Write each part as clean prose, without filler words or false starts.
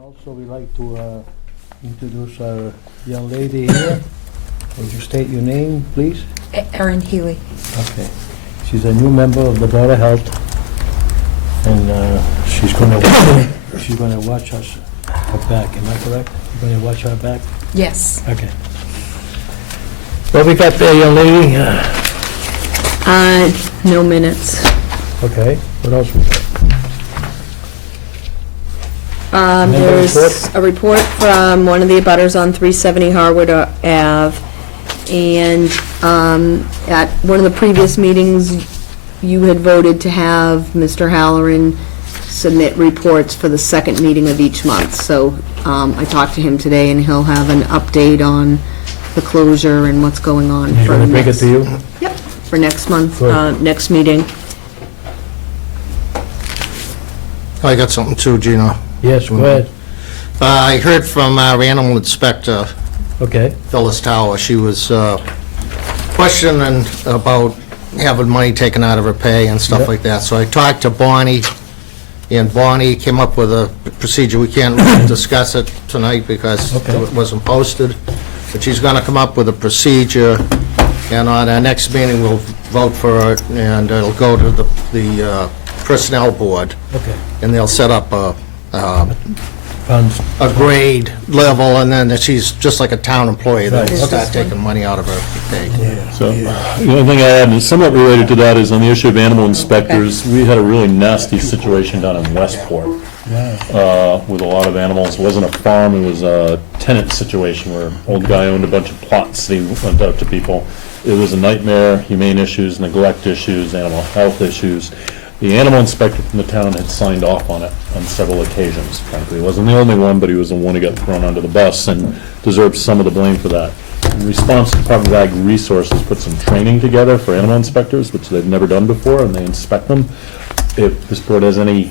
Also, we'd like to introduce our young lady here. Would you state your name, please? Erin Healy. Okay. She's a new member of the Board of Health, and she's gonna watch us, our back, am I correct? You're gonna watch our back? Yes. Okay. What we got there, young lady? No minutes. Okay, what else we got? Member There's report? a report from one of the abutters on 370 Harwood Ave. And at one of the previous meetings, you had voted to have Mr. Halloran submit reports for the second meeting of each month. So I talked to him today, and he'll have an update on the closure and what's going on He's for the gonna bring it next... to you? Yep, for next month, Good. next meeting. I got something too, Gino. Yes, go ahead. I heard from our animal inspector, Okay, Phyllis Tower. She was questioning about having money taken out of her pay and stuff Yep. like that. So I talked to Bonnie, and Bonnie came up with a procedure. We can't really discuss it tonight because Okay. it wasn't posted. But she's going to come up with a procedure, and on our next meeting, we'll vote for it, and it'll go to the Personnel Board, okay. and they'll set up Funds, a grade level, and then she's just like a town employee, they'll Right. start taking money out of her pay. So, the only thing I add, and somewhat related to that, is on the issue of animal inspectors, we had a really nasty situation down in Westport with a lot of animals. It wasn't a farm, it was a tenant situation where an old guy owned a bunch of plots that he lent out to people. It was a nightmare, humane issues, neglect issues, animal health issues. The animal inspector from the town had signed off on it on several occasions, frankly. He wasn't the only one, but he was the one who got thrown under the bus and deserves some of the blame for that. In response, the Department of Ag Resources put some training together for animal inspectors, which they've never done before, and they inspect them. If this board has any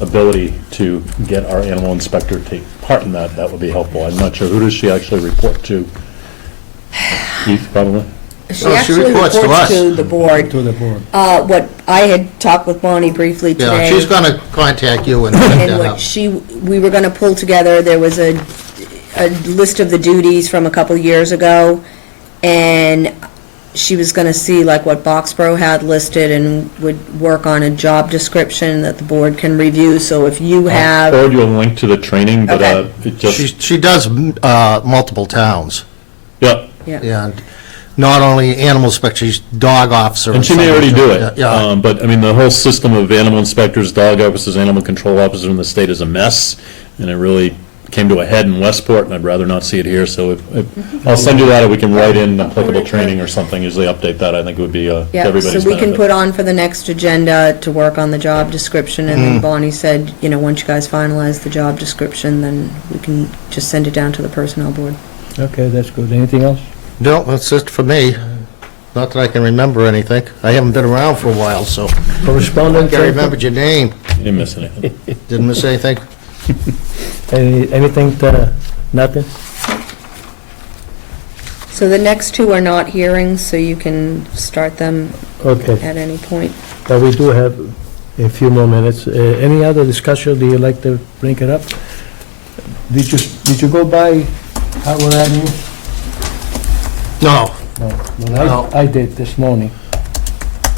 ability to get our animal inspector to take part in that, that would be helpful. I'm not sure, who does she actually report to? Keith, probably? She Oh, she actually reports reports to us. to the board. to the board. What I had talked with Bonnie briefly today. Yeah, she's gonna contact you and pick And that what up. we were gonna pull together, there was a list of the duties from a couple years ago, and she was gonna see like what Boxborough had listed and would work on a job description that the board can review, so if you I'll have, forward you a link to the training, but Okay. it just, She does multiple towns, yeah. yeah, and not only animal inspector, she's dog officer. And she may already do it. Yeah, But, I mean, the whole system of animal inspectors, dog officers, animal control officers in the state is a mess, and it really came to a head in Westport, and I'd rather not see it here, so I'll send you that, or we can write in applicable training or something, usually update that, I think it would be to yeah, so everybody's we can benefit. put on for the next agenda to work on the job description, and Mm. then Bonnie said, you know, once you guys finalize the job description, then we can just send it down to the personnel board. Okay, that's good. Anything else? no, that's it for me. Not that I can remember anything. I haven't been around for a while, so I Correspondence? can't remember your name. You didn't miss anything. Didn't miss anything? Anything, nothing? So the next two are not hearings, so you can start them Okay, at any point. but we do have a few more minutes. Any other discussion, do you like to bring it up? Did you go by Howard Avenue? No. No. No. I did this morning.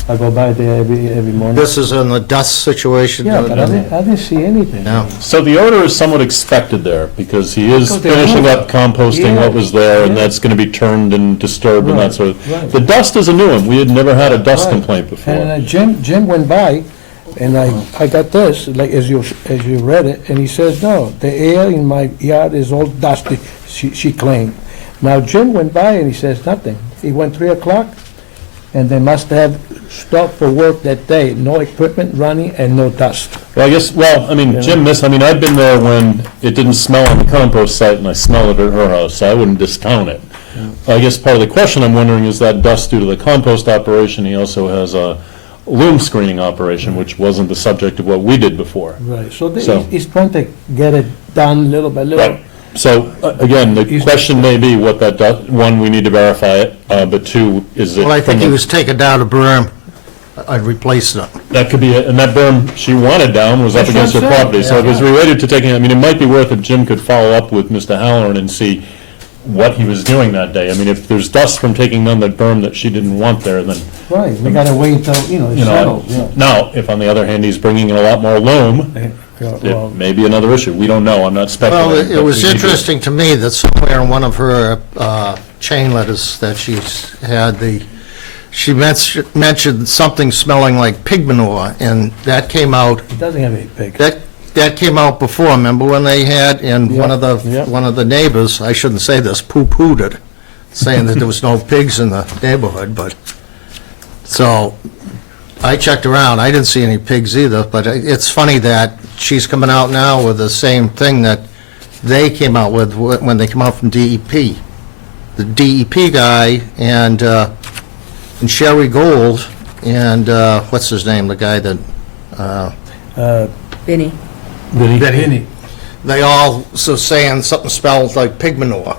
I go by there every morning. This is in the dust situation? Yeah, but I didn't see anything. No. So the odor is somewhat expected there, because he is Because they finishing moved up composting Yeah, what was there, and yeah. that's gonna be turned and disturbed and Right, that sort of. right. The dust is a new one, we had never had a dust Right. complaint before. And Jim went by, and I got this, like, as you read it, and he says, no, the air in my yard is all dusty, she claimed. Now, Jim went by and he says nothing. He went 3 o'clock, and they must have stopped for work that day, no equipment running and no dust. Well, I guess, I mean, Yeah. Jim I've been there when it didn't smell on the compost site, and I smelled it at her house, so I wouldn't discount it. I guess part of the question I'm wondering is that dust due to the compost operation, he also has a loom screening operation, which wasn't the subject of what we did before. Right, so So- he's trying to get it done little by little. Right. So, again, the question may be what one, we need to verify it, but two, is it... Well, I think he was taken down to berm. I'd replace it. That could be, and that berm she wanted down was up That's against her what I'm saying. property, so it was related to taking, I mean, it might be worth it, Jim could follow up with Mr. Halloran and see what he was doing that day. I mean, if there's dust from taking down that berm that she didn't want there, then, Right, we gotta wait until, it you know, settles, yeah. now, if on the other hand, he's bringing in a lot more loam, Yeah, well, it may be another issue. We don't know, I'm not Well, speculating. it but was we need to- interesting to me that somewhere in one of her chain letters that she's had, she mentioned something smelling like pig manure, and that came out, It doesn't have any pigs. that came out before, remember when they had, and one of Yeah. the neighbors, I shouldn't say this, poo-pooed it, saying that there was no pigs in the neighborhood, but, so, I checked around, I didn't see any pigs either, but it's funny that she's coming out now with the same thing that they came out with when they came out from DEP. The DEP guy and Sherry Gold and, what's his name, the guy that, Vinnie. Vinny. they all so saying something smells like pig manure.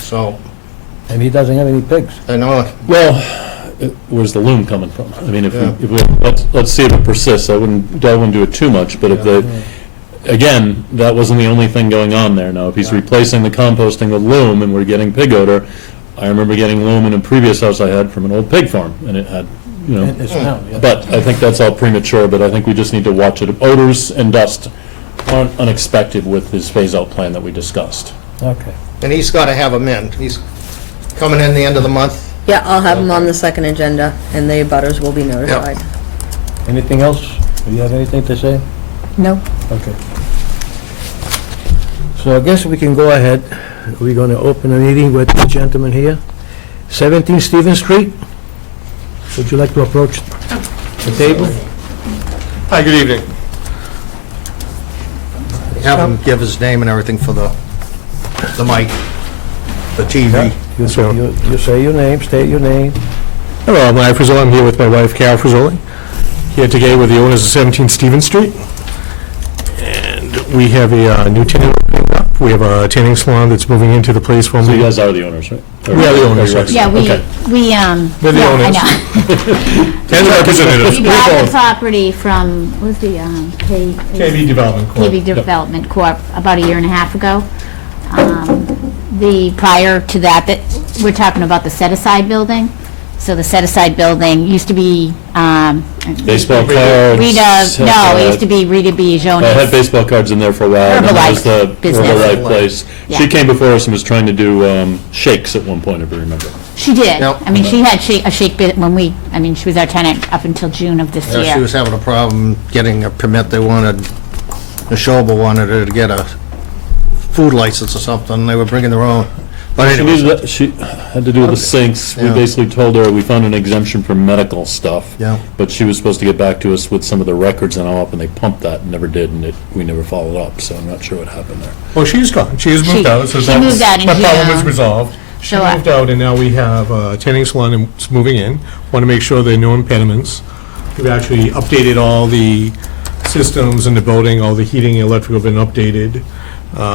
So, And he doesn't have any pigs. I know, Well, where's the loom coming from? I mean, Yeah. let's see if it persists. I wouldn't delve into it too much, but if again, that wasn't the only thing going on there. Now, if he's replacing the composting with loom and we're getting pig odor, I remember getting loom in a previous house I had from an old pig farm, and it had, you know, And it's now, yeah. but I think that's all premature, but I think we just need to watch it. Odors and dust aren't unexpected with his phase-out plan that we discussed. Okay. and he's got to have them in. He's coming in the end of the month. Yeah, I'll have them on the second agenda, and the butters will be notified. Anything else? Do you have anything to say? No. Okay. So I guess we can go ahead. We're going to open a meeting with the gentleman here. 17 Stevens Street. Would you like to approach the table? Hi, good evening. Have him give his name and everything for the mic, the TV. You Sure. you say your name, state your name. Hello, I'm Larry Frizzoli. I'm here with my wife, Carol Frizzoli. Here today with the owners of 17 Stevens Street. And we have a new tenant opening up. We have a tanning salon that's moving into the place So you formerly. guys are the owners, right? We are the owners, yes. Yeah, Okay. We're the yeah, owners. I know. And the representatives. We bought the property from, what was the, KB Development Corp. KB Development Corp. about a year and a half ago. The, prior to that, we're talking about the set-aside building. So the set-aside building used to be, Baseball cards. Rita, no, it used to be Rita I had Biagionis. baseball cards in there for a while. and then there was the Herbalife business. Herbalife place. She Yeah. came before us and was trying to do shakes at one point, if you remember. She did. Yep. I mean, she had a shake bit when she was our tenant up until June of this Yeah, year. she was having a problem getting a permit. They wanted, Neshoba wanted her to get a food license or something. They were bringing their own. But She anyway, needed, she had to do with the sinks. We Yeah. basically told her we found an exemption for medical stuff. Yeah. But she was supposed to get back to us with some of the records and all up, and they pumped that and never did, and we never followed up, so I'm not sure what happened there. Well, she's gone. She has moved She- out. So she that- moved out in That problem was June. resolved. She So, moved out, and now we have a tanning salon and it's moving in. Want to make sure there are no impediments. We've actually updated all the systems in the building. All the heating and electrical have been updated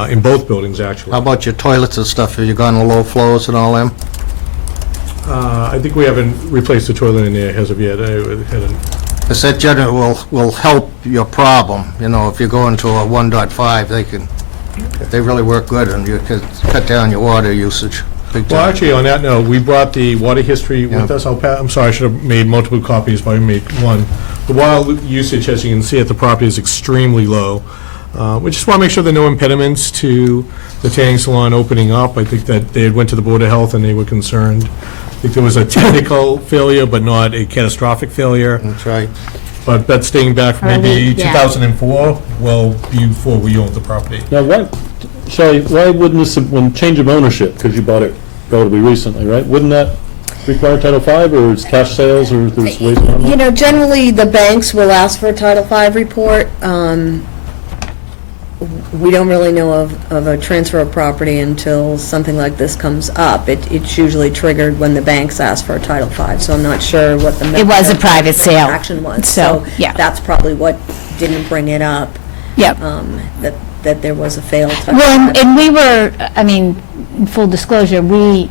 in both buildings, actually. how about your toilets and stuff? Have you gone to low flows and all them? I think we haven't replaced the toilet in there as of yet. I hadn't. I said generally will help your problem. You know, if you go into a 1.5, they really work good, and you could cut down your water usage big Well, time. actually, on that note, we brought the water history with Yeah. us. I'm sorry, I should have made multiple copies, but I made one. The water usage, as you can see at the property, is extremely low. We just want to make sure there are no impediments to the tanning salon opening up. I think that they had went to the Board of Health and they were concerned. I think there was a technical failure, but not a catastrophic failure. That's right. But that's dating back from maybe Yeah. 2004, well, before we owned the property. Now, Shelley, why wouldn't this, when change of ownership, because you bought it relatively recently, right? Wouldn't that require Title V, or it's cash sales, or there's ways around You that? know, generally, the banks will ask for a Title V report. We don't really know of a transfer of property until something like this comes up. It's usually triggered when the banks ask for a Title V, so I'm not sure what the It was a private sale, action was. so, yeah. That's probably what didn't bring it up, Yep. that there was a failed Title Well, V. and we were, I mean, in full disclosure, we,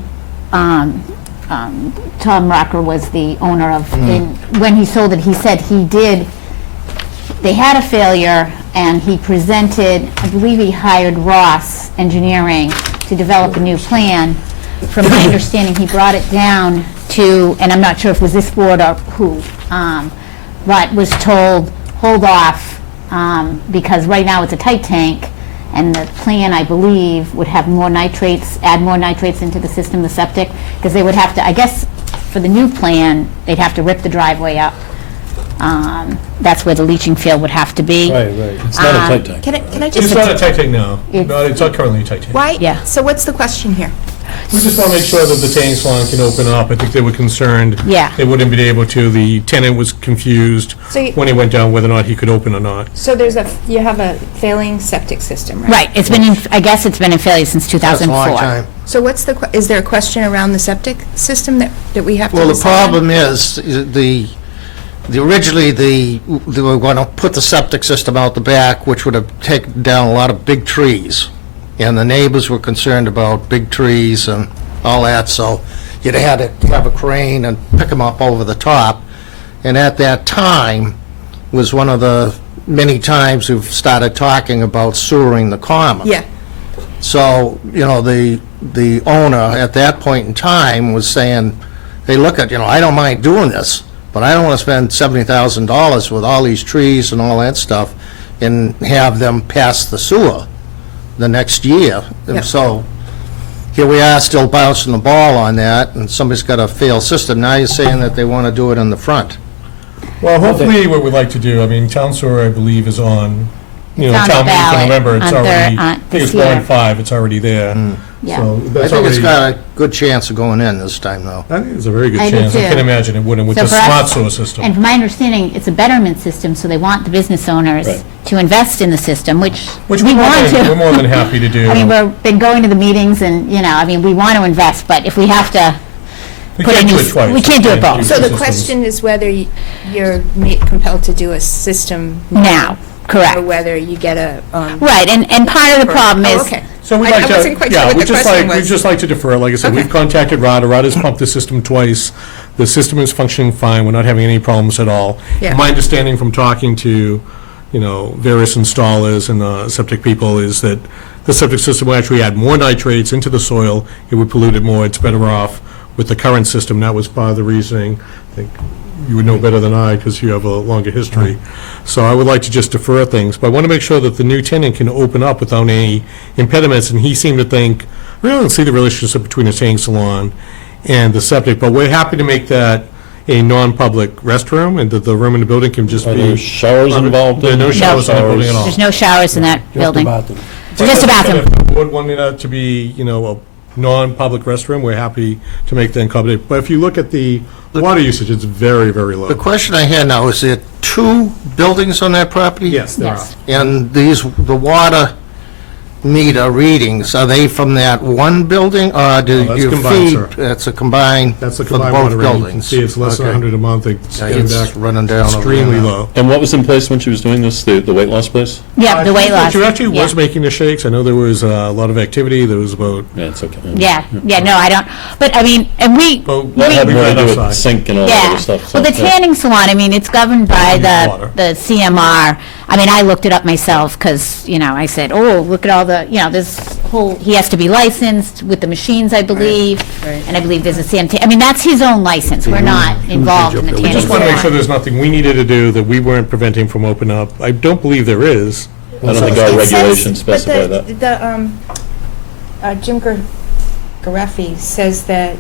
Tom Rocker was the owner of, and when he sold it, he said they had a failure, and he presented, I believe he hired Ross Engineering to develop a new plan. From my understanding, he brought it down to, and I'm not sure if it was this board or who, but was told, hold off, because right now it's a tight tank, and the plan, I believe, would have more nitrates, add more nitrates into the system, the septic, because they would have to, I guess, for the new plan, they'd have to rip the driveway up. That's where the leaching field would have to be. Right. It's not a tight tank. Can I It's just, not a tight tank now. It's- No, it's not currently a tight tank. why, Yeah. so what's the question here? We just want to make sure that the tank salon can open up. I think they were concerned. Yeah. They wouldn't be able to. The tenant was confused So you- when he went down whether or not he could open or not. So you have a failing septic system, right? Right, it's been, I guess it's been in failure since That's a 2004. long time. So is there a question around the septic system that we have to Well, the decide on? problem is, originally, they were going to put the septic system out the back, which would have taken down a lot of big trees. And the neighbors were concerned about big trees and all that, so you'd have had to have a crane and pick them up over the top. And at that time was one of the many times we've started talking about sewering the common. Yeah, So, the owner at that point in time was saying, hey, look I don't mind doing this, but I don't want to spend $70,000 with all these trees and all that stuff and have them pass the sewer the next year. Yeah. And so here we are still bouncing the ball on that, and somebody's got a failed system. Now you're saying that they want to do it in the front. Well, hopefully, what we'd like to do, I mean, town sewer, I believe, is on, It's on the town meeting ballot in November. It's on already, Thur- I think it's this year. 1.5, it's already there. Yeah. So I that's think it's already, got a good chance of going in this time, though. I think it's a very good I do chance. I too. can imagine it wouldn't with So the for us- smart sewer system. And from my understanding, it's a betterment system, so they want the business owners Right. to invest in the system, which Which we we're want to. we're more than happy to do. I mean, we've been going to the meetings and, we want to invest, but if we have to, We put can't in do these- it twice. we can't do it both. so the systems. question is whether you're compelled to do a system now, correct. or whether you get a, Right, and part of the problem Oh, is, okay. So we'd I like to, wasn't quite sure yeah, what we'd the just question like, we'd was. just like to defer. Like I said, we've Okay. contacted Rod. Rod has pumped the system twice. The system is functioning fine. We're not having any problems at all. Yeah. My understanding from talking to, various installers and septic people is that the septic system will actually add more nitrates into the soil. It would pollute it more. It's better off with the current system. That was part of the reasoning. I think you would know better than I because you have a longer history. So I would like to just defer things, but I want to make sure that the new tenant can open up without any impediments, and he seemed to think, we don't see the relationship between the tank salon and the septic, but we're happy to make that a non-public restroom, and that the room in the building can just Are be... there showers involved? There are no showers in the building at all. there's no showers in that Just the building. bathroom. Just a bathroom. If the board wanted that to be, a non-public restroom, we're happy to make that accommodate. But if you look at the water usage, it's very, very low. The question I had now, is there two buildings on that property? Yes, there are. Yes. And the water meter readings, are they from that one building, or do that's you combined, feed? sir. That's a combined, That's the for combined both water rating. You can buildings? see it's less than Okay. 100 a month. It's Yeah, getting it's back running down over extremely there now. low. And what was in place when she was doing this, the weight loss place? Yeah, the weight loss. She actually was Yeah. making the shakes. I know there was a lot of activity. There was about, Yeah, it's okay. Yeah, no, I don't, but I mean, and we, oh, That had we more to ran do with outside. sink and all that yeah. other stuff. so, Well, the yeah. tanning salon, I mean, it's governed by Water. the CMR. I mean, I looked it up myself because, I said, oh, look at all the, this whole, he has to be licensed with the machines, I believe. And I believe there's a CMT. I mean, that's his own license. We're not involved in the tanning Just want to make sure salon. there's nothing we needed to do that we weren't preventing from opening up. I don't believe there is. I don't think our It says- regulations specify that. But Jim Gareffi says that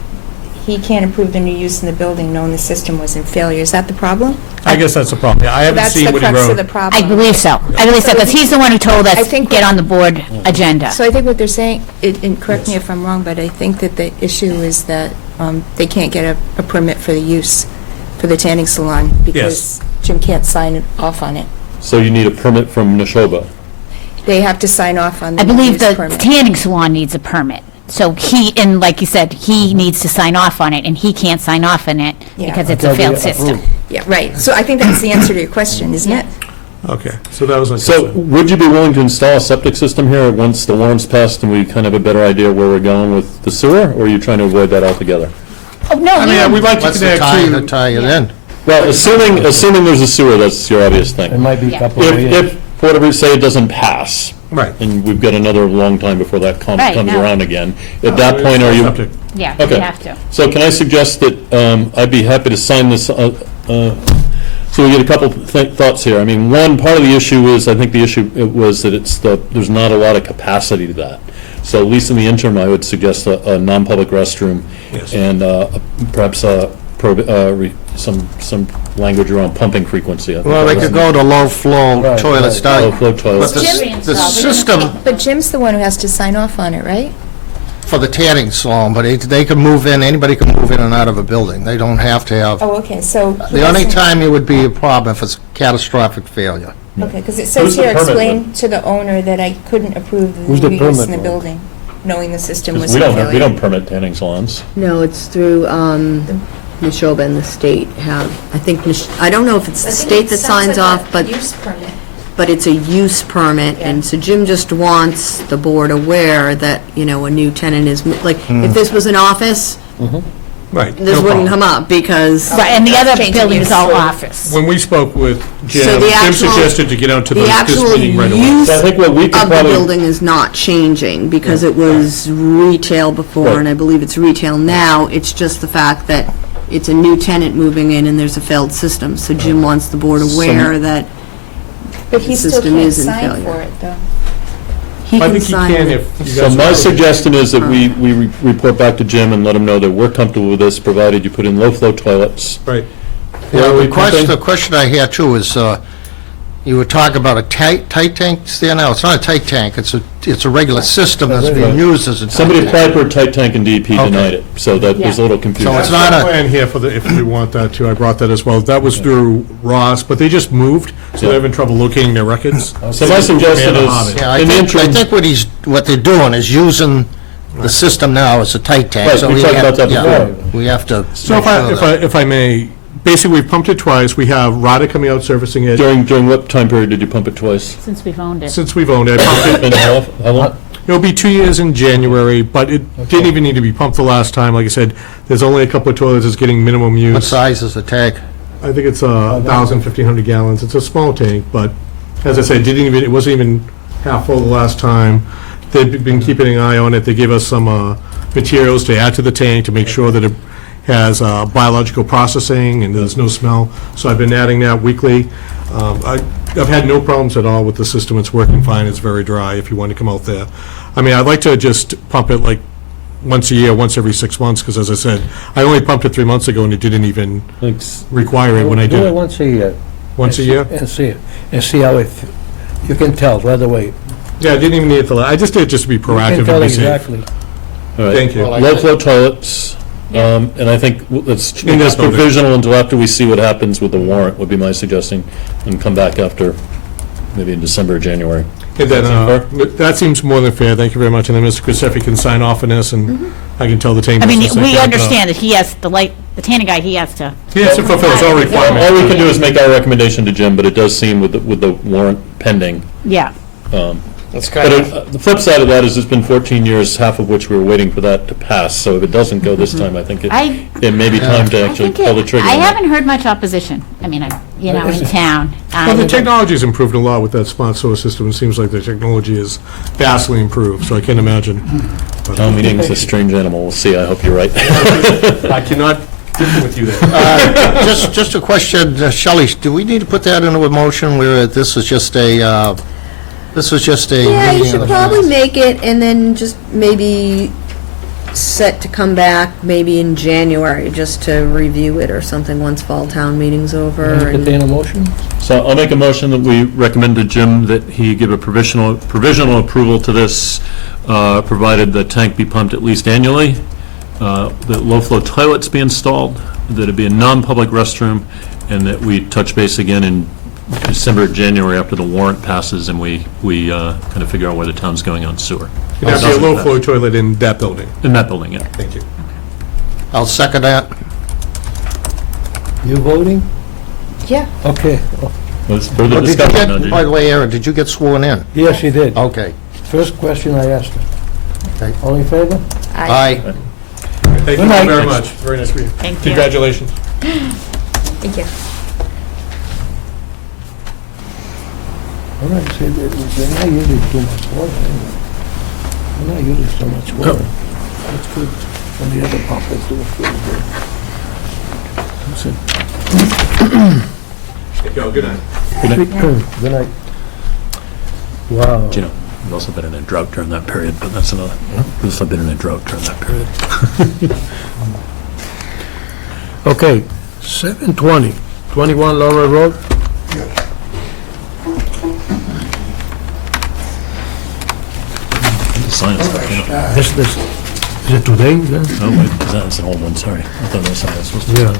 he can't approve the new use in the building, knowing the system was in failure. Is that the problem? I guess that's the problem. I haven't That's seen the what he crux of the wrote. problem. I believe so, because he's the one who told I us, think get what- on the board agenda. So I think what they're saying, and correct me if I'm wrong, but I think that the issue is that they can't get a permit for the use for the tanning salon because Jim can't sign it off on it. So you need a permit from Neshoba. They have to sign off on the I believe use the permit. tanning salon needs a permit. So and like you said, he needs to sign off on it, and he can't sign off on it Yeah. because it's a Until failed they system. approve. Yeah, right. So I think that's the answer to your question, isn't it? Okay, so that was my So question. would you be willing to install a septic system here once the warm's passed and we kind of have a better idea where we're going with the sewer, or are you trying to avoid that altogether? Oh, no, I we mean, would- we'd like to What's the connect tie it in? Well, assuming there's a sewer, that's your obvious It thing. might be a Yeah. couple of years. If, for whatever, say it doesn't pass, Right. and we've got another long time before that comes Right, comes no. around again, at that point, are you? Septic. Yeah, we Okay. have to. So can I suggest that I'd be happy to sign this, so we get a couple thoughts here. I mean, one, part of the issue is, I think the issue was that there's not a lot of capacity to that. So at least in the interim, I would suggest a non-public restroom Yes. and perhaps some language around pumping frequency. I think Well, they that could was- go to low-flow Right, toilets right. now. Low-flow toilets. But the system But Jim's the one who has to sign off on it, right? for the tanning salon, but they can move in, anybody can move in and out of a building. They don't have to have, Oh, okay, so. the only time it would be a problem if it's catastrophic failure. Okay, because it Who's says the here, permit explain to the owner that I couldn't approve Who's the the use permit in the one? building, knowing the system 'Cause was we in don't failure. permit tanning salons. No, it's through, Neshoba and the state have, I think, I don't know if it's the state that signs off, but Use permit. but it's a use permit, and so Jim just wants the board aware that, a new tenant is, like, if this was an office, Right. this no wouldn't problem. come up, because Right, and the other Changing building use is all for- office. When we spoke with So Jim, the Jim actual- suggested to get out to the this actual meeting right away. use So I think what we could of the probably. building is not changing, because it was retail before, Right. and I believe it's retail now. It's just the fact that it's a new tenant moving in and there's a failed system. So Jim wants the board aware that But he The still system can't is in sign failure. for it, though. he I can think you sign can it. if you So guys. my want. suggestion is that we report back to Jim and let him know that we're comfortable with this, provided you put in low-flow toilets. Right. Where are we pumping? The question I had too is, you were talking about a tight tank there now. It's not a tight tank, it's a regular system that's being used as a tight Somebody tank. applied for a tight tank and DEP Okay. denied it, so that there's a little confusion. So it's It's not not a- plan here for the, if we want that too, I brought that as well. That was through Ross, but they just moved, so they're having trouble locating their records. So my suggestion Man, is, Hobbit. Yeah, I in the think, interim, what they're doing is using the system now as a tight tank. Right, so we talked about that yeah, before. We have to So make sure that. if I may, basically, we've pumped it twice. We have Rada coming out servicing it. during what time period did you pump it twice? Since we've owned it. Since we've owned it, I pumped it. And how long? It'll be 2 years in January, but it didn't even need to be pumped the last time. Like I said, there's only a couple of toilets that's getting minimum What use. size is the tank? I think it's 1,000, 1,500 gallons. It's a small tank, but as I said, it wasn't even half full the last time. They've been keeping an eye on it. They gave us some materials to add to the tank to make sure that it has biological processing and there's no smell. So I've been adding that weekly. I've had no problems at all with the system. It's working fine. It's very dry if you want to come out there. I mean, I'd like to just pump it like once a year, once every 6 months, because as I said, I only pumped it 3 months ago and it didn't even Thanks. require it when I Do did it it. once a year. Once a year? And see it, and see how it, you can tell right away. Yeah, I didn't even need it to, I just did it just to be You proactive can tell and be safe. exactly. All right. Thank you. Low-flow toilets, and I think let's make this that building. provisional until after we see what happens with the warrant, would be my suggestion, and come back after, maybe in December or January. And then, That seem that seems more than fair, thank you very much, and then Mr. Kusefi can sign off on this, and I can tell the tank I mean, business. we understand that he has, the tanning guy, he has to, He has to fulfill his own All requirements. we can do is make our recommendation to Jim, but it does seem with the warrant pending. yeah. That's But the flip side of that is it's been 14 years, half of which we were waiting for that to pass, so if it doesn't go this time, I think it may be time to I actually think pull the trigger. I on it. haven't heard much opposition. I mean, in town. Well, the technology's improved a lot with that smart sewer system, it seems like the technology is vastly improved, so I can't imagine. Town meeting's a strange animal, we'll see, I hope you're right. I cannot differ with you there. Just a question, Shelley, do we need to put that into a motion where this is just a, Yeah, you meeting should of the probably minds? make it, and then just maybe set to come back maybe in January, just to review it or something, once fall town meeting's over. and- Entertain a motion? So I'll make a motion that we recommend to Jim that he give a provisional approval to this, provided the tank be pumped at least annually, that low-flow toilets be installed, that it be a non-public restroom, and that we touch base again in December, January, after the warrant passes, and we kind of figure out where the town's going on sewer. It'd have to be a low-flow toilet in that building. In that building, yeah. Thank you. I'll second that. You voting? Yeah. Okay. Let's further Did you discussion. get, now, Jim. by the way, Aaron, did you get sworn in? Yes, he did. Okay. First question I asked him. Okay. All in favor? Aye. Thank you Good night. very much. Very nice meeting. Thank you. Congratulations. Thank you. All right, see, they're not using too much water. Anyway. They're not using so much water. That's good. And the other pump is doing pretty good. That's it. Thank you all. Good night. Good night. Wow. You know, we've also been in a drought during that period, but that's another, we've also been in a drought during that period. Okay, 720, 21 Laurel Road. The sign is stuck in it. This, is it today then? Oh, wait, that's an old one, sorry. I thought that was something I was supposed to. Yeah.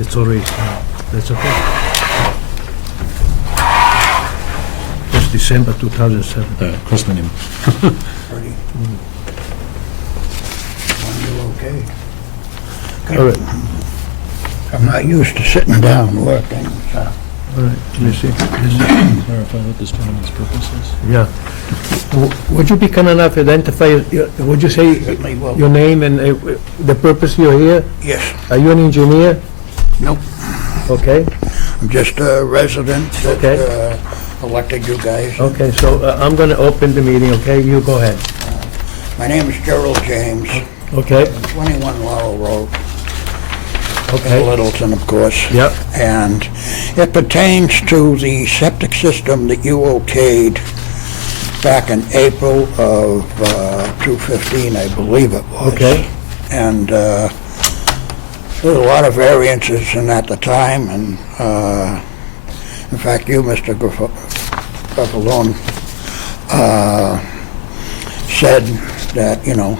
It's already, that's okay. It's December 2007. Cross my name. Okay. All right, I'm not used to sitting down working, so. all right, let me see. Clarify what this gentleman's purpose is. Yeah. Would you be kind enough to identify, would you say Certainly will. your name and the purpose you're here? Yes, Are you an engineer? nope, Okay, I'm just a resident Okay. that elected you guys. okay, so I'm gonna open the meeting, okay? You go ahead. My name is Gerald James, Okay, 21 Laurel Road, okay. Littleton, of course. Yep, And it pertains to the septic system that you okayed back in April of 2015, I believe it was. okay, And there was a lot of variances in at the time, and in fact, you, Mr. Gruffalone, said that, you know,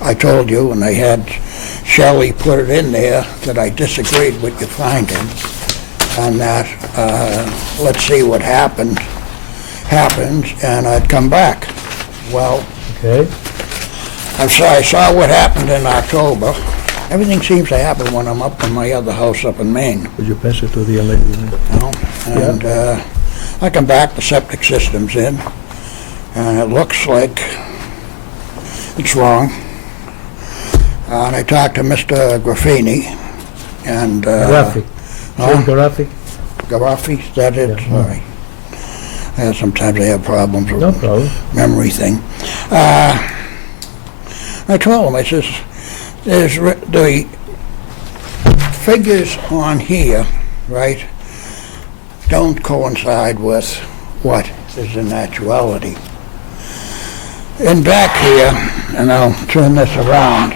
I told you, and I had Shelley put it in there, that I disagreed with your finding, and that, let's see what happens, and I'd come back. Well, okay. I saw what happened in October. Everything seems to happen when I'm up in my other house up in Maine, Would you pass it to the young lady? you know? And I come back, the septic system's in, and it looks like it's wrong. And I talked to Mr. Graffini, and... Garaffi. Huh? Jim Garaffi? Garaffi, is that it? Yeah. Sorry. Sometimes I have problems with No problem. memory thing. I told him, I says, the figures on here, right, don't coincide with what is in actuality. And back here, and I'll turn this around,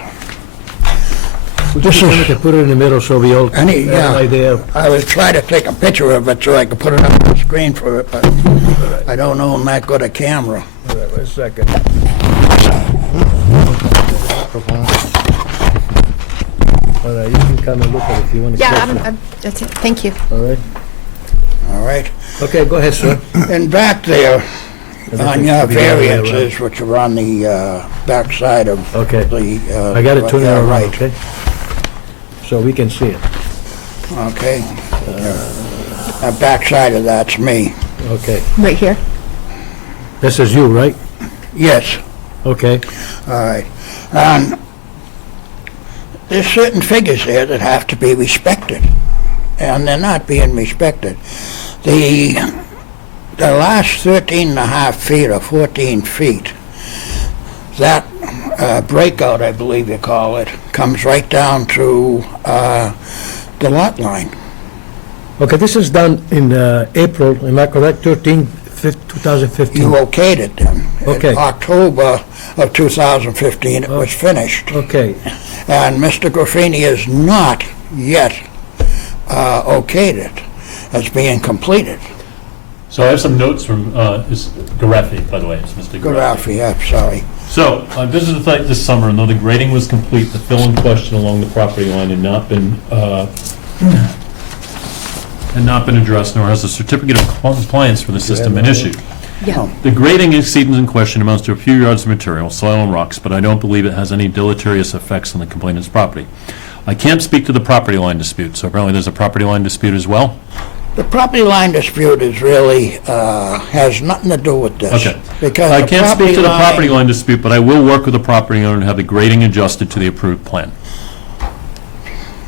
this is, To put it in the middle so we all have Any- yeah. an idea. I was trying to take a picture of it so I could put it up on the screen for it, but I don't own that good a camera. All right, wait a second. All right, you can come and look at it if you want to. Yeah, that's it. Thank you. All right. All right? Okay, go ahead, sir. And back there, And on this your is to be the other way around. variances, which are on the back side of Okay. the... I got it turned yeah, around, right, okay? So we can see it. okay. Back side of that's me. Okay. Right here? This is you, right? Yes, Okay. all right. And there's certain figures there that have to be respected, and they're not being respected. The last 13 and a half feet or 14 feet, that breakout, I believe you call it, comes right down to the lot line. Okay, this is done in April, am I correct? 2015? You okayed it then. Okay. In October of 2015, it was finished. Okay, And Mr. Graffini has not yet okayed it as being completed. So I have some notes from, it's Garaffi, by the way, it's Mr. Garaffi. Garaffi, I'm sorry. So, I visited the site this summer, and though the grading was complete, the fill in question along the property line had not been addressed, nor has a certificate of compliance for the system been issued. Yeah. The grading exceedance in question amounts to a few yards of material, soil and rocks, but I don't believe it has any deleterious effects on the complainant's property. I can't speak to the property line dispute, so apparently there's a property line dispute as well? The property line dispute is really, has nothing to do with this. Okay. Because I the can't speak to the property line- line dispute, but I will work with the property owner and have the grading adjusted to the approved plan.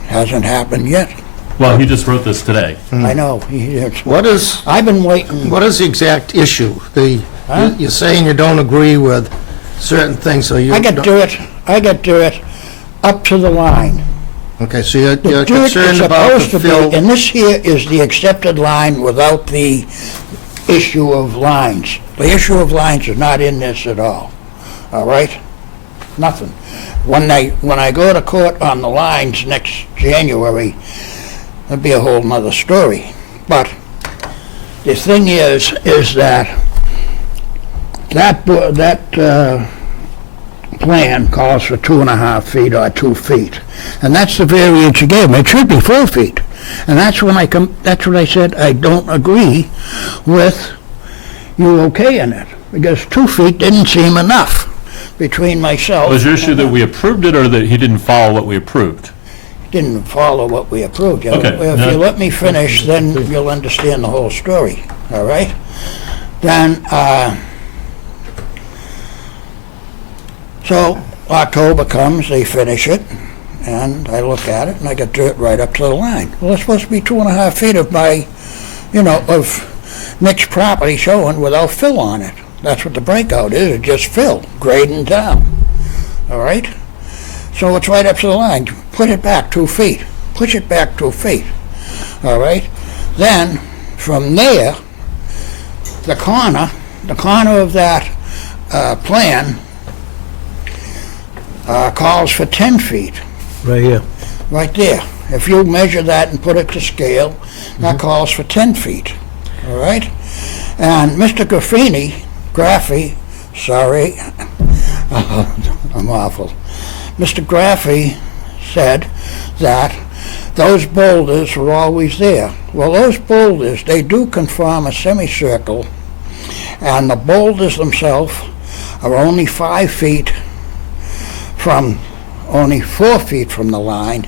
Hasn't happened yet. Well, he just wrote this today. I know. What is, I've been waiting. what is the exact issue? You're saying you don't agree with certain things, so you... I got dirt up to the line. Okay, so you're The dirt is concerned about supposed the to fill... be, and this here is the accepted line without the issue of lines. The issue of lines is not in this at all right? Nothing. When I go to court on the lines next January, that'd be a whole nother story. But the thing is that plan calls for 2.5 feet or 2 feet. And that's the variance you gave me. It should be 4 feet. And that's when that's what I said, I don't agree with you okaying it. Because 2 feet didn't seem enough between myself. Was your issue that we approved it or that he didn't follow what we approved? Didn't follow what we approved. Okay. If you let me finish, then you'll understand the whole story, all right? Then, so October comes, they finish it, and I look at it, and I got dirt right up to the line. Well, it's supposed to be 2.5 feet of my, of Nick's property showing without fill on it. That's what the breakout is, it's just fill, grading down, all right? So it's right up to the line. Put it back 2 feet. Push it back 2 feet. All right? Then, from there, the corner of that plan calls for 10 feet. Right here. Right there. If you measure that and put it to scale, that calls for 10 feet. All right? And Mr. Graffi, sorry, I'm awful. Mr. Graffi said that those boulders were always there. Well, those boulders, they do conform a semicircle, and the boulders themselves are only 5 feet from, only 4 feet from the line,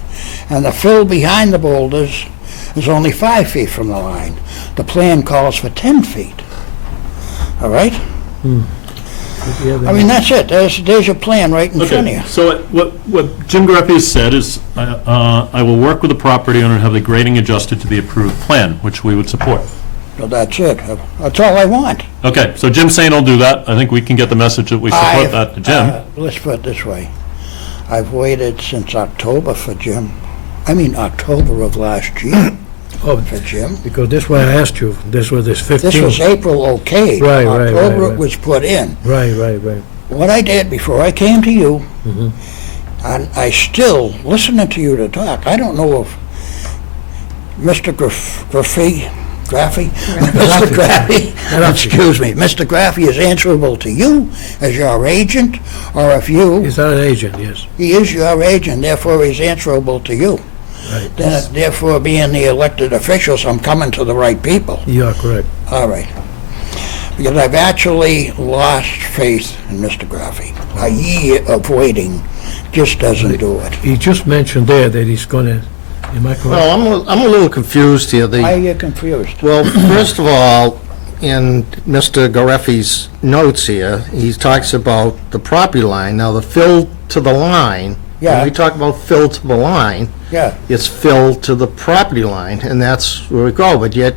and the fill behind the boulders is only 5 feet from the line. The plan calls for 10 feet. All right? I mean, that's it. There's your plan right in front of you. Okay, so what Jim Greppi has said is, I will work with the property owner and have the grading adjusted to the approved plan, which we would support. So that's it. That's all I want. Okay, so Jim's saying he'll do that. I think we can get the message that we support that to Jim. Let's put it this way. I've waited since October for Jim. I mean, October of last year Oh, for Jim. because that's why I asked you. This was this 15. This was April okay. Right, right, October right. it was put in. Right. What I did before I came to you, Mm-hmm. and I still, listening to you to talk, I don't know if Mr. Graffi, Mr. Graffi, excuse me, Mr. Graffi is answerable to you as your agent, or if you, He's not an agent, yes. he is your agent, therefore he's answerable to you. Right. Then, therefore, being the elected officials, I'm coming to the right people. You are correct. All right. Because I've actually lost faith in Mr. Graffi. A year of waiting just doesn't do it. He just mentioned there that he's gonna, am I correct? Well, I'm a little confused here. Why are you confused? Well, first of all, in Mr. Gareffi's notes here, he talks about the property line. Now, the fill to the line, Yeah. when we talk about fill to the line, Yeah. it's fill to the property line, and that's where we go. But yet,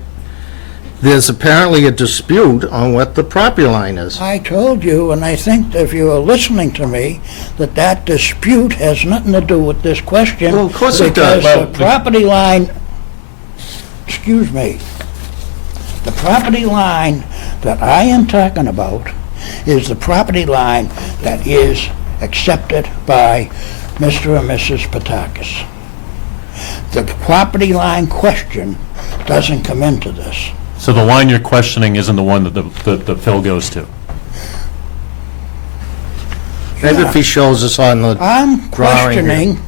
there's apparently a dispute on what the property line is. I told you, and I think if you are listening to me, that dispute has nothing to do with this question. Well, of course it does. Because the property line, excuse me, the property line that I am talking about is the property line that is accepted by Mr. and Mrs. Patakis. The property line question doesn't come into this. So the line you're questioning isn't the one that the fill goes to? Maybe if he shows us on the I'm drawing here. questioning.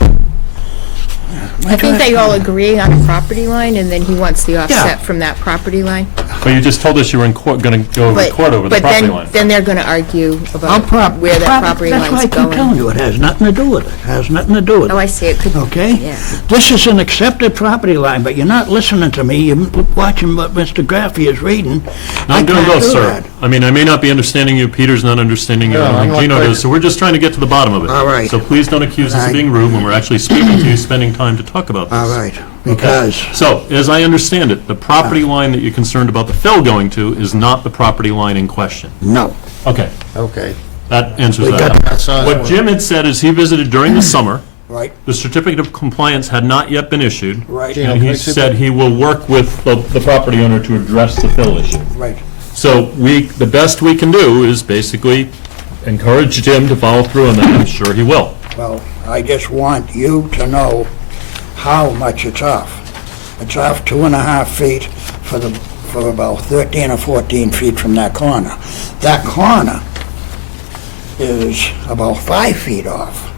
I think they all agree on a property line, and then he wants the offset from that property line. But you just told us you were going to go But- record over the but property then- line. Then they're going to argue about where that property That's why I line's keep telling going. you, it has nothing to do with it. Has nothing to do with it. Oh, I see, it could, Okay? yeah. This is an accepted property line, but you're not listening to me. You're watching what Mr. Graffy is reading. I'm doing can't both, do sir. that. I mean, I may not be understanding you, Peter's not understanding you, I No, don't I'm think not Gino quite- does, so we're just trying to get to the bottom of it. All right. So please don't accuse us of being rude when we're actually speaking to you, spending time to talk about this. All right, because, So, as I understand it, the property line that you're concerned about the fill going to is not the property line in question. no. Okay, Okay. that answers We got that. That's, What Jim had said is he visited during the summer, Right, the certificate of compliance had not yet been issued, right, Gino, and can I he see said he will work with the property owner to address the fill issue. right. So the best we can do is basically encourage Jim to follow through on that. I'm sure he will. Well, I just want you to know how much it's off. It's off 2.5 feet for about 13 or 14 feet from that corner. That corner is about 5 feet off,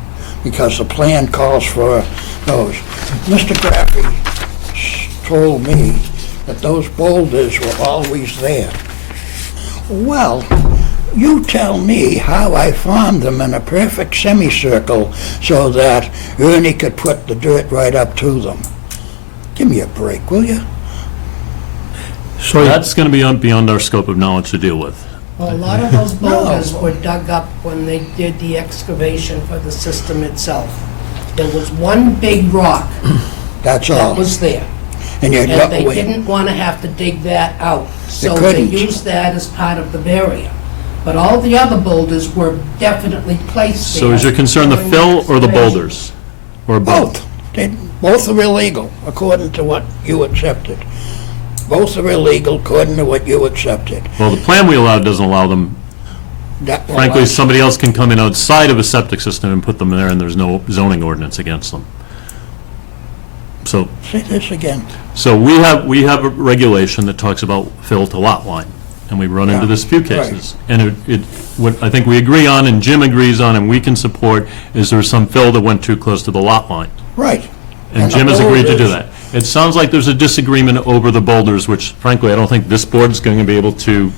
because the plan calls for those. Mr. Graffy told me that those boulders were always there. Well, you tell me how I formed them in a perfect semicircle so that Ernie could put the dirt right up to them. Give me a break, will you? So That's going to be beyond our scope of knowledge to deal with. Well, a lot of those boulders were dug up when they did the excavation for the system itself. There was one big rock That's all. that was there, And you and got they away. didn't want to have to dig that out. So they couldn't. used that as part of the barrier. But all the other boulders were definitely placed there. So is your concern the during fill or the excavation. boulders? Or both? Both. Both are illegal, according to what you accepted. Both are illegal, according to what you accepted. Well, the plan we allowed doesn't allow them. Well, Frankly, that's- somebody else can come in outside of a septic system and put them there, and there's no zoning ordinance against them. So Say this again. So we have a regulation that talks about fill to lot line, and we run into Yeah, this few right. cases. And what I think we agree on, and Jim agrees on, and we can support, is there's some fill that went too close to the lot line. Right. And And the Jim has agreed to do boulders- that. It sounds like there's a disagreement over the boulders, which frankly, I don't think this board's going to be able to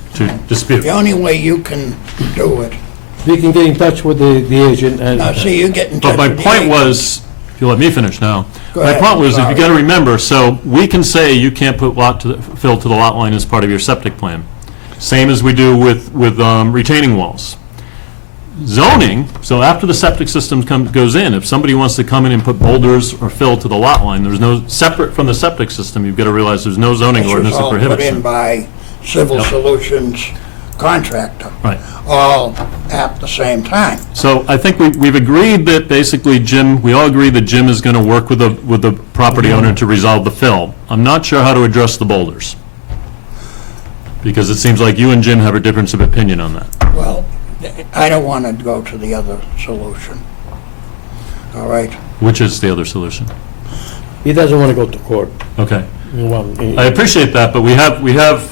dispute. The only way you can do it, we can get in touch with the agent and. now, see, you get in touch But my with the point agent. was, if you'll let me finish now. Go My ahead, point was, if you sorry. got to remember, so we can say you can't put fill to the lot line as part of your septic plan. Same as we do with retaining walls. Zoning, so after the septic system goes in, if somebody wants to come in and put boulders or fill to the lot line, there's no, separate from the septic system, you've got to realize there's no zoning This was ordinance that all prohibits put in them. by Civil Yep. Solutions contractor, Right. all at the same time. So I think we've agreed that basically Jim, we all agree that Jim is going to work with the property owner to resolve the fill. I'm not sure how to address the boulders. Because it seems like you and Jim have a difference of opinion on that. Well, I don't want to go to the other solution. All right? Which is the other solution? He doesn't want to go to court. Okay. Well, I appreciate that, but we have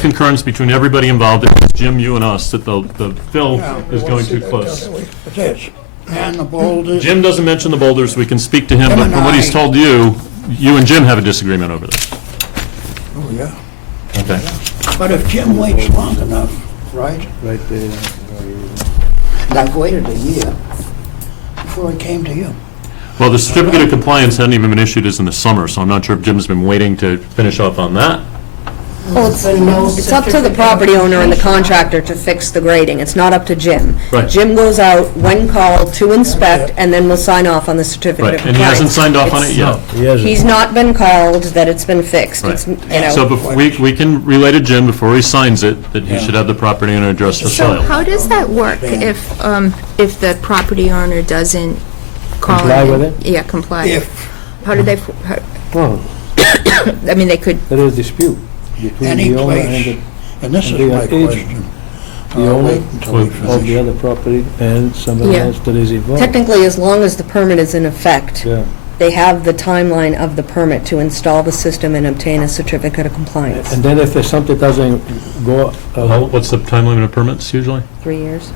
concurrence between everybody involved, it's Jim, you, and us, that the fill is going too close. It is. And the boulders, Jim doesn't mention the boulders, we can speak to him, but from what he's told you, you and Jim have a disagreement over this. oh, yeah. Okay. But if Jim waits long enough, right? Right there. And I've waited a year before I came to you. Well, the certificate of compliance hadn't even been issued as in the summer, so I'm not sure if Jim's been waiting to finish up on that. Well, it's up to the property owner and the contractor to fix the grading. It's not up to Jim. Right. Jim goes out when called to inspect, and then will sign off on the certificate of Right, and compliance. he hasn't signed off on it It's- yet. He hasn't. He's not been called that it's been fixed. It's, you Right. So know, we can relay to Jim before he signs it, that he should have the property owner address the So soil. how does that work if the property owner doesn't call Comply in? with it? Yeah, comply. If How do they, Well, I mean, they could, there is dispute between any the owner place, and and this is and the my agent. question. the I'll owner wait until we of the finish. other property and somebody Yeah. else that is involved. technically, as long as the permit is in effect, Yeah. they have the timeline of the permit to install the system and obtain a certificate of compliance. And then if there's something doesn't go, What's the time limit of permits usually? 3 years.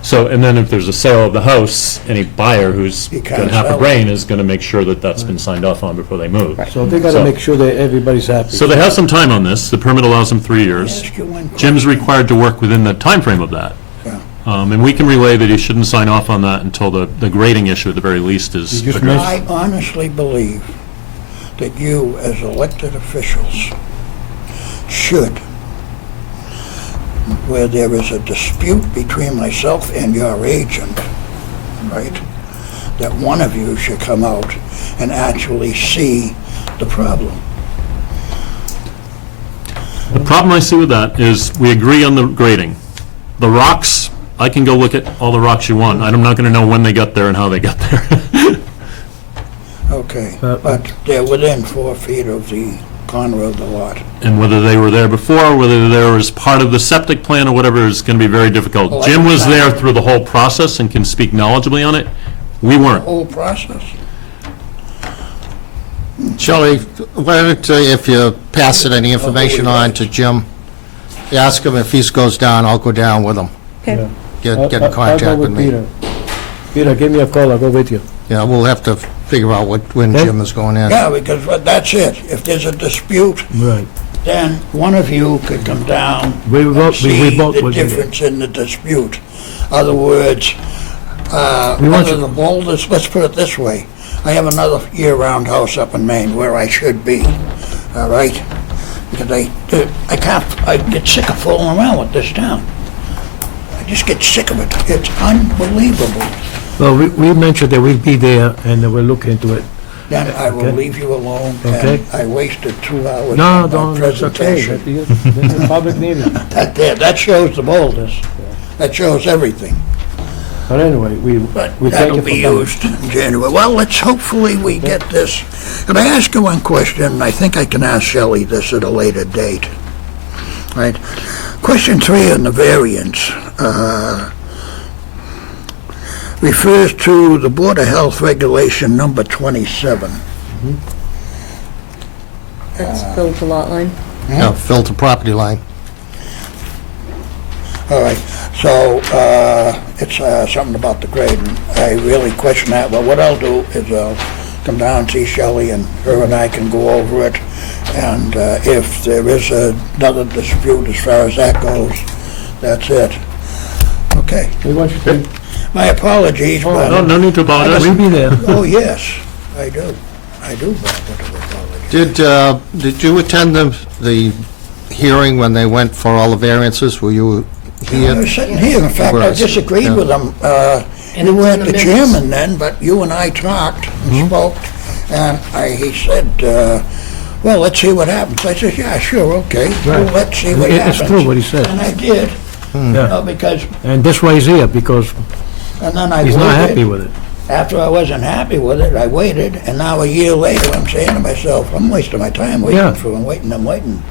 So, and then if there's a sale of the house, any buyer who's You got can't half a sell it. brain is gonna make sure that that's been signed off on before they move. So they gotta So- make sure that everybody's happy. So they have some time on this. The permit allows them 3 years. Ask you one Jim's question. required to work within the time frame of that. Yeah. And we can relay that he shouldn't sign off on that until the grading issue at the very least is You just addressed. I honestly believe that you, as elected officials, should, where there is a dispute between myself and your agent, right, that one of you should come out and actually see the problem. The problem I see with that is we agree on the grading. The rocks, I can go look at all the rocks you want. I'm not gonna know when they got there and how they got there. Okay, but they're within 4 feet of the corner of the lot. And whether they were there before, whether they were as part of the septic plan or whatever is gonna be very difficult. Well, Jim was I- there through the whole process and can speak knowledgeably on it. We weren't. Whole process. Shelley, why don't, if you pass it any information on to Jim, ask him if he goes down, I'll go down with him. Okay. Get I'll in go contact with me. Peter. Peter, give me a call, I'll go with you. Yeah, we'll have to figure out when Okay. Jim is going in. Yeah, because that's it. If there's a dispute, Right. then one of you could come down We and vote- we see vote the with you. difference in the dispute. Other words, We want other you- than boulders, let's put it this way. I have another year-round house up in Maine where I should be, all right? Because I can't, I get sick of fooling around with this town. I just get sick of it. It's unbelievable. Well, we mentioned that we'll be there and we'll look into it. Then I will Okay. leave you alone, Okay. and I wasted 2 hours No, on my don't, that's okay. presentation. That's a public meeting. That shows the boulders. That shows everything. But anyway, we But thank that'll you for be coming. used in January. Well, hopefully we get this. Can I ask you one question? I think I can ask Shelley this at a later date. Right? Question 3 on the variance refers to the Board of Health Regulation number 27. That's built the lot line. Yeah, filter property line. All right, so it's something about the grade, and I really question that, but what I'll do is I'll come down and see Shelley, and her and I can go over it, and if there is another dispute as far as that goes, that's it. Okay, We want you to, my apologies, but... No need to apologize. we'll be there. Oh, yes, I do, apologize. Did you attend the hearing when they went for all the variances? Were you I here? was sitting here, in fact, I Whereas- disagreed yeah. with him. And You it's weren't in the the minutes. chairman then, but you and I talked and spoke, and he said, well, let's see what happens. I said, yeah, sure, okay, well, Right. let's see what happens. It's true what he said. And I did, Yeah. because, And that's why he's here, because and then I he's not happy waited. with it. After I wasn't happy with it, I waited, and now a year later, I'm saying to myself, I'm wasting my time Yeah. waiting for him, I'm waiting.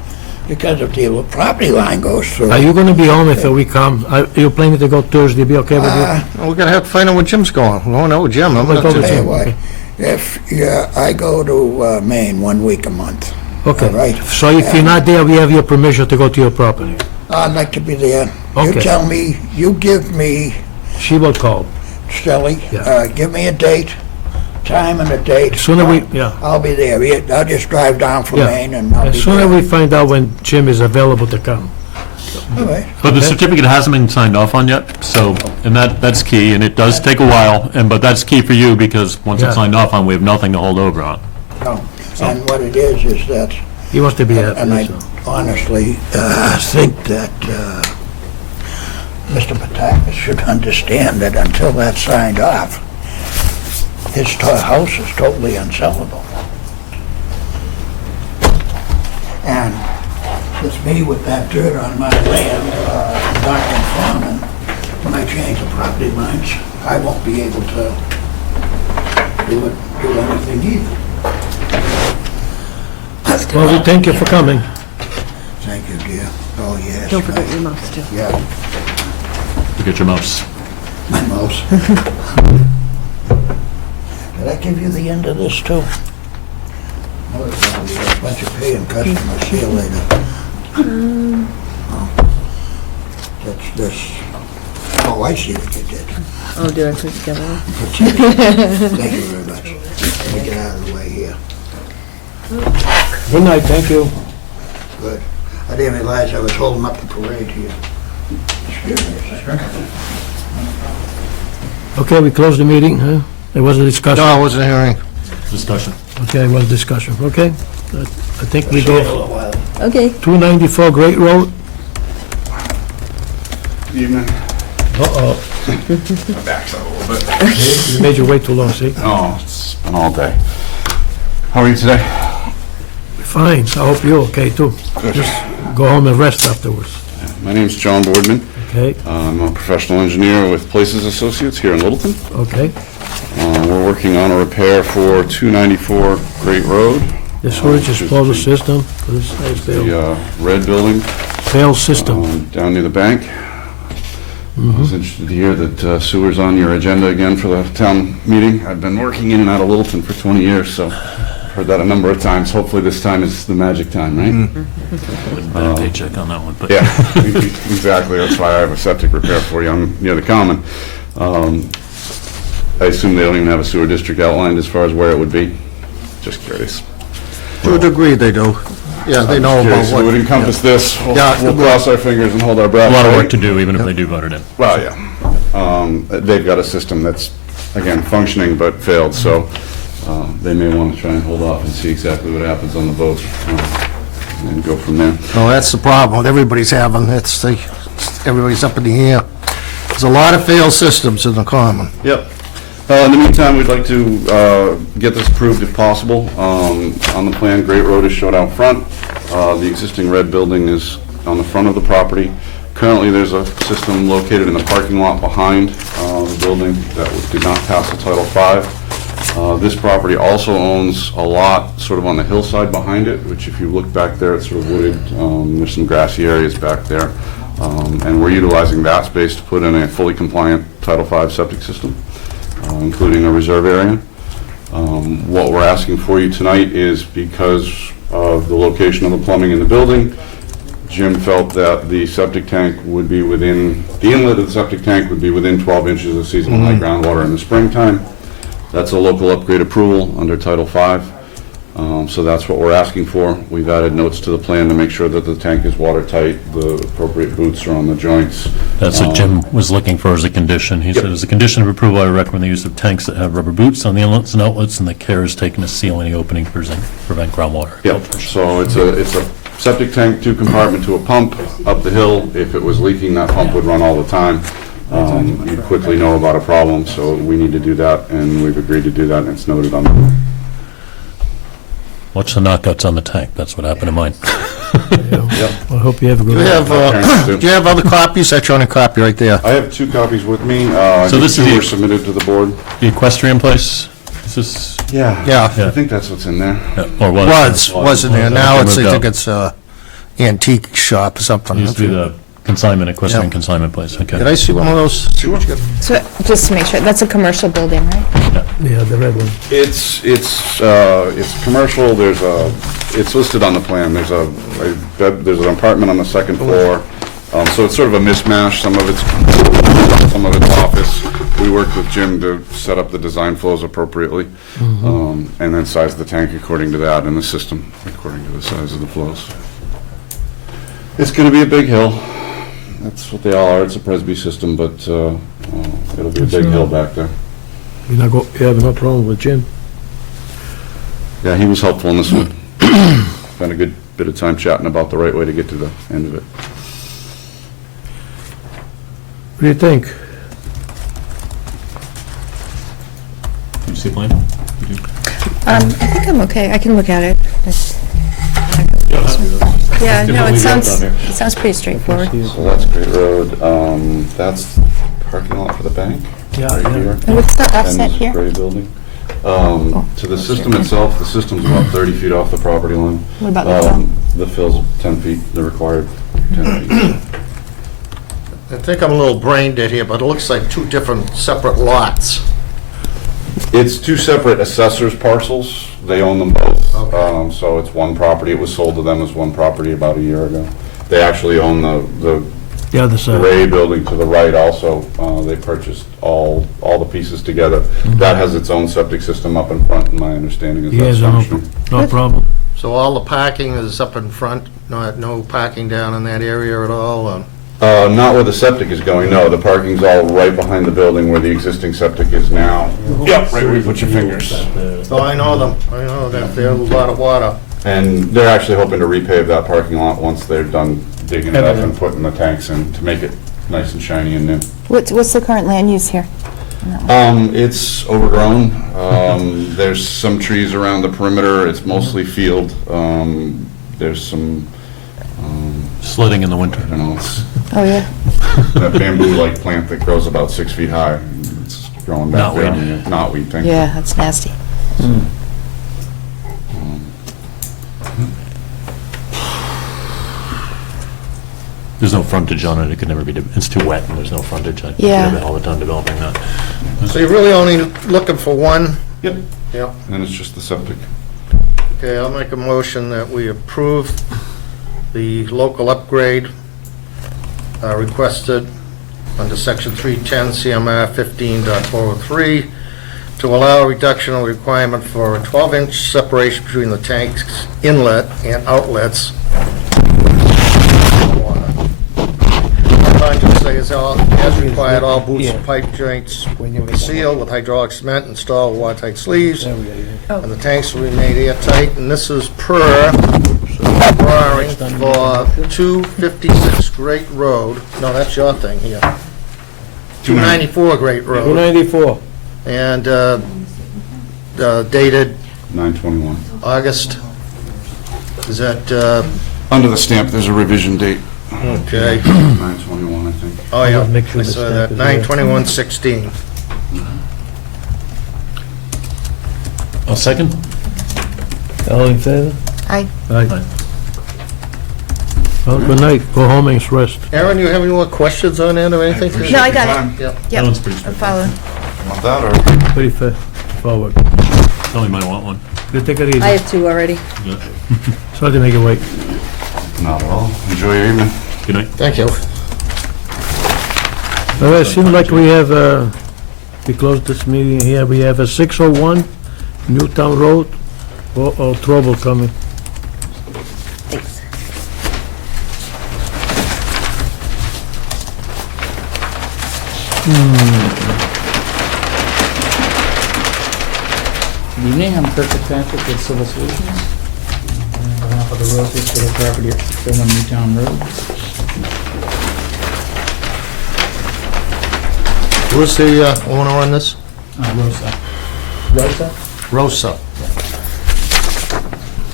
Because if the property line goes through... Are you gonna be home if we come? Are you planning to go Thursday, be okay with you? Well, we're gonna have to find out where Jim's going. We don't know where Jim. I'm We'll go gonna with Tell you Jim, what, okay. if I go to Maine 1 week a month, Okay, all right. so if you're not there, we have your permission to go to your property. I'd like to be there. You Okay. tell me, you give me, She will call. Shelley, Yeah. give me a date, time and a date. As soon as we, yeah, I'll be there. I'll just drive down from yeah. Maine and I'll be As soon as there. we find out when Jim is available to come. All right. But the Okay. certificate hasn't been signed off on yet, so, and that's key, and it does take a while, but that's key for you, because once Yeah. it's signed off on, we have nothing to hold over on. No. And what it is that, He wants to be and I happy, so. honestly think that Mr. Patakis should understand that until that's signed off, his house is totally unsellable. And it's me with that dirt on my land, Dr. Farman, when I change the property lines, I won't be able to do anything either. Well, we thank you for coming. Thank you, dear. Oh, yes. Don't forget your mouse, too. Yeah, You get your mouse. my mouse. Did I give you the end of this, too? No, it's not. We got a bunch of paying customers. See you later. Oh. That's this. Oh, I see what you did. Oh, did I put it together? Thank you very much. Let me get out of the way here. Good night, thank you. Good. I didn't realize I was holding up the parade here. Excuse me a second. Okay, we close the meeting, huh? There was a discussion. No, I wasn't hearing. Discussion. Okay, it was discussion, okay? I think we See you in a go little while. Okay. 294 Great Road. Evening. Uh-oh, My back's out a little bit. you made you wait too long, see? Oh, it's been all day. How are you today? Fine, I hope you're okay too. Just go home and rest afterwards, My name's John Boardman. okay? I'm a professional engineer with Places Associates here in Littleton. Okay? We're working on a repair for 294 Great Road, The sewage disposal system, for this nice the fail red building system. down near the bank. I was interested to hear that sewer's on your agenda again for the town meeting. I've been working in and out of Littleton for 20 years, so I've heard that a number of times. Hopefully this time is the magic time, right? Wouldn't bet a paycheck on that one, but. Yeah, exactly. That's why I have a septic repair for you. I'm near the common. I assume they don't even have a sewer district outlined as far as where it would be? Just curious. To a degree, they do. Yeah, they know about Curious who would what. encompass this. Yeah. We'll cross our fingers and hold our breath. A lot of work right? to do, even if they do vote it in. Well, yeah. They've got a system that's, again, functioning but failed, so they may want to try and hold off and see exactly what happens on the vote and go from there. No, that's the problem that everybody's having. Everybody's up in the air. There's a lot of failed systems in the common. Yep. In the meantime, we'd like to get this approved if possible. On the plan, Great Road is shown out front. The existing red building is on the front of the property. Currently, there's a system located in the parking lot behind the building that did not pass the Title V. This property also owns a lot sort of on the hillside behind it, which if you look back there, it's sort of wooded. There's some grassy areas back there. And we're utilizing that space to put in a fully compliant Title V septic system, including a reserve area. What we're asking for you tonight is because of the location of the plumbing in the building, Jim felt that the septic tank would be within, the inlet of the septic tank would be within 12 inches of seasonal high groundwater in the springtime. That's a local upgrade approval under Title V. So that's what we're asking for. We've added notes to the plan to make sure that the tank is watertight, the appropriate boots are on the joints. That's what Jim was looking for as a condition. He said, as a condition of approval, I recommend the use of tanks that have rubber boots on the inlets and outlets, and the care is taken to seal any opening to prevent groundwater. Yep, so it's a septic tank, 2-compartment to a pump up the hill. If it was leaking, that pump would run all the time. You'd quickly know about a problem, so we need to do that, and we've agreed to do that, and it's noted on the... Watch the knockouts on the tank. That's what happened to mine. I hope you have a Do good you one. have, do you have other copies? That's on a copy right there. I have 2 copies with me. So this is two the- were submitted to the board. The equestrian place, is this, Yeah. Yeah. I think that's what's in there. or was? Wasn't there. Now it's, I Moved think out. it's a antique shop or something. Used to be the consignment, equestrian Yeah. consignment place, okay. Did I see one of those? Sure. So, just to make sure, that's a commercial building, right? Yeah, the red one. It's commercial, it's listed on the plan, there's there's an apartment on the second floor, so it's sort of a mishmash, some of it's office. We worked with Jim to set up the design flows appropriately, and then size the tank according to that, and the system according to the size of the flows. It's gonna be a big hill, that's what they all are, it's a Presby system, but it'll be a big hill back there. You have no problem with Jim? Yeah, he was helpful in this one. Spent a good bit of time chatting about the right way to get to the end of it. What do you think? You see a plan? I think I'm okay, I can look at it. Yeah, no, it sounds pretty straightforward. So that's Great Road, that's parking lot for the bank, Yeah, right yeah. here. And what's the And offset this here? gray building. To the system itself, the system's about 30 feet off the property line. What about the fill? The fill's 10 feet, the required 10 feet. I think I'm a little brain dead here, but it looks like 2 different separate lots. It's 2 separate assessors parcels, they own them both. So it's one property, it was sold to them as one property about a year ago. They actually own the The other The side. Ray building to the right also, they purchased all the pieces together. That has its own septic system up in front, in my understanding is He that's has no, functioning. no problem. So all the parking is up in front, no parking down in that area at all? Not where the septic is going, no, the parking's all right behind the building where the existing septic is now. Yep, right where you put your fingers. Oh, I know them, I know that there's a lot of water. And they're actually hoping to repave that parking lot once they're done digging it up and putting the tanks in to make it nice and shiny and new. What's the current land use here? It's overgrown. There's some trees around the perimeter. It's mostly field. There's some, Sledding in the winter. I don't know, it's Oh, yeah. that bamboo-like plant that grows about 6 feet high. It's growing back there. Knotweed. Knotweed, thank you. Yeah, that's nasty. There's no frontage on it, it could never be, it's too wet, and there's no frontage. I Yeah. have a hell of a time developing that. So you're really only looking for one? Yep. Yeah. And it's just the septic. Okay, I'll make a motion that we approve the local upgrade requested under section 310 CMR 15.403 to allow a reduction of the requirement for a 12-inch separation between the tank's inlet and outlets. I'm just say is as required, all boots and pipe joints will be sealed with hydraulic cement, installed watertight sleeves, and the tanks will remain airtight, and this is per drawing for 256 Great Road, no, that's your thing here, 294 Great Road, 294. and dated 9/21. August, is that, Under the stamp, there's a revision date, okay, 9/21, I think. oh yeah, Make sure I the saw stamp that, is there. 9/21/16. A second? All in favor? Aye. Aye. Well, good night. Go home and rest. Aaron, you have any more questions on that or anything? No, I got it. Yep. That one's pretty I'm straightforward. following. Want that, or? Pretty forward. Tony might want one. You take it easy. I have two already. Yeah. Sorry to make you wait. Not at all. Enjoy your evening. Good night. Thank you. All right, seems like we have, we closed this meeting here. We have a 601 Newtown Road. Oh, trouble coming. Thanks. Good evening, I'm Kirk Fitzpatrick with Civil Solutions. On behalf of the Roses for the property at 601 Newtown Road. Who's the owner on this? Rosa. Rosa? Rosa.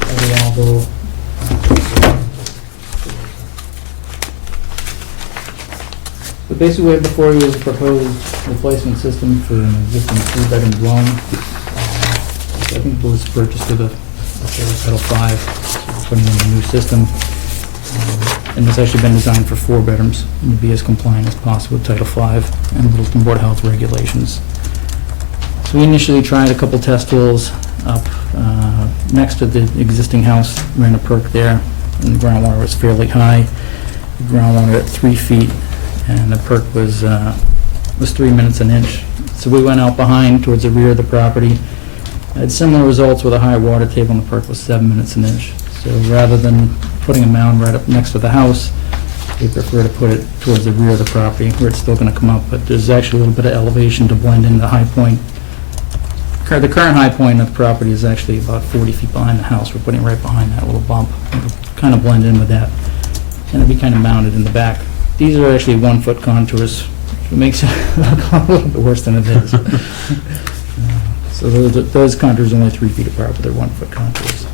Eduardo. So basically, what we have before you is a proposed replacement system for an existing three-bedroom dwelling. I think it was purchased with a Title V, so we're putting in a new system. And it's actually been designed for 4 bedrooms and to be as compliant as possible with Title V and the Littleton Board of Health regulations. So we initially tried a couple test holes up next to the existing house, ran a perk there, and the groundwater was fairly high. The groundwater at 3 feet, and the perk was 3 minutes an inch. So we went out behind towards the rear of the property, had similar results with a high water table, and the perk was 7 minutes an inch. So rather than putting a mound right up next to the house, we prefer to put it towards the rear of the property where it's still going to come up, but there's actually a little bit of elevation to blend in the high point. The current high point of the property is actually about 40 feet behind the house. We're putting it right behind that little bump. It'll kind of blend in with that, and it'll be kind of mounted in the back. These are actually 1-foot contours, which makes it look a little bit worse than it is. So those contours are only 3 feet apart, but they're 1-foot contours.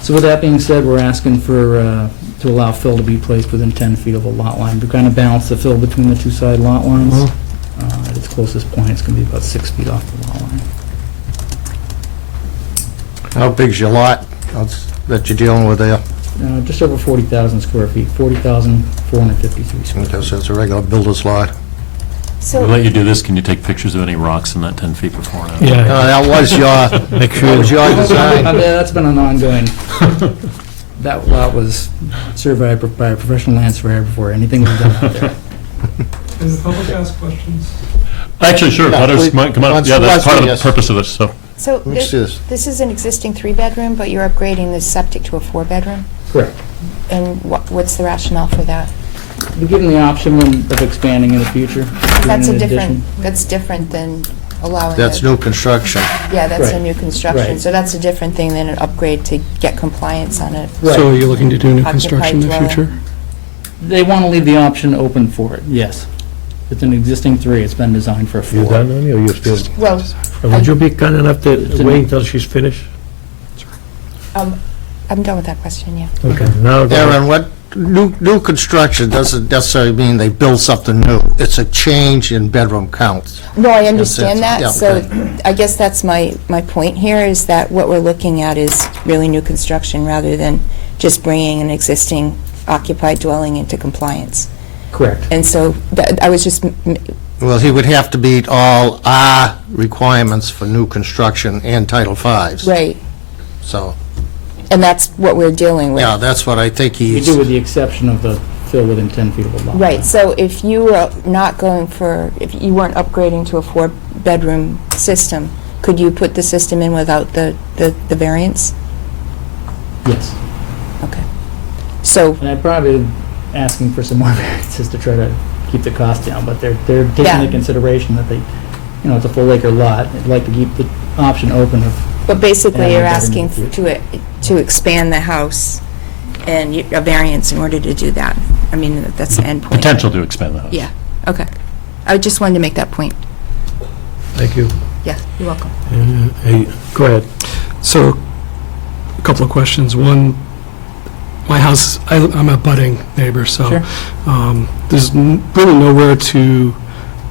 So with that being said, we're asking for, to allow fill to be placed within 10 feet of a lot line. To kind of balance the fill between the two side lot lines. At its closest point, it's going to be about 6 feet off the lot line. How big's your lot that you're dealing with there? Just over 40,000 square feet, 40,453 square feet. So it's a regular builder's lot. We'll let you do this, can you take pictures of any rocks in that 10 feet before and after? Yeah. That was your, Make that was sure. your design. That's been an ongoing. that lot was surveyed by a professional land surveyor before anything was done out there. Can the public ask questions? Actually, sure, Yeah, butters please. might come up, Let's- yeah, that's let's part of do the this. purpose of this, so. So me see this. this is an existing three-bedroom, but you're upgrading the septic to a four-bedroom? Correct. And what's the rationale for that? We're given the option of expanding in the future. That's doing a an different, addition. that's different than allowing. That's new construction. Yeah, that's a Right. new construction, Right. so that's a different thing than an upgrade to get compliance on it. Right. So are you looking to do new Occupied construction in the dwelling. future? They want to leave the option open for it, yes. It's an existing 3, it's been designed for a 4. You done, Ernie, or you still? Well, Would you be kind enough to It's a- wait until she's finished? I'm done with that question, yeah. Okay, now. Aaron, what, new construction doesn't necessarily mean they build something new. It's a change in bedroom counts. No, I understand yeah, that, so I guess that's my point here, is that what we're looking at is really new construction rather than just bringing an existing occupied dwelling into compliance. Correct. And so I was just, Well, he would have to meet all our requirements for new construction and Title V's. right, So, and that's what we're dealing with. yeah, that's what I think We he's, do with the exception of the fill within 10 feet of a lot. Right, so if you were not going for, if you weren't upgrading to a four-bedroom system, could you put the system in without the variance? Yes. Okay. So, And I'd probably asking for some more variances to try to keep the cost down, but they're taking Yeah. into consideration that it's a full acre lot. They'd like to keep the option open of, but basically Yeah, you're better asking in the to expand the house and a variance in order to do that. I mean, that's the end point. Potential to expand the house. Yeah, okay. I just wanted to make that point. Thank you. Yeah, you're welcome. Hey, go ahead. So, a couple of questions. One, my house, I'm a budding neighbor, so Sure. there's really nowhere to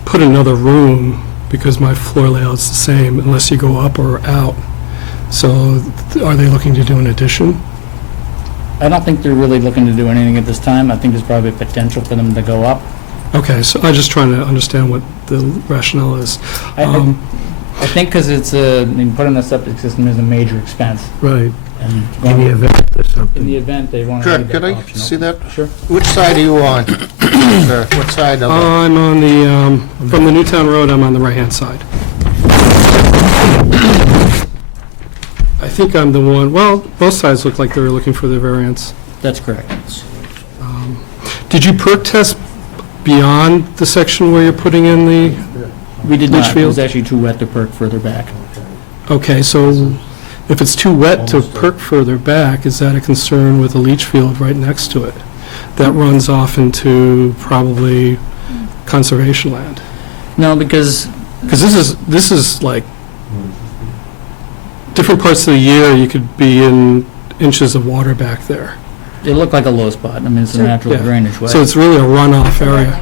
put another room because my floor layout's the same unless you go up or out. So are they looking to do an addition? I don't think they're really looking to do anything at this time. I think there's probably potential for them to go up. Okay, so I'm just trying to understand what the rationale is. I think because putting a septic system is a major expense. Right. And In the event there's in something. the event, they want to Kurt, leave could that I option see open. that? Sure. Which side are you on? Sir, what side of it? I'm on the, from the Newtown Road, I'm on the right-hand side. I think I'm the one, well, both sides look like they were looking for the variance. That's correct. Did you perk test beyond the section where you're putting in the, We did not. It Litchfield? was actually too wet to perk further back. okay, so if it's too wet to perk further back, is that a concern with the leach field right next to it? That runs off into probably conservation land? No, because Because this is like, different parts of the year, you could be in inches of water back there. it looked like a low spot. I mean, it's a natural Yeah. drainage way. So it's really a runoff area.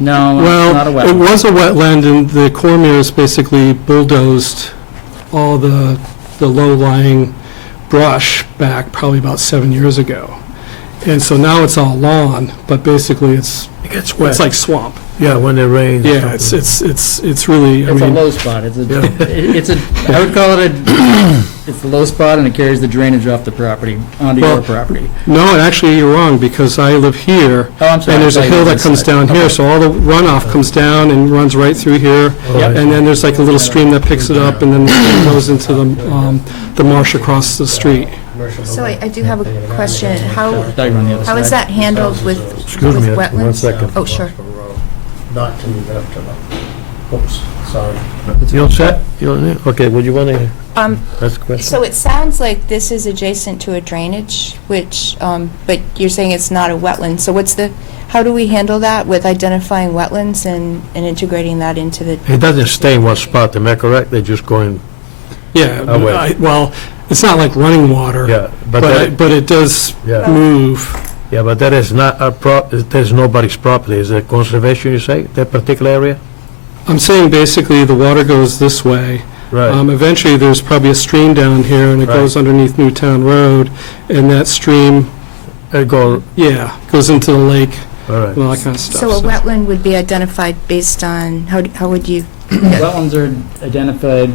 No, it's not a Well, it wetland. was a wetland, and the Corps Mears basically bulldozed all the low-lying brush back probably about 7 years ago. And so now it's all lawn, but basically it's It gets wet. it's like swamp. Yeah, when it rains. or Yeah, something. it's really, I It's a mean, low spot. It's Yeah. I would call it it's a low spot and it carries the drainage off the property onto Well, your property. no, actually, you're wrong, because I live here, Oh, I'm sorry. and there's a I thought you hill were that this comes side. down here, Okay. so all the runoff comes down and runs right through here. Yep. And then there's like a little stream that picks it up, and then it goes into the marsh across the street. So I do have a question. How I thought you were on the other is side. that handled with Excuse me, wetlands? one second. Oh, sure. Not to the left of it. Oops, sorry. You all set? You all, okay, would you want to ask a question? So it sounds like this is adjacent to a drainage, which, but you're saying it's not a wetland. So how do we handle that with identifying wetlands and integrating that into the, It doesn't stay in one spot, am I correct? They're just going, Yeah, Oh, wait. well, it's not like running water, yeah, but but it does yeah, move. yeah, but that is not there's nobody's property. Is it conservation, you say, that particular area? I'm saying basically the water goes this way. Right, Eventually, there's probably a stream down here, and it Right. goes underneath Newtown Road, and that stream, it go, yeah, goes into the lake all right. and all that kind of stuff. so a wetland would be identified based on, how would you? Wetlands are identified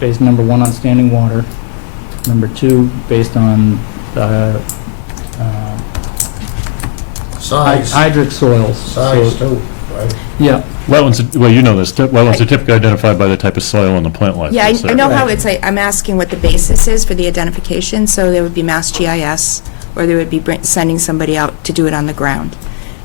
based, number one, on standing water. Number two, based on Size, hydric soils. size So- too, right? Yeah, Wetlands, well, you know this, wetlands are typically identified by the type of soil and the plant life. Yeah, that's I there. know how it's, I'm asking what the basis is for the identification, so there would be Mass GIS, or there would be sending somebody out to do it on the ground.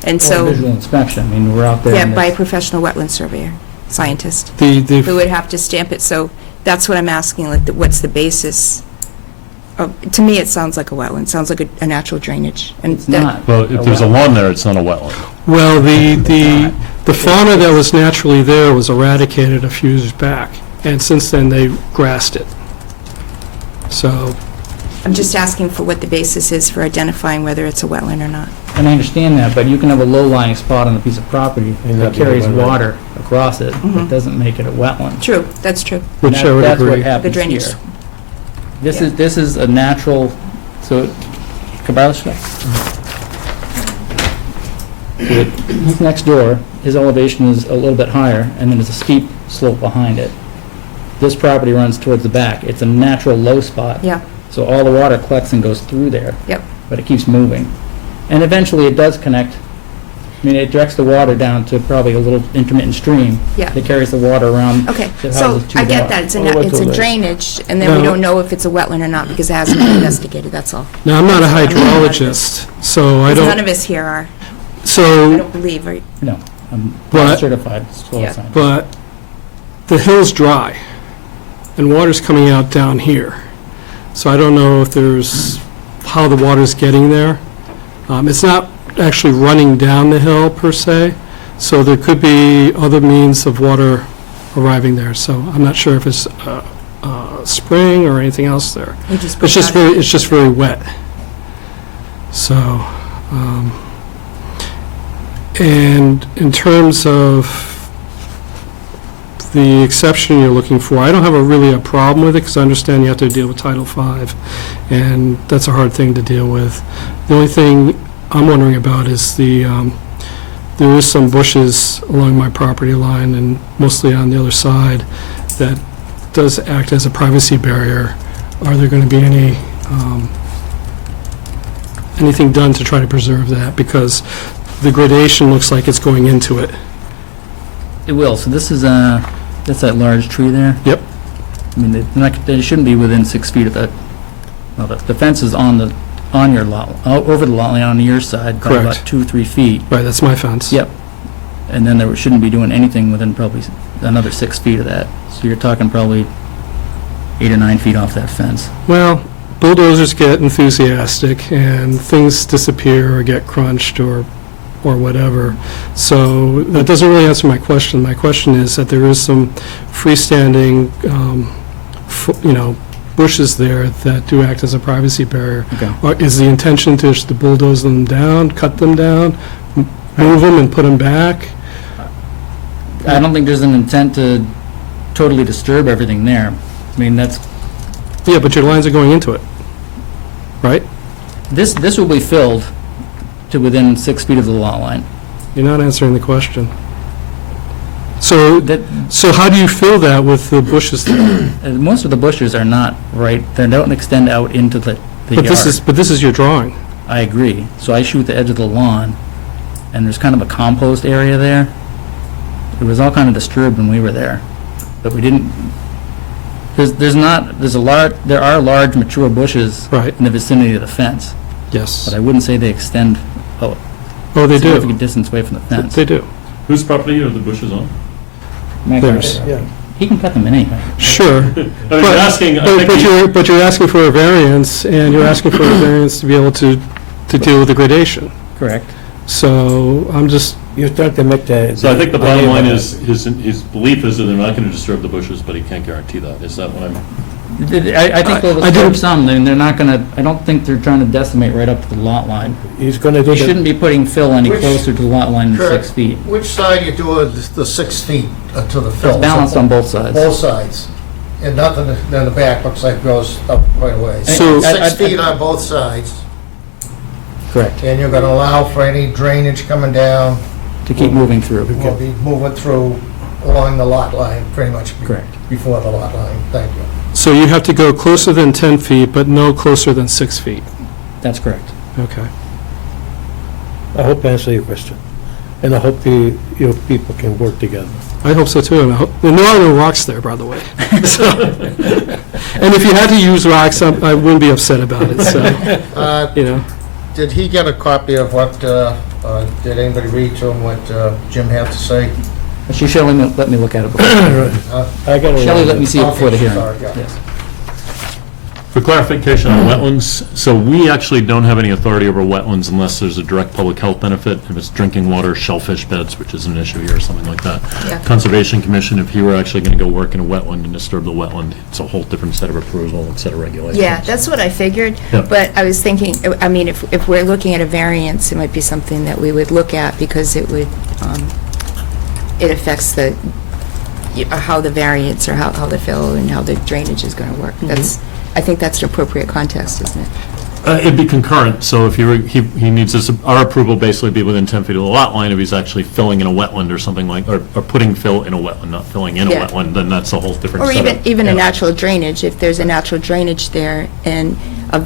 And or so, visual inspection, I mean, we're out there. yeah, and by a it's- professional wetland surveyor, scientist, The, who would have to stamp it, so that's what I'm asking, like, what's the basis? To me, it sounds like a wetland, sounds like a natural drainage. And It's that- not. Well, if there's a lawn there, it's not a wetland. well, the fauna that was naturally there was eradicated a few years back, and since then, they grassed it. So, I'm just asking for what the basis is for identifying whether it's a wetland or not. And I understand that, but you can have a low-lying spot on a piece of property And that not be a carries wetland. water across it. Mhm. It doesn't make it a wetland. True, that's true. which I would That's what agree. happens The drainage. here. This Yeah. this is a natural, so, Kabarska? He's next door, his elevation is a little bit higher, and then there's a steep slope behind it. This property runs towards the back. It's a natural low spot. Yeah, So all the water collects and goes through there. Yep. But it keeps moving. And eventually it does connect. I mean, it directs the water down to probably a little intermittent stream. Yeah. That carries the water around. okay, that so houses two I get dogs. that, it's Well, what's it's all a this? drainage, and then we No. don't know if it's a wetland or not, because it hasn't been investigated, that's all. Now, I'm not a hydrologist, so I None don't, of us here are, I so, don't believe, right? No, I'm But- not certified soil Yeah. scientist. but the hill's dry, and water's coming out down here. So I don't know if there's, how the water's getting there. It's not actually running down the hill per se, so there could be other means of water arriving there. So I'm not sure if it's a spring or anything else there. We just It's just put that- it's just very wet. So, and in terms of the exception you're looking for, I don't have really a problem with it, because I understand you have to deal with Title V, and that's a hard thing to deal with. The only thing I'm wondering about is there is some bushes along my property line, and mostly on the other side, that does act as a privacy barrier. Are there going to be anything done to try to preserve that? Because the gradation looks like it's going into it. It will, so this is that's that large tree there? Yep. I mean, they shouldn't be within 6 feet of that, well, the fence is on your lot, over the lot line on your side. By Correct. about 2-3 feet. Right, that's my fence. Yep. And then there shouldn't be doing anything within probably another 6 feet of that. So you're talking probably 8 or 9 feet off that fence. Well, bulldozers get enthusiastic, and things disappear or get crunched or whatever. So that doesn't really answer my question. My question is that there is some freestanding, bushes there that do act as a privacy barrier. Okay. Or is the intention to just bulldoze them down, cut them down, move them and put them back? I don't think there's an intent to totally disturb everything there. I mean, that's, Yeah, but your lines are going into it, right? this will be filled to within 6 feet of the lot line. You're not answering the question. So, That, so how do you fill that with the bushes there? most of the bushes are not right, they don't extend out into the But this is, yard. but this is your drawing. I agree. So I shoot the edge of the lawn, and there's kind of a compost area there. It was all kind of disturbed when we were there, but we didn't, there are large mature bushes Right. in the vicinity of the fence, Yes. but I wouldn't say they extend a Oh, they do. significant distance away from the fence. They do. Whose property are the bushes on? Theirs. He can cut them anyway. Sure. I mean, you're asking, I think But you're asking for a variance, and you're asking for a variance to be able to deal with the gradation. Correct. So I'm just, You're trying to make the... So I think the bottom line is, his belief is that they're not going to disturb the bushes, but he can't guarantee that. Is that what I'm? I think they'll I didn't- disturb some, and they're not gonna, I don't think they're trying to decimate right up to the lot line. He's gonna do You shouldn't the... be putting fill any Which- closer to the lot line than Kurt, 6 feet. Which side you do the 6 feet to the fill? It's balanced on both sides. Both sides. And nothing in the back looks like goes up quite a ways. So- 6 feet on both sides, Correct. and you're going to allow for any drainage coming down, To keep moving through. will be moving through along the lot line, pretty much Correct. before the lot line. Thank you. so you have to go closer than 10 feet, but no closer than 6 feet. That's correct. Okay. I hope I answer your question. And I hope your people can work together. I hope so too, and I hope, there are no rocks there, by the way. So, and if you had to use rocks, I wouldn't be upset about it, so, you know. Did he get a copy of what, did anybody read to him what Jim had to say? Shelley let me look at it before. I got it. Shelley let me see it before the Okay, hearing. sorry, yeah. Yes. For clarification on wetlands, so we actually don't have any authority over wetlands unless there's a direct public health benefit, if it's drinking water, shellfish beds, which is an issue here, or something like that. Yeah. Conservation Commission, if you were actually going to go work in a wetland and disturb the wetland, it's a whole different set of approval and set of regulations. Yeah, that's what I figured, Yeah. but I was thinking, I mean, if we're looking at a variance, it might be something that we would look at, because it would, it affects the, how the variance, or how the fill and how the drainage is gonna work. That's, I think that's an appropriate context, isn't it? It'd be concurrent, so if he needs this, our approval basically be within 10 feet of the lot line. If he's actually filling in a wetland or something like, or putting fill in a wetland, not filling in a Yeah. wetland, then that's a whole different Or setup. even a Yeah. natural drainage, if there's a natural drainage there, and a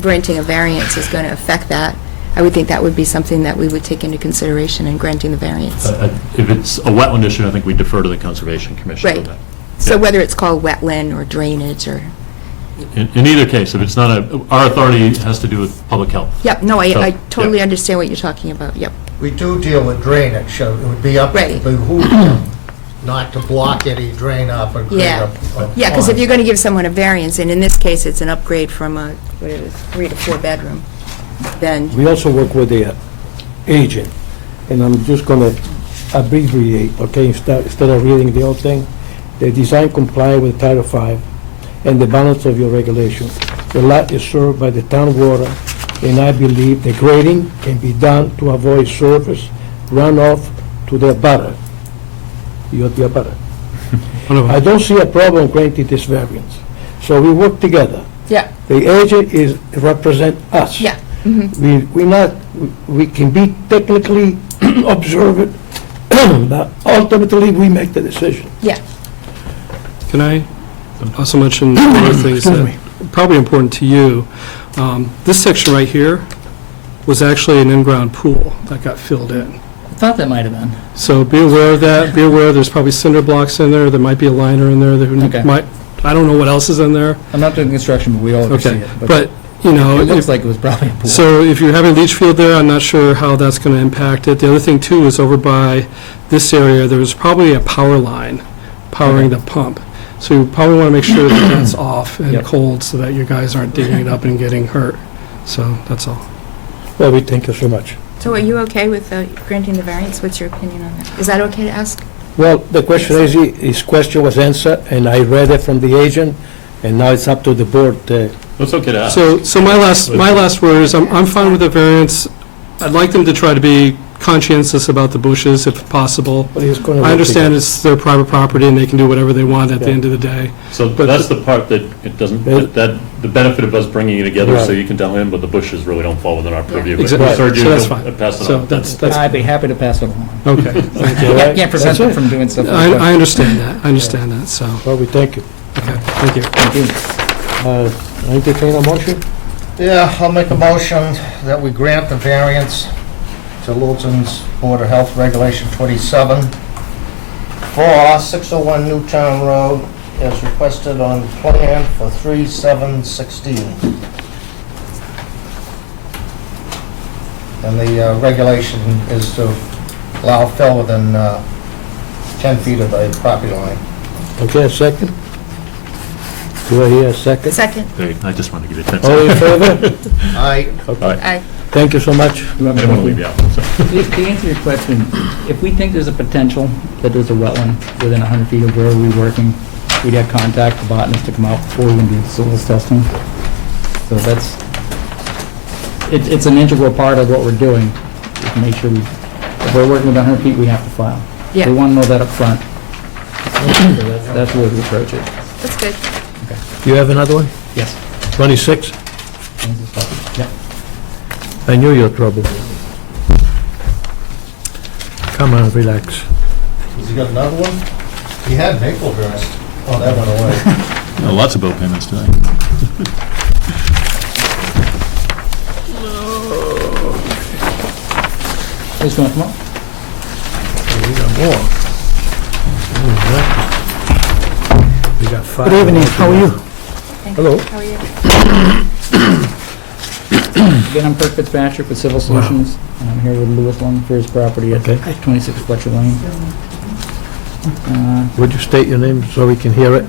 granting a variance is gonna affect that, I would think that would be something that we would take into consideration in granting the variance. If it's a wetland issue, I think we defer to the Conservation Commission. Right. So whether it's called wetland or drainage or, In either case, if it's not our authority has to do with public health. yep, no, So, I totally yeah. understand what you're talking about, yep. We do deal with drainage, so it would be up to Right. behoove him not to block any drain up and create Yeah. a Yeah, because if pond. you're going to give someone a variance, and in this case, it's an upgrade from a, what is it, 3 to 4 bedroom, then, We also work with the agent, and I'm just gonna abbreviate, okay, instead of reading the whole thing. The design comply with Title V and the balance of your regulation. The lot is served by the town water, and I believe the grading can be done to avoid surface runoff to the abutter. You're the abutter. I don't see a problem granting this variance. So we work together. yeah, The agent represent us. yeah. We can be technically observant, but ultimately, we make the decision. Yeah. Can I also mention other things that are probably important to you? This section right here was actually an in-ground pool that got filled in. I thought that might have been. So be aware of that, be aware there's probably cinder blocks in there, there might be a liner in there, Okay. there might, I don't know what else is in there. I'm not doing construction, but we all oversee Okay, it. but, you know, It looks if- like it was probably a pool. so if you're having leach field there, I'm not sure how that's going to impact it. The other thing too is over by this area, there was probably a power line powering the pump. So you probably want to make sure that that's off and Yep. cold so that you guys aren't digging it up and getting hurt. So that's all. Well, we thank you so much. So are you okay with granting the variance? What's your opinion on that? Is that okay to ask? Well, the question is, his question was answered, and I read it from the agent, and now it's up to the board. It's okay to ask. So my last word is, I'm fine with the variance. I'd like them to try to be conscientious about the bushes if possible. But he's gonna I work understand together. it's their private property and they can do whatever they want at the Yeah. end of the day. So But that's the part that it doesn't, It- that the benefit of us bringing it together, so Right. you can tell him, but the bushes really don't fall within our purview. But Exactly. we heard you, So that's you'll fine. pass it So on. that's, I'd be happy to pass it along. okay. Thank you. All right? Can't prevent That's them it. from doing stuff like that. I understand that, so, Well, we thank you. okay, thank you. Thank you. Entertain a motion? Yeah, I'll make a motion that we grant the variance to Littleton's Board of Health Regulation 27 for 601 Newtown Road as requested on plan for 3/7/16. And the regulation is to allow fill within 10 feet of the property line. Okay, a second? Do I hear a second? Second? Hey, I just wanted to give you a 10 All seconds. in favor? Aye. Aye. Thank you so much. You want I me didn't want to to- leave you out. so. To answer your question, if we think there's a potential that there's a wetland within 100 feet of where we're working, we'd have contact the botanist to come out before we can do the soils testing. So that's, it's an integral part of what we're doing, is to make sure we, if we're working within 100 feet, we have to file. Yeah. They want to know that up front. So that's the way we approach it. That's good. You have another one? Yes. 26? Yeah. I knew your trouble. Come on, relax. Has he got another one? He had Maplehurst. Oh, that went away. Lots of bill payments today. Just want to come up? We got more. We got five. Good evening, how are you? Hello. How are you? Again, I'm Kirk Fitzpatrick with Civil Solutions, and I'm here with Louis Lung for his property at Okay. 26 Fletcher Lane. Would you state your name so we can hear it?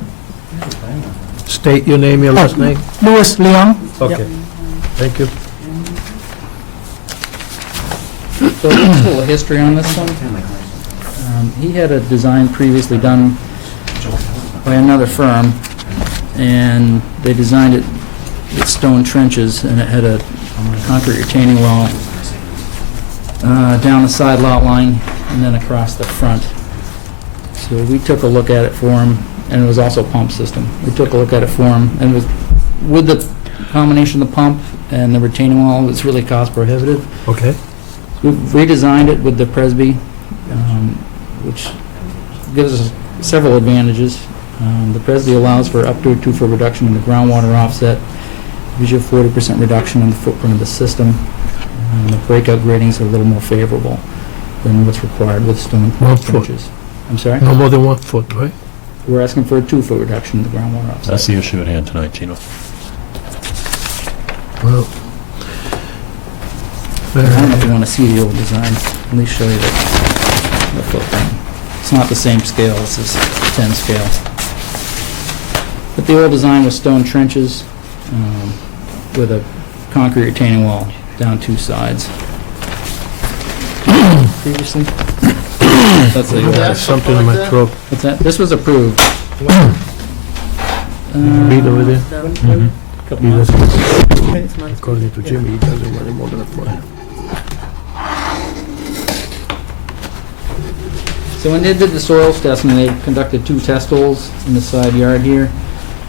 State your name, your last name? Louis Leong. Okay. Thank you. So just a little history on this one. He had a design previously done by another firm, and they designed it with stone trenches, and it had a concrete retaining wall down the side lot line and then across the front. So we took a look at it for him, and it was also a pump system. We took a look at it for him, and with the combination of the pump and the retaining wall, it's really cost prohibitive. Okay. We've redesigned it with the Presby, which gives us several advantages. The Presby allows for up to a 2-foot reduction in the groundwater offset, gives you a 40% reduction in the footprint of the system, and the breakout gradings are a little more favorable than what's required with stone 1 foot. trenches. I'm sorry? No more than 1 foot, right? We're asking for a 2-foot reduction in the groundwater offset. That's the issue at hand tonight, Gino. Well. I don't know if you want to see the old design. Let me show you the footprint. It's not the same scale, it's this 10 scale. But the old design was stone trenches with a concrete retaining wall down 2 sides. Previously? That's the, Something in my throat. what's that? This was approved. Read over there. Couple He months. doesn't, according to Jimmy, he doesn't want it more than a foot. So when they did the soils testing, they conducted 2 test holes in the side yard here.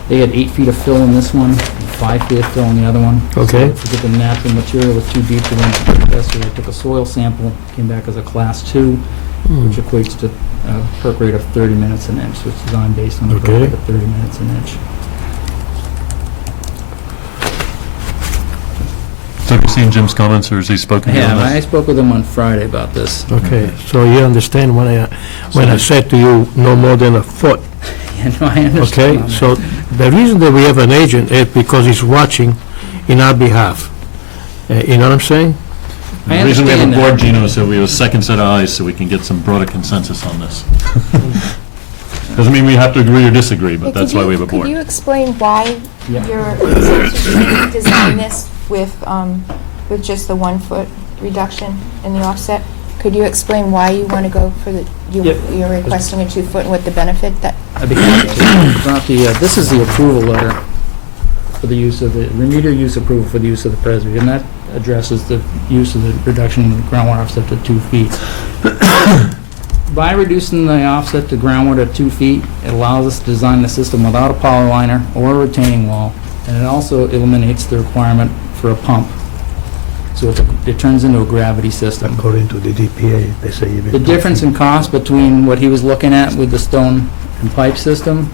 They had 8 feet of fill in this one, and 5 feet of fill in the other one. Okay. So to get the natural material was too deep to run through the test, so they took a soil sample, came back as a class 2, which equates to a perk rate of 30 minutes an inch, so it's designed based on the perk Okay. rate of 30 minutes an inch. So have you seen Jim's comments, or has he spoken to you on Yeah, I this? spoke with them on Friday about this. Okay, so you understand when I said to you, no more than a foot, Yeah, no, I understand. okay? So the reason that we have an agent is because he's watching in our behalf. You know what I'm saying? I The reason we have a understand board, that. Gino, is so we have a second set of eyes, so we can get some broader consensus on this. Doesn't mean we have to agree or disagree, but that's why we have a board. Could you explain why Yeah. you're designing this with just the 1-foot reduction in the offset? Could you explain why you want to go for the, Yep. you're requesting a 2-foot and what the benefit that? I'd be happy to. About the, this is the approval letter for the use of the, remedial use approval for the use of the Presby, and that addresses the use of the reduction in the groundwater offset to 2 feet. By reducing the offset to groundwater at 2 feet, it allows us to design the system without a power liner or a retaining wall, and it also eliminates the requirement for a pump. So it turns into a gravity system. According to the DPA, they say even. The difference in cost between what he was looking at with the stone and pipe system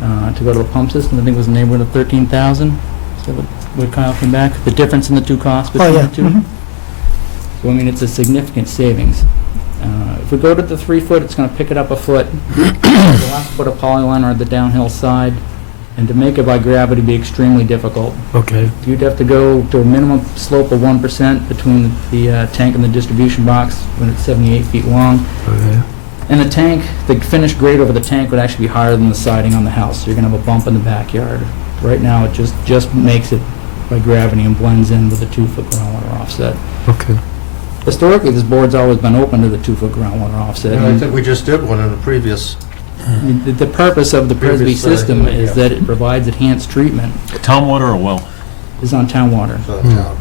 to go to a pump system, I think was in the neighborhood of 13,000. Is that what Kyle came back? The difference in the 2 costs between the 2? So, I mean, it's a significant savings. If we go to the 3-foot, it's going to pick it up a foot. We'll have to put a polyliner at the downhill side, and to make it by gravity would be extremely difficult. Okay, You'd have to go to a minimum slope of 1% between the tank and the distribution box when it's 78 feet long. okay. And the tank, the finished grade over the tank would actually be higher than the siding on the house, so you're gonna have a bump in the backyard. Right now, it just makes it by gravity and blends in with the 2-foot groundwater offset. Okay. Historically, this board's always been open to the 2-foot groundwater offset. And I think we just did one in the previous. The purpose of the Presby Previous, system is yeah. that it provides enhanced treatment, Town water or well? is on town water. Town.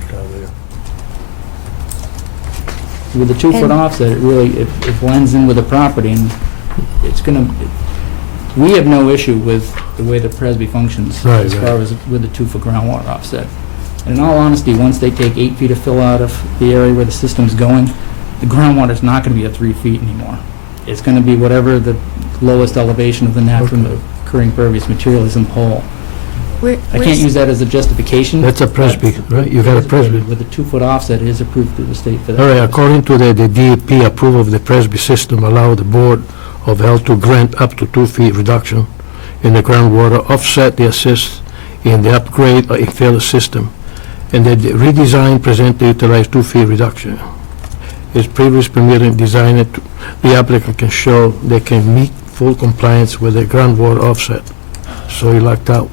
With the 2-foot And- offset, it really, it blends in with the property, and it's gonna, we have no issue with the way the Presby functions Right, as right. far as with the 2-foot groundwater offset. And in all honesty, once they take 8 feet of fill out of the area where the system's going, the groundwater's not gonna be at 3 feet anymore. It's gonna be whatever the lowest elevation of the natural occurring pervious material is in the hole. I can't use that as a justification. That's a Presby, right? You got a Presby. With a 2-foot offset, it is approved through the state for that. All right, purpose. according to the DEP approval of the Presby system, allow the Board of Health to grant up to 2 feet reduction in the groundwater, offset the assist in the upgrade or infill system, and the redesign present to utilize 2 feet reduction. Is previous permitted designed, the applicant can show they can meet full compliance with the groundwater offset. So he lucked out.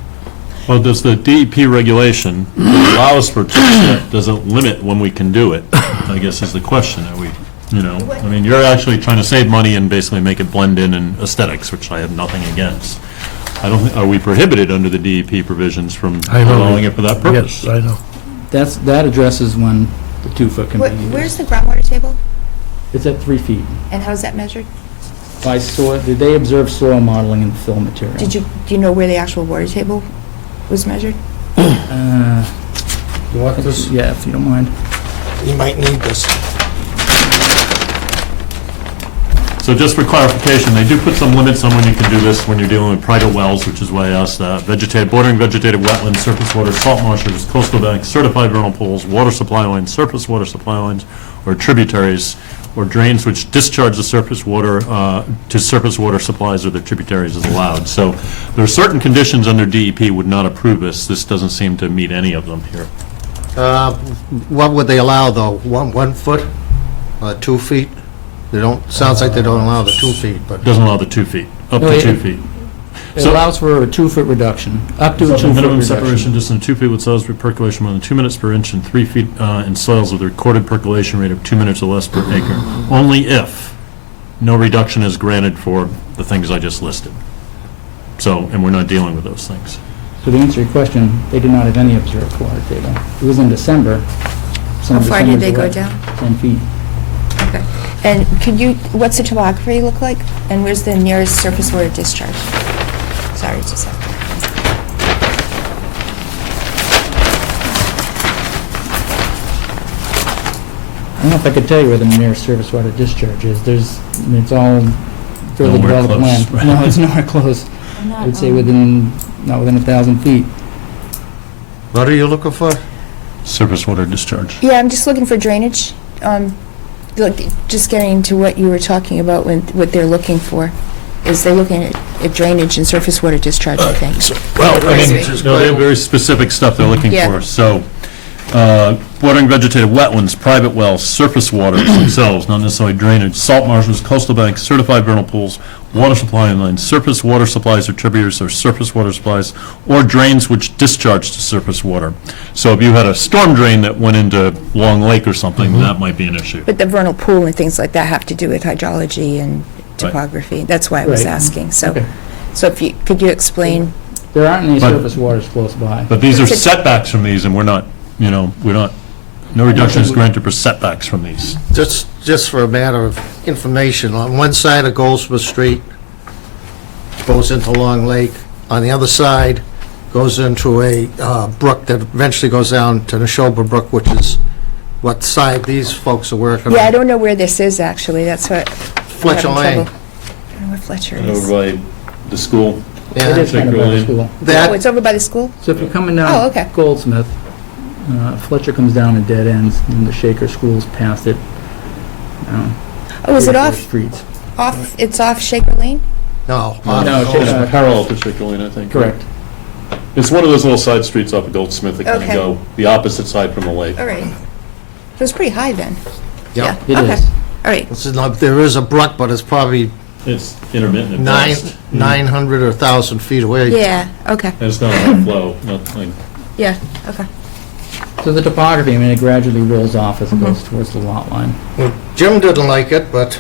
Well, does the DEP regulation that allows for 2%, does it limit when we can do it? I guess is the question. Are we, I mean, you're actually trying to save money and basically make it blend in aesthetics, which I have nothing against. Are we prohibited under the DEP provisions from I know. allowing it for that purpose? Yes, I know. That addresses when the 2-foot can be used. Where's the groundwater table, It's at 3 feet. and how's that measured? By soil, they observe soil modeling and fill material. Do you know where the actual water table was measured? You walk this? Yeah, if you don't mind. You might need this. So just for clarification, they do put some limits on when you can do this when you're dealing with private wells, which is why I asked that. Bordering vegetated wetlands, surface water, salt marshes, coastal banks, certified vernal pools, water supply lines, surface water supply lines, or tributaries, or drains which discharge the surface water to surface water supplies or their tributaries is allowed. So there are certain conditions under DEP would not approve this. This doesn't seem to meet any of them here. What would they allow, though? 1 foot? 2 feet? They don't, sounds like they don't allow the 2 feet, but... Doesn't allow the 2 feet, up No, to it- 2 feet. It So- allows for a 2-foot reduction, up to a 2-foot Minimum reduction. separation distance 2 feet with soils for percolation more than 2 minutes per inch and 3 feet in soils with a recorded percolation rate of 2 minutes or less per acre, only if no reduction is granted for the things I just listed. So, and we're not dealing with those things. So to answer your question, they did not have any observed water table. It was in December. Some How far did December's they go wet, down? 10 feet. Okay. And what's the topography look like? And where's the nearest surface water discharge? Sorry, just a second. I don't know if I could tell you where the nearest surface water discharge is. I mean, it's all fairly Nowhere developed close, land. right. No, it's nowhere close. I would say not within 1,000 feet. What are you looking for? Surface water discharge. Yeah, I'm just looking for drainage. Just getting into what you were talking about, what they're looking for, is they're looking at drainage and surface water discharge, I think. Well, I mean, Presby. no, they have very specific stuff they're looking Yeah. for. So, bordering vegetated wetlands, private wells, surface waters themselves, not necessarily drainage, salt marshes, coastal banks, certified vernal pools, water supply lines, surface water supplies or tributaries or surface water supplies, or drains which discharge to surface water. So if you had a storm drain that went into Long Lake or something, that might be an issue. But the vernal pool and things like that have to do with hydrology and topography. That's why I was Right. asking. So, Okay. could you explain? There aren't any But- surface waters close by. But these are It's a- setbacks from these, and we're not, no reduction is granted for setbacks from these. Just for a matter of information, on one side of Goldsmith Street goes into Long Lake, on the other side goes into a brook that eventually goes down to Neshoba Brook, which is what side these folks are working on. Yeah, I don't know where this is, actually. That's what. Fletcher I'm having Lane. trouble. I don't know where Fletcher is. by the school. It Yeah, is kind of by the Shaker school. Oh, that, it's over by the school? So if you're coming Oh, down okay. Goldsmith, Fletcher comes down and dead ends, and the Shaker School's past it. Oh, is it 3 or 4 off, Streets. it's off Shaker Lane? no. No, Shaker- Parallel to Shaker Lane, I think. Correct. It's one of those little side streets off of Goldsmith that kind of Okay. go the opposite side from the lake. All right. So it's pretty high then? Yeah. It Okay. is. All right. There is a brook, but it's probably It's intermittent at nine, best. 900 or 1,000 feet away. Yeah, okay. And it's not a high flow, not like, Yeah, okay. So the topography, I mean, it gradually rolls off as it goes towards the lot line. Jim didn't like it, but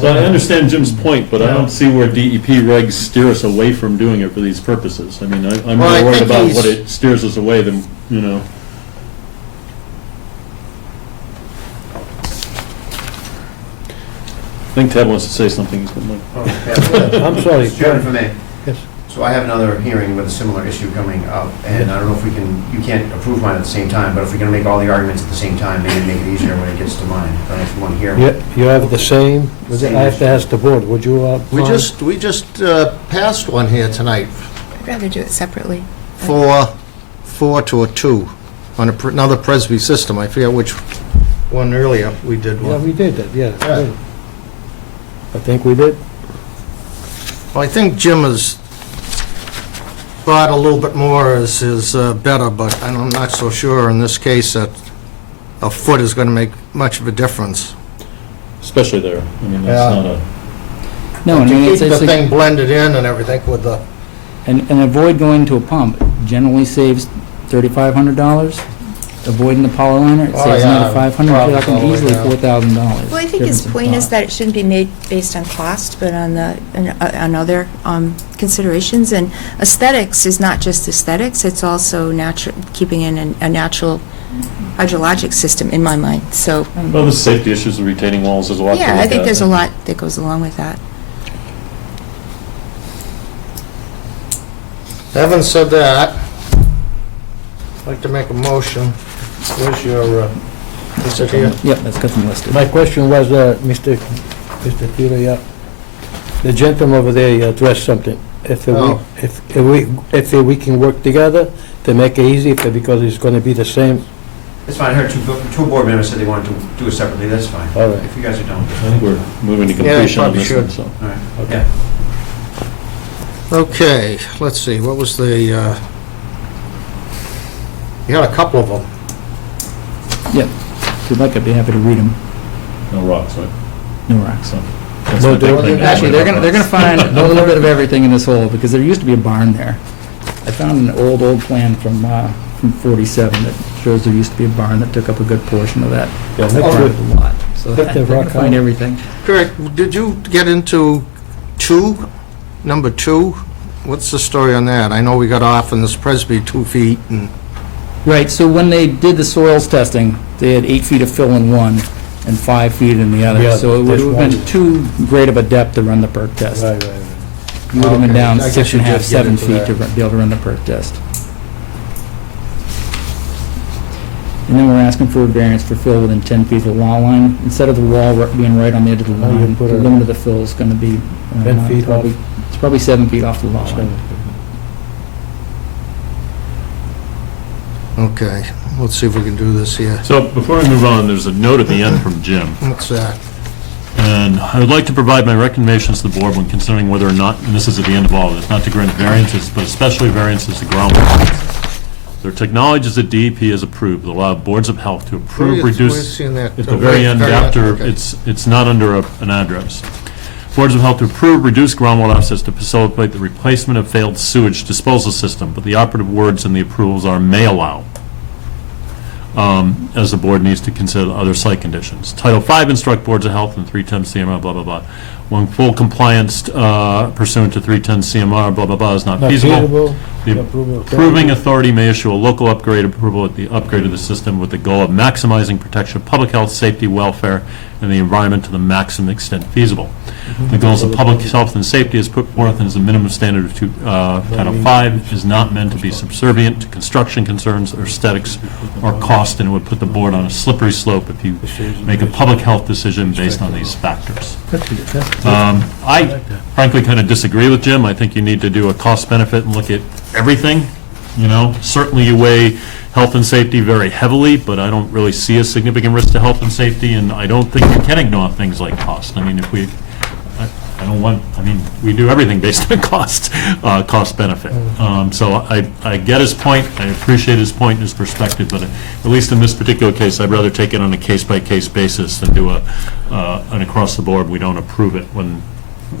so I understand Jim's point, but I don't see where DEP regs steer us away from doing it for these purposes. I mean, I'm Well, I more worried think about he's- what it steers us away than, I think Ted wants to say something. He's been like- I'm sorry. Chairman, if I may. Yes. So I have another hearing with a similar issue coming up, and I don't know if you can't approve mine at the same time, but if we're going to make all the arguments at the same time, maybe make it easier when it gets to mine. I don't know if you want to hear. You have the same, I have to ask the board, would you? we just passed one here tonight. I'd rather do it separately. 4 to a 2 on another Presby system. I forget which one earlier we did Yeah, one. we did that, yeah. Yeah. I think we did. Well, I think Jim has thought a little bit more is better, but I'm not so sure in this case that a foot is going to make much of a difference. Especially there. I mean, Yeah. that's not a, No, I To mean, keep it's, the thing blended in and everything with the, and avoid going to a pump generally saves $3,500. Avoiding the power liner, it Oh, saves yeah, another $500, you're probably talking all easily the way $4,000. Well, I think his difference in point is cost. that it shouldn't be made based on cost, but on on other considerations. And aesthetics is not just aesthetics, it's also keeping in a natural hydrologic system, in my mind. So, well, the safety issues of retaining walls is a lot to yeah, I look think at. there's a lot that goes along with that. having said that, I'd like to make a motion. Where's your, is it here? Yep, that's got them listed. My question was, Mr. Peter, yeah, the gentleman over there addressed something. If Oh. if we can work together to make it easy, because it's going to be the same. It's fine, I heard two board members said they wanted to do it separately, that's fine. All right. If you guys are done. I think we're moving to Yeah, completion on probably this one, should. so. All right, Okay. yeah. Okay, let's see, what was the, you had a couple of them. Yep, if you'd like, I'd be happy to read them. No rocks, right? No rocks. So, that's No, my big thing. Actually, they're gonna find a little bit of everything in this hole, because there used to be a barn there. I found an old plan from 47 that shows there used to be a barn that took up a good portion of that Yeah, part that's of the lot. So Take the they're gonna rock find out. everything. Correct, did you get into number 2? What's the story on that? I know we got off in this Presby 2 feet, and, Right, so when they did the soils testing, they had 8 feet of fill in one and 5 feet in the Yeah, other. So it would that's have been one. too great of a depth to run the perk test. Right. You would have been Okay, down I guess 6 you and a half, did get 7 into feet to that. be able to run the perk test. And then we're asking for a variance for fill within 10 feet of the lot line. Instead of the wall being right on the edge of the Oh, you line, put the a- limit of the fill is going to be 10 feet off. It's probably 7 feet off the lot line. okay, let's see if we can do this here. So before we move on, there's a note at the end from Jim. What's that? And I would like to provide my recommendations to the board when considering whether or not, and this is at the end of all of this, not to grant variances, but especially variances to groundwater. Their technologies that DEP has approved allow boards of health to approve, Where's reduce, seeing that? at the very end Very after, okay. it's not under an address. Boards of health to approve, reduce groundwater access to facilitate the replacement of failed sewage disposal system, but the operative words in the approvals are may allow, as the board needs to consider other site conditions. Title V, instruct boards of health and 310 CMR, blah, blah, blah. When full compliance pursuant to 310 CMR, blah, blah, blah, is not Not feasible. feasible. The approving authority may issue a local upgrade approval at the upgrade of the system with the goal of maximizing protection of public health, safety, welfare, and the environment to the maximum extent feasible. The goals of public health and safety as put forth as a minimum standard of Title V is not meant to be subservient to construction concerns or aesthetics or cost, and it would put the board on a slippery slope if you make a public health decision based on these factors. I frankly kind of disagree with Jim. I think you need to do a cost benefit and look at everything, you know. Certainly you weigh health and safety very heavily, but I don't really see a significant risk to health and safety, and I don't think you can ignore things like cost. I mean, if we, I don't want, I mean, we do everything based on cost, cost benefit. So I get his point, I appreciate his point and his perspective, but at least in this particular case, I'd rather take it on a case-by-case basis than do an across-the-board, we don't approve it when,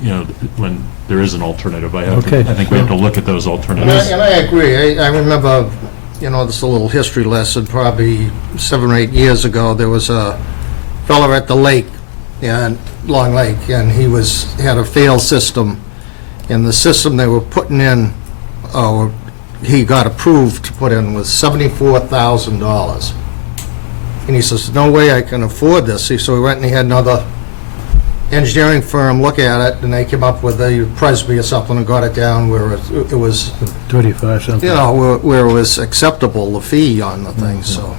you know, when there is an alternative. I Okay. think we have to look at those And alternatives. I agree. I remember, you know, this is a little history lesson, probably 7 or 8 years ago, there was a fella at the lake, Long Lake, and he had a failed system, and the system they were putting in, or he got approved to put in, was $74,000. And he says, no way I can afford this. So he went and he had another engineering firm look at it, and they came up with a Presby or something and got it down where it was, 35 something. you know, where it was acceptable, the fee on the thing, so.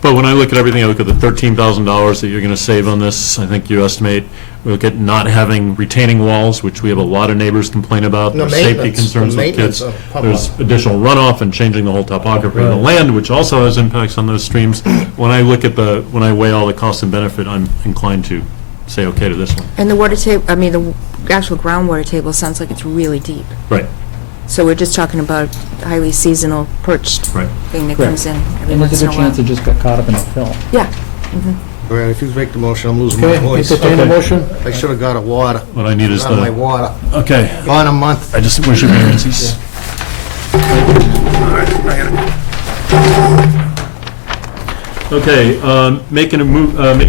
But when I look at everything, I look at the $13,000 that you're going to save on this. I think you estimate, we look at not having retaining walls, which we have a lot of neighbors complain about. No, There's safety maintenance. concerns The with kids. maintenance of pump There's up. additional runoff and changing the whole topography of the land, which also has impacts on those streams. When I look at when I weigh all the cost and benefit, I'm inclined to say okay to this one. And the water table, I mean, the actual groundwater table sounds like it's really deep. Right, So we're just talking about highly seasonal perched right. thing that comes in every And once there's in a a good chance while. it just got caught up in a fill. Yeah. All right, if you make the motion, I'm losing my Okay, voice. entertain a motion? I should have got a water. What I need is Got my the, water. okay, Gone a month. I just wish your variances. Okay, make a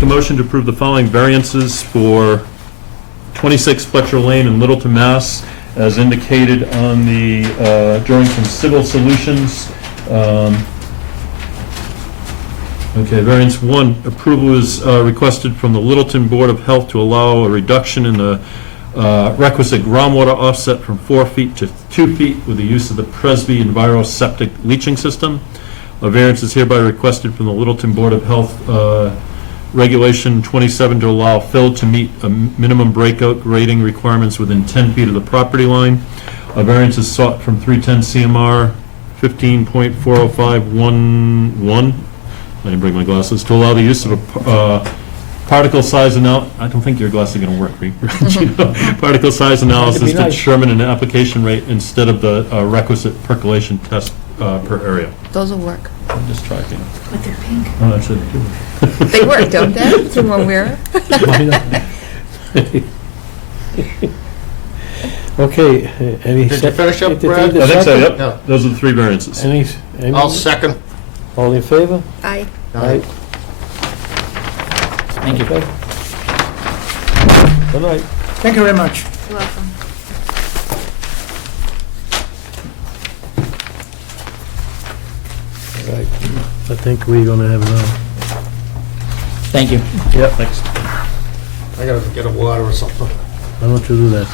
motion to approve the following variances for 26 Fletcher Lane in Littleton, Mass, as indicated on the drawing from Civil Solutions. Okay, variance 1, approval is requested from the Littleton Board of Health to allow a reduction in the requisite groundwater offset from 4 feet to 2 feet with the use of the Presby Enviro septic leaching system. A variance is hereby requested from the Littleton Board of Health Regulation 27 to allow fill to meet a minimum breakout grading requirements within 10 feet of the property line. A variance is sought from 310 CMR 15.40511. I didn't bring my glasses, to allow the use of a particle size I don't think your glasses are going to work, Gino. Particle size analysis to nice. determine an application rate instead of the requisite percolation test per area. Those will work. I'm just tracking. But they're pink. Oh, actually, They work, don't they? From one wearer? Okay, any... Did you finish up, entertain Brad? the I think so, second? yep. Those are the 3 variances. Any, I'll second. all in favor? Aye. Aye. Thank you. Okay. Good night. Thank you very much. You're welcome. All right, I think we're gonna have now. Thank you. Yep. Thanks. I gotta get a water or something. Why don't you do that?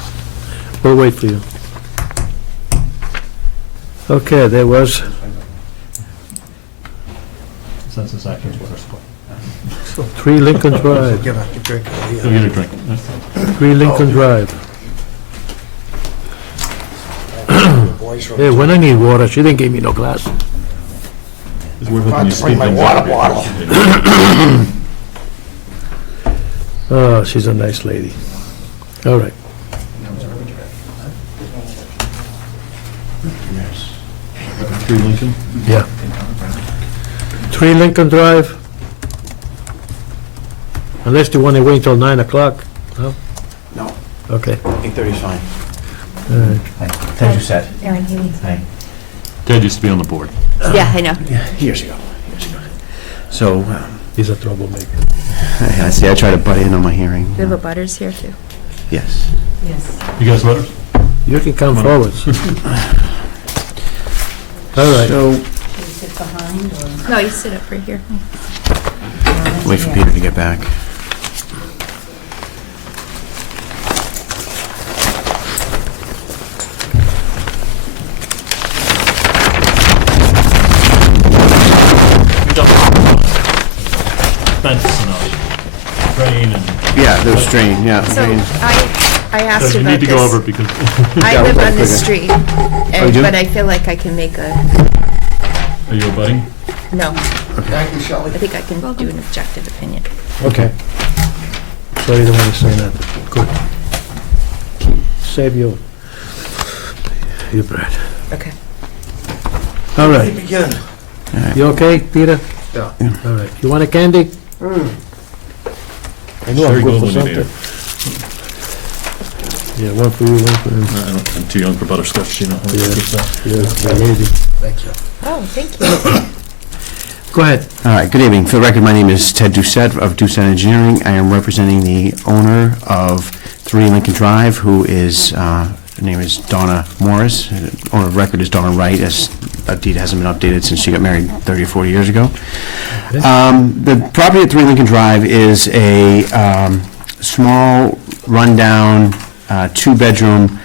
We'll wait for you. Okay, there was, Census actions with our support. 3 Lincoln Drive, Get a drink. Go get a drink. 3 Lincoln Drive. Hey, when I need water, she didn't give me no glass. It's worth looking these bring my things water up. bottle. Oh, she's a nice lady. All right. 3 Lincoln? Yeah. 3 Lincoln Drive. Unless you want to wait till 9 o'clock, no? No, Okay. 8:30 is fine. All right. Ted, you said. Erin Healy. Hi. Ted used to be on the board. Yeah, I know. Years ago. So, He's a troublemaker. I see, I try to butt in on my hearing. We have a Butters here, too. Yes. You guys letters? You can come forwards. All right. So, No, you sit up right here. wait for Peter to get back. Fence and drain and, Yeah, there's drain, yeah. So drain. I asked so about you need to go over this. it because I live on this Okay. street, you do? but I feel like I can make a, are you abutting? no, Thank you, Shelley. I think I can do an objective opinion. Okay. So you don't want to say nothing. Good. Save your breath. Okay. All right. Begin. You okay, Peter? Yeah. All right. You want a candy? I know I'm Sherry good for Gold when you something. Yeah, one for you, one for him. I'm too young for butterscotch, you know. Yeah, the lady. Thank you. Oh, thank you. Go ahead. All right, good evening. For the record, my name is Ted Doucette of Doucette Engineering. I am representing the owner of 3 Lincoln Drive, who is, her name is Donna Morris. Owner of record is Donna Wright, as a deed hasn't been updated since she got married 30 or 40 years ago. The property at 3 Lincoln Drive is a small, rundown, 2-bedroom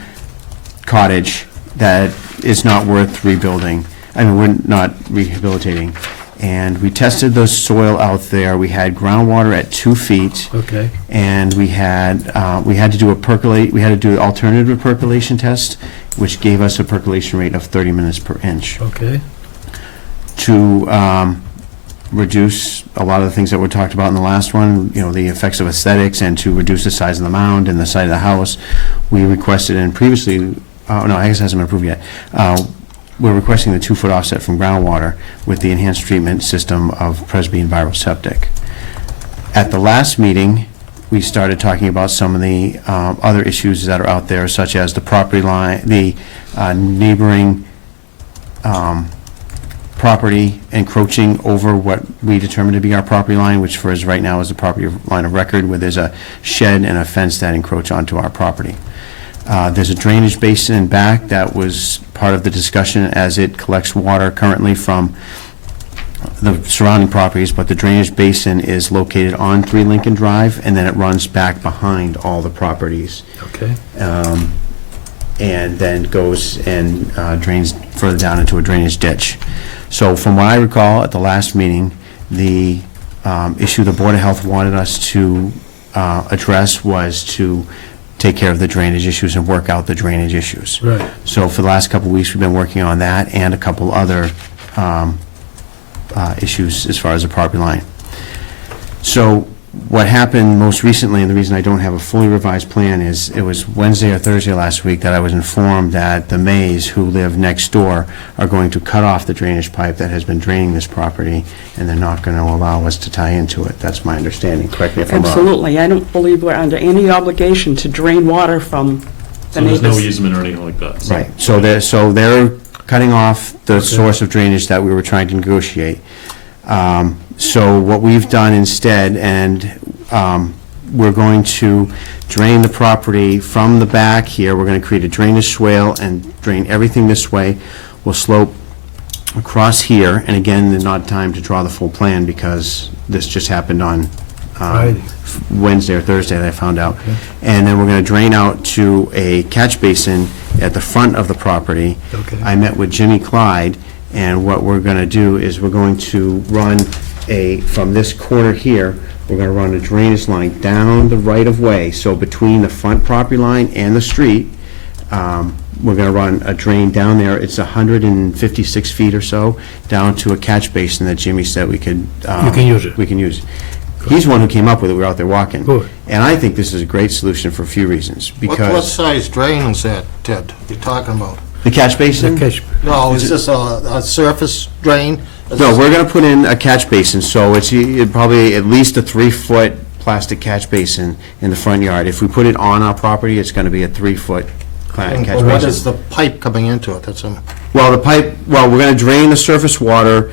cottage that is not worth rebuilding. I mean, we're not rehabilitating. And we tested the soil out there. We had groundwater at 2 feet. Okay. And we had to do an alternative percolation test, which gave us a percolation rate of 30 minutes per inch. Okay. To reduce a lot of the things that were talked about in the last one, you know, the effects of aesthetics, and to reduce the size of the mound and the side of the house, we requested, and previously, no, I guess it hasn't been approved yet, we're requesting the 2-foot offset from groundwater with the enhanced treatment system of Presby Enviroseptic. At the last meeting, we started talking about some of the other issues that are out there, such as the property line, the neighboring property encroaching over what we determined to be our property line, which for us right now is the property line of record, where there's a shed and a fence that encroach onto our property. There's a drainage basin back that was part of the discussion, as it collects water currently from the surrounding properties, but the drainage basin is located on 3 Lincoln Drive, and then it runs back behind all the properties. Okay. And then goes and drains further down into a drainage ditch. So from what I recall at the last meeting, the issue the Board of Health wanted us to address was to take care of the drainage issues and work out the drainage issues. Right. So for the last couple of weeks, we've been working on that and a couple other issues as far as the property line. So what happened most recently, and the reason I don't have a fully revised plan, is it was Wednesday or Thursday last week that I was informed that the Mays, who live next door, are going to cut off the drainage pipe that has been draining this property, and they're not going to allow us to tie into it. That's my understanding. Correct me if I'm wrong. Absolutely. I don't believe we're under any obligation to drain water from the So there's no neighbors. easement or anything like that? so- Right, so they're cutting off the source of drainage that we were trying to negotiate. So what we've done instead, and we're going to drain the property from the back here, we're going to create a drainage swale and drain everything this way. We'll slope across here, and again, there's not time to draw the full plan because this just happened on Friday. Wednesday or Thursday that I found out. And then we're going to drain out to a catch basin at the front of the property. Okay. I met with Jimmy Clyde, and what we're going to do is we're going to run from this corner here, we're going to run a drainage line down the right-of-way, so between the front property line and the street, we're going to run a drain down there. It's 156 feet or so, down to a catch basin that Jimmy said we could... You can use it. We can use. He's the one who came up with it. We were out there walking. Good. And I think this is a great solution for a few reasons, What because... size drain is that, Ted, you're talking about? The catch basin? No, is this a surface drain? No, we're going to put in a catch basin, so it's probably at least a 3-foot plastic catch basin in the front yard. If we put it on our property, it's going to be a 3-foot catch Well, what is basin. the pipe coming into it? That's a... Well, we're going to drain the surface water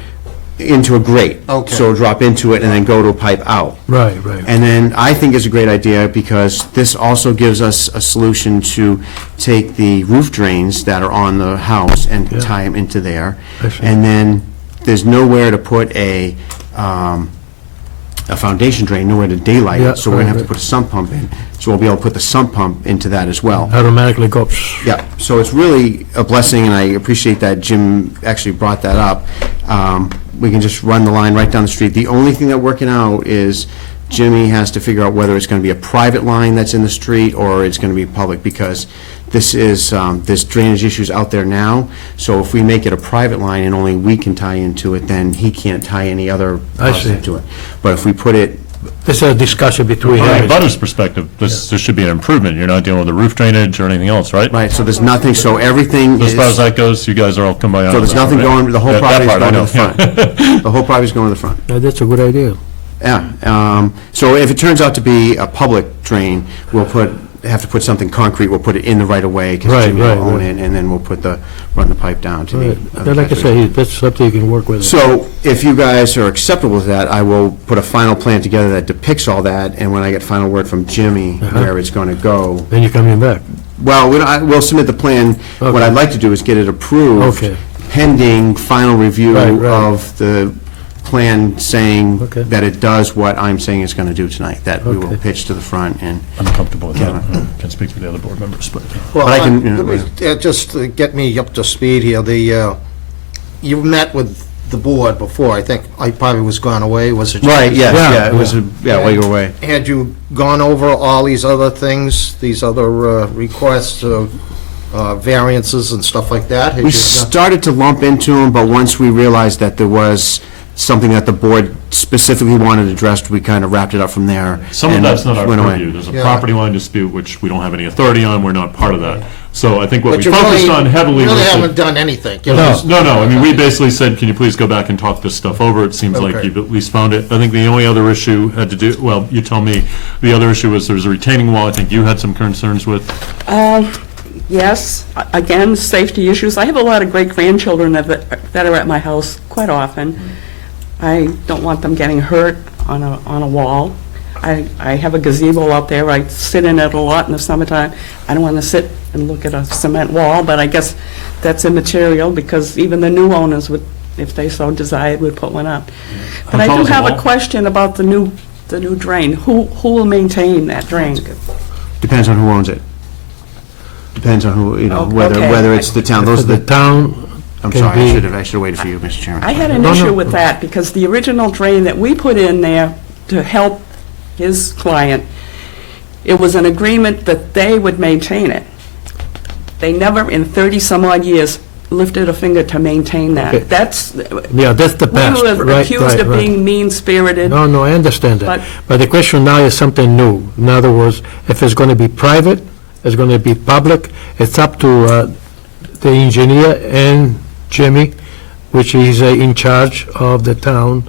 into a grate. Okay. So it'll drop into it and then go to a pipe out. Right, right. And then I think it's a great idea because this also gives us a solution to take the roof drains that are on the house and Yeah. tie them into there. I see. And then there's nowhere to put a foundation drain, nowhere to daylight Yeah, it, so we're gonna have to right. put a sump pump in. So we'll be able to put the sump pump into that as well. Automatically goes. Yeah, so it's really a blessing, and I appreciate that Jim actually brought that up. We can just run the line right down the street. The only thing that working out is Jimmy has to figure out whether it's going to be a private line that's in the street or it's going to be public, because this is, this drainage issue's out there now, so if we make it a private line and only we can tie into it, then he can't tie any other I house see. into it. But if we put it, This is a discussion between From a him. butter's perspective, this should be an improvement. You're not dealing with the roof drainage or anything else, right? right, so there's nothing, so everything As is... far as that goes, you guys are all combined. So there's nothing going, the whole That property's part I going to the know, front. The whole property's going to the front. Yeah, that's a good idea. Yeah, so if it turns out to be a public drain, we'll have to put something concrete, we'll put it in the right-of-way, because Right, Jimmy will right, own right. it, and then we'll run the pipe down to Right. the... Like I say, that's something you can work with. So if you guys are acceptable with that, I will put a final plan together that depicts all that, and when I get final word from Jimmy where it's going to go, Then you're coming back. well, we'll submit the plan. What Okay. I'd like to do is get it approved Okay. pending final review Right, right. of the plan saying Okay. that it does what I'm saying it's going to do tonight, that we will Okay. pitch to the front and... I'm comfortable with that. Yeah. Can speak for the other board members, but. Well, But I can, you know, let me, just to get me up to speed here, you've met with the board before, I think I probably was gone away, was it? Right, yes, Yeah, yeah, it was, while you were away. Had you gone over all these other things, these other requests, variances and stuff like that? Had We you- started to lump into them, but once we realized that there was something that the board specifically wanted addressed, we kind of wrapped it up from there. Some of and that's not our went away. purview. There's a Yeah. property line dispute, which we don't have any authority on, we're not part of that. So I think what But we you focused really, on heavily really was the- haven't done anything. you No. know? No, I mean, we basically said, can you please go back and talk this stuff over? It seems like Okay. you've at least found it. I think the only other issue had to do, well, you tell me, the other issue was there's a retaining wall I think you had some concerns with. Yes, again, safety issues. I have a lot of great-grandchildren that are at my house quite often. I don't want them getting hurt on a wall. I have a gazebo out there, I sit in it a lot in the summertime. I don't want to sit and look at a cement wall, but I guess that's immaterial, because even the new owners would, if they so desired, would put one up. But I tall do is the have a wall? question about the new drain. Who will maintain that drain? Depends on who owns it. Depends on who, you know, Oh, whether, okay. whether it's the town, those are The the, town I'm can sorry, be- I should have waited for you, Mr. Chairman. I had an No, no. issue with that, because the original drain that we put in there to help his client, it was an agreement that they would maintain it. They never, in 30-some-odd years, lifted a finger to maintain Okay. that. That's, Yeah, that's the we past. were Right, accused right, of right. being mean-spirited. No, I understand that. But- But the question now is something new. In other words, if it's going to be private, it's going to be public, it's up to the engineer and Jimmy, which is in charge of the town,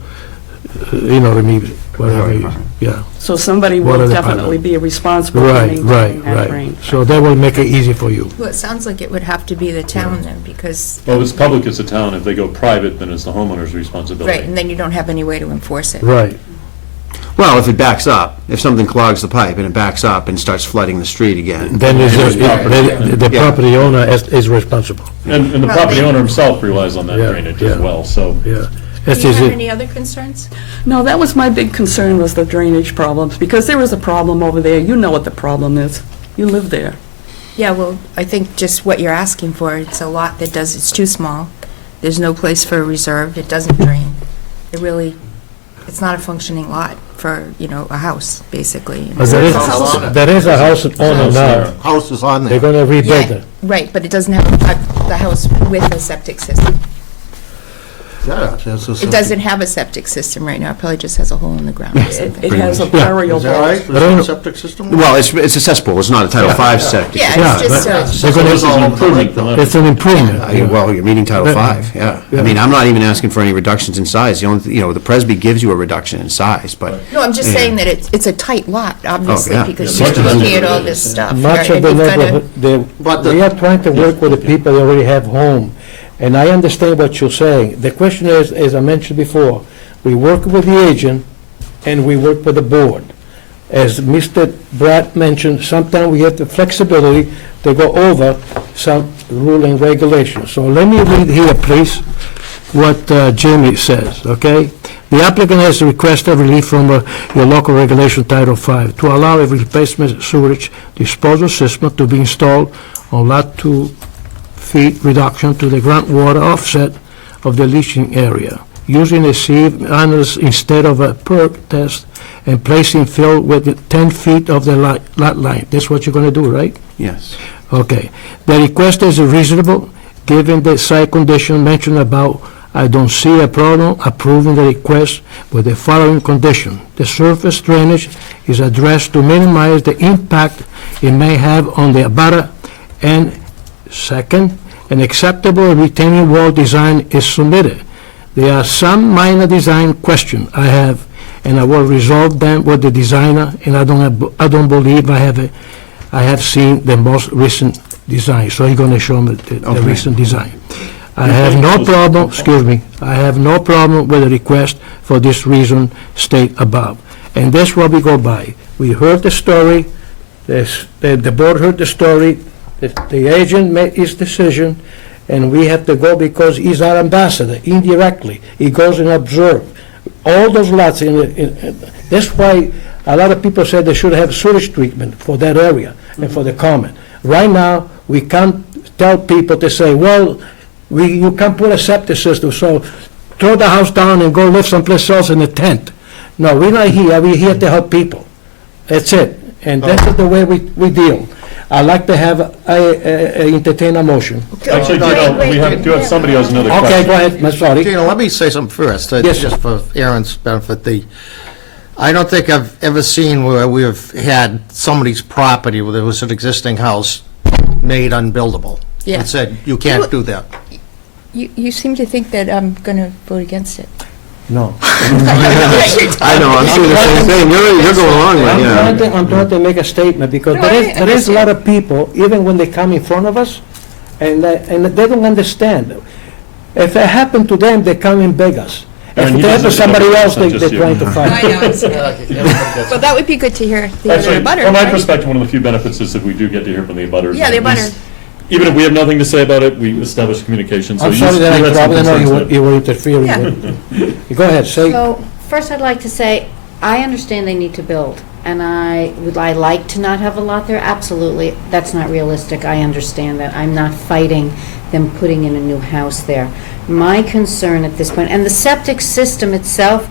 you know what I mean, whatever, yeah. So somebody What are will the definitely be responsible for Right, maintaining right, that drain. right. So that will make it easy for you. Well, it sounds like it would have to be the town then, because, Well, if it's public, it's the town. If they go private, then it's the homeowner's responsibility. right, and then you don't have any way to enforce it. Right. Well, if it backs up, if something clogs the pipe and it backs up and starts flooding the street again. Then the Yeah. property owner is responsible, And the Well, property they- owner himself relies on that Yeah, drainage as yeah. well, so. yeah. Do That's you have easy. any other concerns? No, that was my big concern, was the drainage problems, because there is a problem over there. You know what the problem is. You live there. Yeah, well, I think just what you're asking for, it's a lot that does, it's too small. There's no place for a reserve, it doesn't drain. It really, it's not a functioning lot for, a house, basically. But there is a house owner now, House is on they're there. going to rebuild Yeah, it. right, but it doesn't have the house with a septic system. Yeah, there's a- It doesn't have a septic system right now, it probably just has a hole in the ground or something. It has a burial Is that vault. right? There's a septic system? Well, it's a cesspool, it's not a Title V septic. Yeah, Yeah, it's just, but- a- They're So gonna- this is an improvement for them. It's an improvement. Well, you're meeting Title V, yeah. I mean, I'm not even asking for any reductions in size. The only, the Presby gives you a reduction in size, but. no, I'm just saying that it's a tight lot, obviously, yeah. because Yeah, you're much of looking it at all is. this stuff. Much right, of and the you've gotta- neighborhood, we are trying to work with the people that already have home. And I understand what you're saying. The question is, as I mentioned before, we work with the agent and we work with the board. As Mr. Brad mentioned, sometimes we have the flexibility to go over some rule and regulations. So let me read here, please, what Jamie says, okay? The applicant has requested relief from your local regulation Title V to allow a replacement sewage disposal system to be installed on lot 2 feet reduction to the groundwater offset of the leaching area, using a sieve analysis instead of a perk test, and placing fill within 10 feet of the lot line. That's what you're going to do, right? Yes. Okay. The request is reasonable, given the site condition mentioned above. I don't see a problem approving the request with the following condition. The surface drainage is addressed to minimize the impact it may have on the abutter, and second, an acceptable retaining wall design is submitted. There are some minor design questions I have, and I will resolve them with the designer, and I don't believe I have seen the most recent design, so he's going to show me the Okay. recent design. I have no problem, excuse me, I have no problem with the request for this reason state above. And that's what we go by. We heard the story, the board heard the story, the agent made his decision, and we have to go because he's our ambassador indirectly. He goes and observes all those lots that's why a lot of people said they should have sewage treatment for that area and for the common. Right now, we can't tell people to say, well, you can't put a septic system, so throw the house down and go live someplace else in a tent. No, we're not here, we're here to help people. That's it. And that's the way we deal. I'd like to entertain a motion. Actually, do have somebody who has another question. Okay, go ahead, I'm sorry. Gina, let me say something first, Yes, just for Aaron's benefit. I don't think I've ever seen where we've had somebody's property where there was an existing house made unbuildable. Yeah. And said, you can't do that. You seem to think that I'm going to vote against it. No. I know, I'm saying the same thing, you're going along with it, I'm trying to make a statement, because No, there is a lot of people, even when they come in front of us, and they don't understand. If it happened to them, they come and beg us. And If he it happened to doesn't- somebody else, it's not they're just you. trying to fight. Well, that would be good to hear the other Actually, butters, from my right? perspective, one of the few benefits is that we do get to hear from the abutters. Yeah, the And at least- abutters. Even if we have nothing to say about it, we establish communication, so I'm you sorry that I had some probably know concerns you that- were interfering with. Go ahead, say. So, first I'd like to say, I understand they need to build, and would I like to not have a lot there? Absolutely. That's not realistic, I understand that. I'm not fighting them putting in a new house there. My concern at this point, and the septic system itself,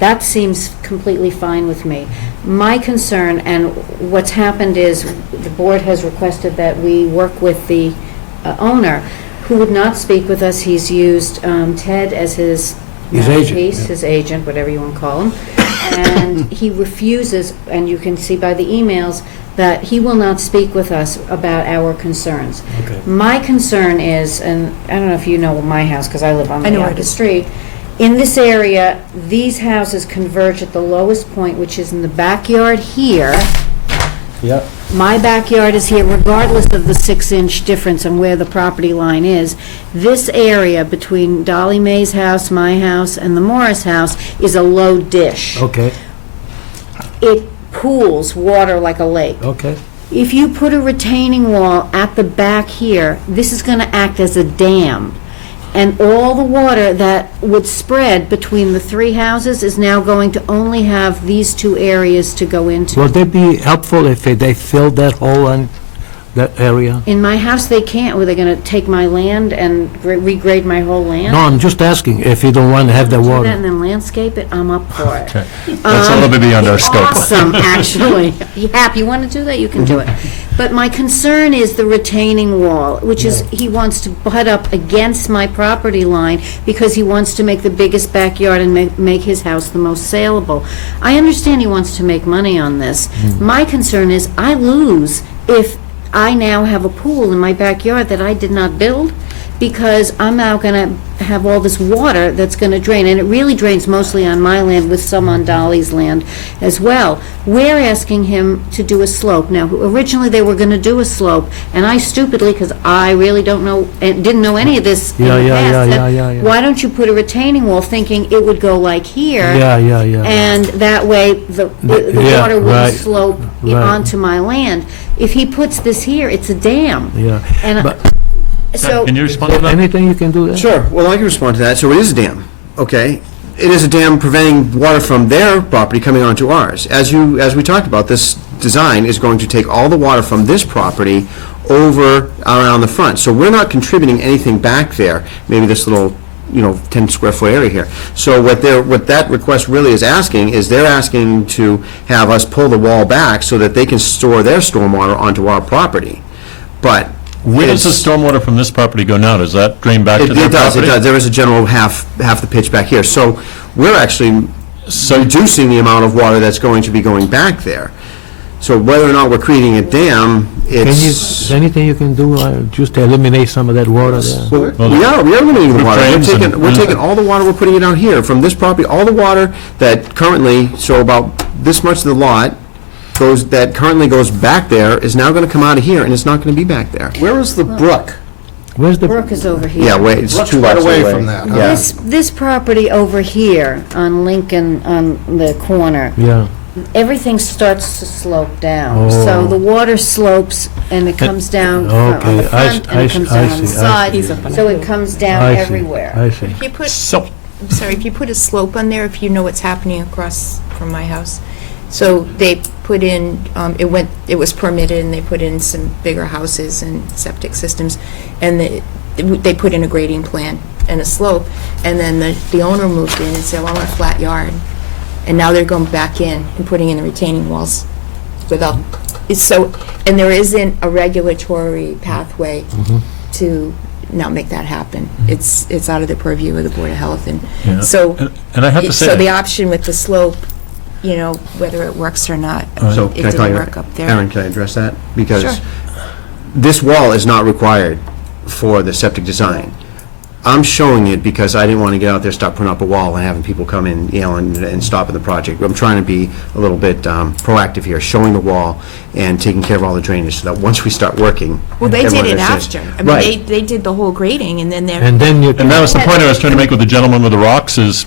that seems completely fine with me. My concern, and what's happened is, the board has requested that we work with the owner, who would not speak with us. He's used Ted as his agent, mouthpiece, yeah. his agent, whatever you want to call him, and he refuses, and you can see by the emails, that he will not speak with us about our concerns. Okay. My concern is, and I don't know if you know my house, because I live on I know the where it opposite is. street, in this area, these houses converge at the lowest point, which is in the backyard here. Yeah. My backyard is here regardless of the 6-inch difference in where the property line is. This area between Dolly Mae's house, my house, and the Morris house is a low dish. Okay, It pools water like a lake. okay. If you put a retaining wall at the back here, this is going to act as a dam. And all the water that would spread between the three houses is now going to only have these two areas to go into. Would it be helpful if they filled that hole in that area? In my house, they can't. Were they going to take my land and regrade my whole land? No, I'm just asking if you don't want to have the Do that water. and then landscape it, I'm up for it. That's a little bit beyond our scope. Awesome, actually. You happy, you want to do that, you can do it. But my concern is the retaining wall, which is, he wants to butt up against my property line because he wants to make the biggest backyard and make his house the most saleable. I understand he wants to make money on this. My concern is I lose if I now have a pool in my backyard that I did not build, because I'm now going to have all this water that's going to drain, and it really drains mostly on my land with some on Dolly's land as well. We're asking him to do a slope. Now, originally, they were going to do a slope, and I stupidly, because I really don't know, and didn't know any of this in the past, said, why don't you put a retaining wall, thinking it would go like here? Yeah. And that way, the Yeah, water will right, slope right. onto my land. If he puts this here, it's a dam. Yeah. And But- so, Can you respond to that? Anything you can do there? Sure, well, I can respond to that. So it is a dam, okay? It is a dam preventing water from their property coming onto ours. As we talked about, this design is going to take all the water from this property over around the front. So we're not contributing anything back there, maybe this little, 10 square foot area here. So what that request really is asking is they're asking to have us pull the wall back so that they can store their stormwater onto our property. But Where does the it's- stormwater from this property go now? Does that drain back to It their it does, it property? does. There is a general half the pitch back here. So we're actually So- reducing the amount of water that's going to be going back there. So whether or not we're creating a dam, Is anything you can do just to eliminate some of that water there? we are eliminating the Put water. drains and- We're taking all the water, we're putting it out here from this property, all the water that currently, so about this much of the lot that currently goes back there is now going to come out of here, and it's not going to be back there. Where is the brook? Where's the, Brook is over here. Yeah, wait, it's Brook's two right lots away away. from that, huh? Yeah. This property over here on Lincoln, on the corner, yeah, everything starts to slope down. So Oh. the water slopes and it comes down on Okay, the I front and it see, comes I down on the see, I side. see. So it comes down I see, everywhere. I see. If you put, So, I'm sorry, if you put a slope on there, if you know what's happening across from my house, so they put in, it was permitted, and they put in some bigger houses and septic systems, and they put in a grading plan and a slope, and then the owner moved in and said, well, I want a flat yard. And now they're going back in and putting in the retaining walls without, and there isn't a regulatory pathway to now make that happen. It's out of the purview of the Board of Health, and Yeah. so. And I have to say. So the option with the slope, whether it works or not, So it can I tell didn't you, work up there. Aaron, can I address that? Because Sure. this wall is not required for the septic design. I'm showing it because I didn't want to get out there, start putting up a wall and having people come in yelling and stopping the project. I'm trying to be a little bit proactive here, showing the wall and taking care of all the drainage, so that once we start working. Well, they did everyone it understands. after. I Right. mean, they did the whole grading, and then they're. And then you And can, that was the point I was trying to make with the gentleman with the rocks, is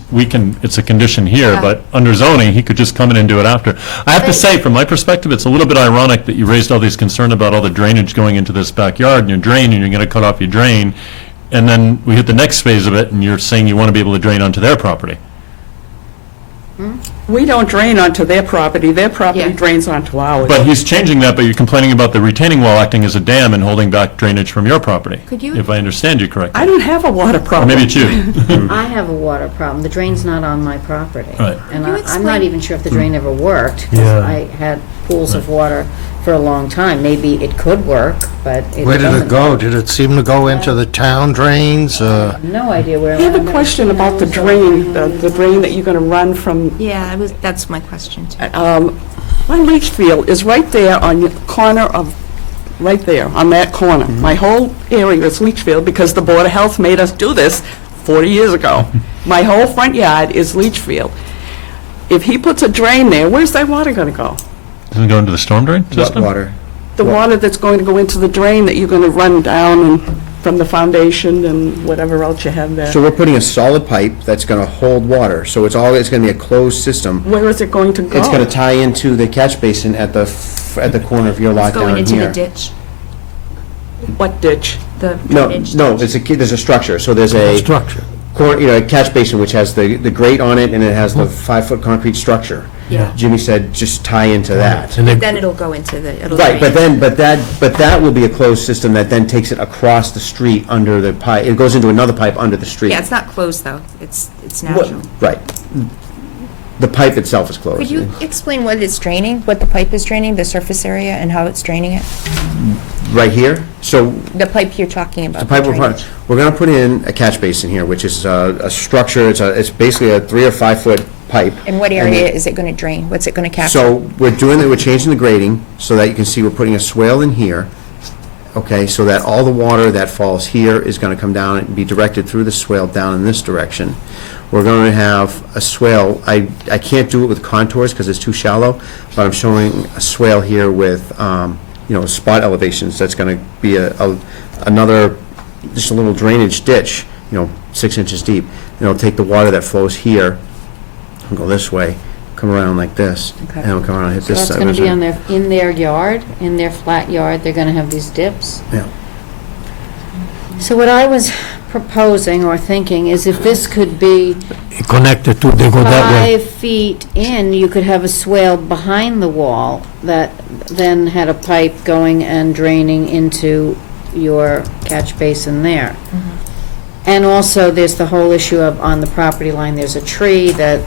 it's a condition here, Yeah. but under zoning, he could just come in and do it after. I have to say, from my perspective, it's a little bit ironic that you raised all these concern about all the drainage going into this backyard, and your drain, and you're gonna cut off your drain, and then we hit the next phase of it, and you're saying you wanna be able to drain onto their property. We don't drain onto their property Yeah. drains onto ours. But he's changing that, but you're complaining about the retaining wall acting as a dam and holding back drainage from your property. Could you- If I understand you correctly. I don't have a water Or problem. maybe it's you. I have a water problem. The drain's not on my property. Right. And Can you I'm explain- not even sure if the drain ever worked, 'cause Yeah. I had pools of water for a long time. Maybe it could work, but it doesn't. Where did it go? Did it seem to go into the town drains? No idea where. I have a question about the drain, the drain that you're going to run from, Yeah, that's my question, too. my leach field is right there on the corner of, right there, on that corner. My whole area is leach field because the Board of Health made us do this 40 years ago. My whole front yard is leach field. If he puts a drain there, where's that water going to go? Doesn't it go into the storm drain What system? water? The water that's going to go into the drain that you're going to run down and from the foundation and whatever else you have there. So we're putting a solid pipe that's going to hold water, so it's going to be a closed system. Where is it going to go? It's going to tie into the catch basin at the corner of your lot It's down going into the here. ditch, What ditch? the No, drainage. no, there's a structure, so there's a structure. a catch basin which has the grate on it, and it has the 5-foot concrete structure. Yeah. Jimmy said, just tie into that. And Then it'll go into it'll Right, but drain. that will be a closed system that then takes it across the street under the pipe. It goes into another pipe under the street. Yeah, it's not closed, though. It's natural. Right. The pipe itself is closed. Could you explain what it's draining, what the pipe is draining, the surface area, and how it's draining it? Right here? So The pipe you're talking about, the pipe drainage. we're going to put in a catch basin here, which is a structure, it's basically a 3 or 5 foot pipe. And what then- area is it going to drain? What's it going to capture? So we're changing the grading so that you can see we're putting a swale in here, okay, so that all the water that falls here is going to come down and be directed through the swale down in this direction. We're going to have a swale, I can't do it with contours because it's too shallow, but I'm showing a swale here with, spot elevations. That's going to be another, just a little drainage ditch, 6 inches deep. And it'll take the water that flows here and go this way, come around like this, and it'll come around and hit So this that's side. going to be in their yard, in their flat yard, they're going to have these dips? Yeah. So what I was proposing or thinking is if this could be Connected to, they go that way. 5 feet in, you could have a swale behind the wall that then had a pipe going and draining into your catch basin there. And also, there's the whole issue of, on the property line, there's a tree that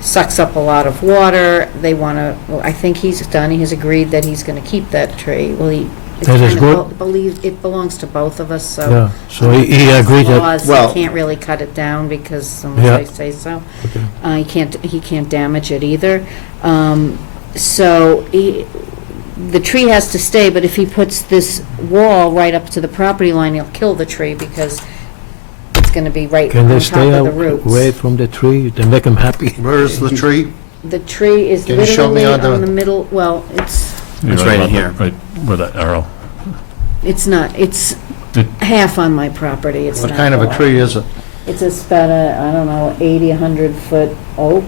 sucks up a lot of water. They want to, well, I think he has agreed that he's going to keep that tree. Well, That is good. believes, it belongs to both of us, so. Yeah, so he agreed that, Laws, Well- he can't really cut it down because Yeah. unless I say so. He can't damage it either. The tree has to stay, but if he puts this wall right up to the property line, he'll kill the tree because it's gonna be right can on they top stay of the roots. away from the tree to make them happy? Where is the tree? The tree is Can you show me literally on on the- the middle, well, it's You're It's right in about here. Right where that arrow. not, it's It- half on my property, it's What not kind of a all. tree is it? It's about I don't know, 80, 100-foot oak,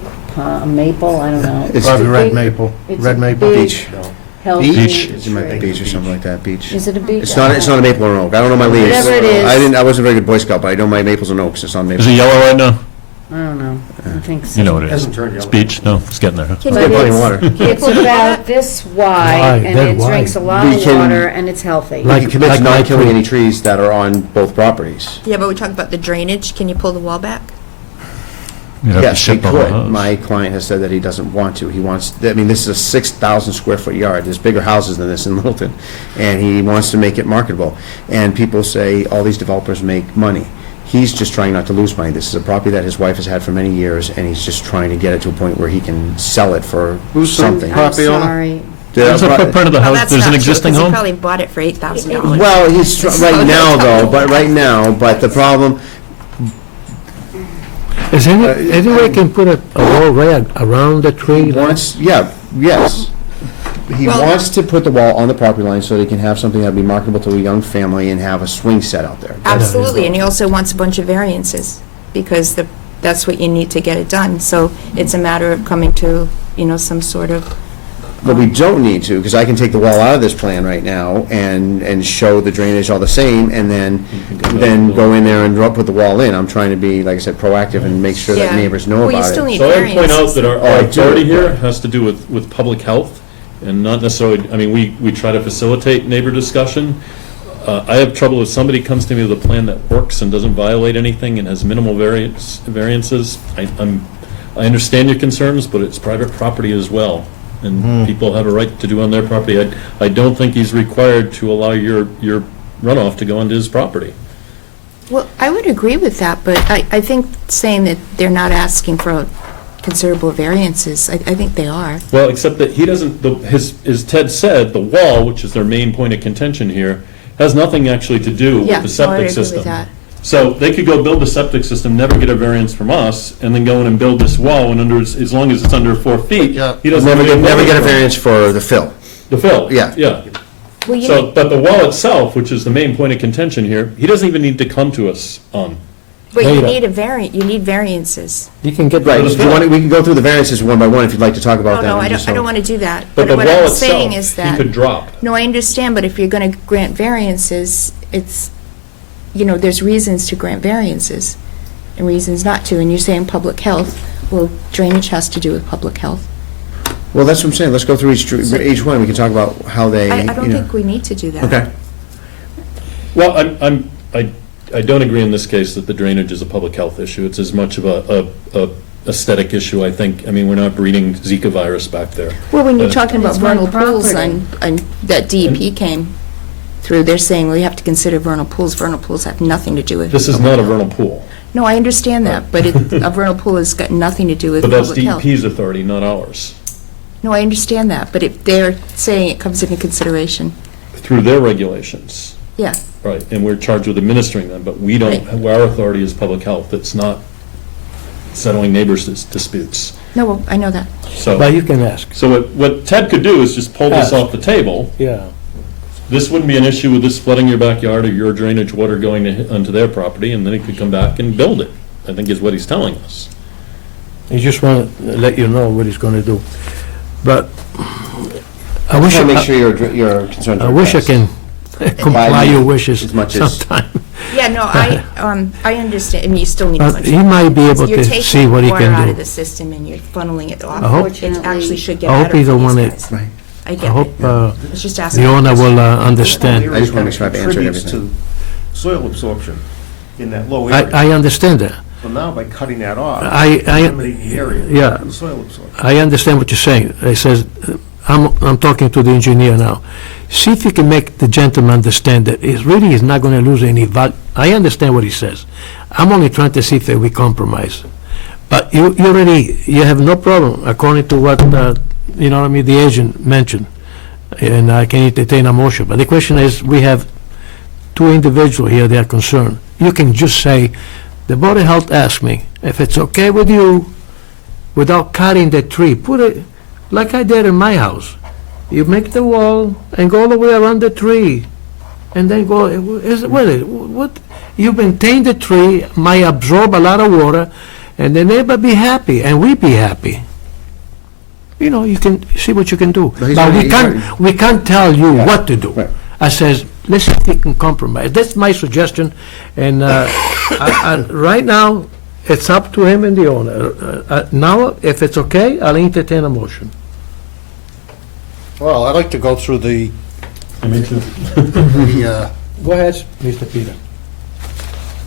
maple, I don't know. It's Probably a red big- maple, it's red a maple. big, Beech. healthy Beech. It might be tree. beech or something like that, beech. Is it a beech? It's not a maple or an oak. I don't know my leaves. Whatever it is. I wasn't a very good Boy Scout, but I know my maples and oaks. It's not maple. Is it yellow right now? I don't know. think so. You know what it is. Speech? No, it's getting there. huh? Can But you- plenty of water. It's about this wide, Wide, and that it drinks a wide. lot We of can- water, and it's healthy. We can commit to like not my killing tree. any trees that are on both properties. Yeah, but we're talking about the drainage. Can you pull the wall back? You'd have to Yes, he ship the whole could. house. My client has said that he doesn't want to. He wants, I mean, this is a 6,000 square foot yard. There's bigger houses than this in Littleton. And he wants to make it marketable. And people say all these developers make money. He's just trying not to lose money. This is a property that his wife has had for many years, and he's just trying to get it to a point where he can sell it for Who's the something. I'm property owner? sorry. There's a footprint of the Well, house, that's there's an not true, existing 'cause he home? probably bought it for $8,000. Well, he's, right now though, but the problem, Is any way can put a wall rag around the tree? he wants, yeah, yes. He Well- wants to put the wall on the property line so that he can have something that'd be marketable to a young family and have a swing set out there. Absolutely, and he also wants a bunch of variances, because that's what you need to get it done. So it's a matter of coming to, some sort of, But we don't need to, because I can take the wall out of this plan right now and show the drainage all the same, and then go in there and put the wall in. I'm trying to be, like I said, proactive and make sure that Yeah. neighbors know Well, you about still it. need So I would point out variances. that our Oh, I do, authority here right. has to do with public health, and not necessarily, I mean, we try to facilitate neighbor discussion. I have trouble if somebody comes to me with a plan that works and doesn't violate anything and has minimal variances. I understand your concerns, but it's private property as well, and people have a right to do on their property. I don't think he's required to allow your runoff to go onto his property. well, I would agree with that, but I think saying that they're not asking for considerable variances, I think they are. Well, except that he doesn't, as Ted said, the wall, which is their main point of contention here, has nothing actually to do Yeah, with the no, I septic agree with system. that. So they could go build a septic system, never get a variance from us, and then go in and build this wall, and as long as it's under 4 feet, Yeah. he doesn't. Never get a variance for the fill. The fill. Yeah. Yeah. Well, you So, know, but the wall itself, which is the main point of contention here, he doesn't even need to come to us on. but you Later. need you need variances. You can get. Right, if you want, we can go through the variances one by one if you'd like to talk about No, that. no, I'm I just don't so- want to do that. But the what wall I'm saying itself, is he that. could drop. No, I understand, but if you're going to grant variances, there's reasons to grant variances and reasons not to, and you're saying public health. Well, drainage has to do with public health. Well, that's what I'm saying, let's go through each one, we can talk about how they, I don't think we need to do that. Okay. Well, I don't agree in this case that the drainage is a public health issue. It's as much of a aesthetic issue, I think. I mean, we're not breeding Zika virus back there. Well, when you're But- talking about It's one vernal pools property. on that DEP came through, they're saying, well, you have to consider vernal pools. Vernal pools have nothing to do with. This is not a vernal pool, No, I understand that, but a vernal pool has got nothing to do with but that's public health. DEP's authority, not ours. No, I understand that, but if they're saying it comes into consideration, Through their regulations, yeah. right, and we're charged with administering them, but we don't, our authority is public health. It's not settling neighbors' disputes. No, well, I know that. So, But you can ask, so what Ted could do is just pull this Ask. off the table. yeah. This wouldn't be an issue with this flooding your backyard or your drainage water going onto their property, and then he could come back and build it, I think is what he's telling us. He just want to let you know what he's going to do. But I wish, Just want to make sure your concerns are I wish I addressed. can comply your wishes As much as- sometime. Yeah, no, I understand, and you still need. He might be able to see what he You're taking water can out do. of the system and you're funneling it off. I hope- It actually should get I hope better he for don't these want it- guys. Right. I I get hope it. It's just asking. the owner will understand. I just want to make sure I've answered Contributes everything. to soil absorption in that low area. I understand that. So now by cutting that off, I- limiting the area. yeah. for the soil absorption. I understand what you're saying. It says, I'm talking to the engineer now. See if you can make the gentleman understand that it really is not going to lose any value. I understand what he says. I'm only trying to see if we compromise. But you you have no problem, according to what, the agent mentioned. And I can entertain a motion. But the question is, we have two individuals here that are concerned. You can just say, the Board of Health asked me, if it's okay with you, without cutting the tree, put it, like I did in my house. You make the wall and go all the way around the tree, and then go, what, you maintain the tree, might absorb a lot of water, and the neighbor be happy, and we be happy. You can see what you can do. But he's But already- we can't tell you what to do. Right. I says, let's see if we can compromise. That's my suggestion, and right now, It's up to him and the owner. Now, if it's okay, I'll entertain a motion. Well, I'd like to go through the, Go ahead, Mr. Peter.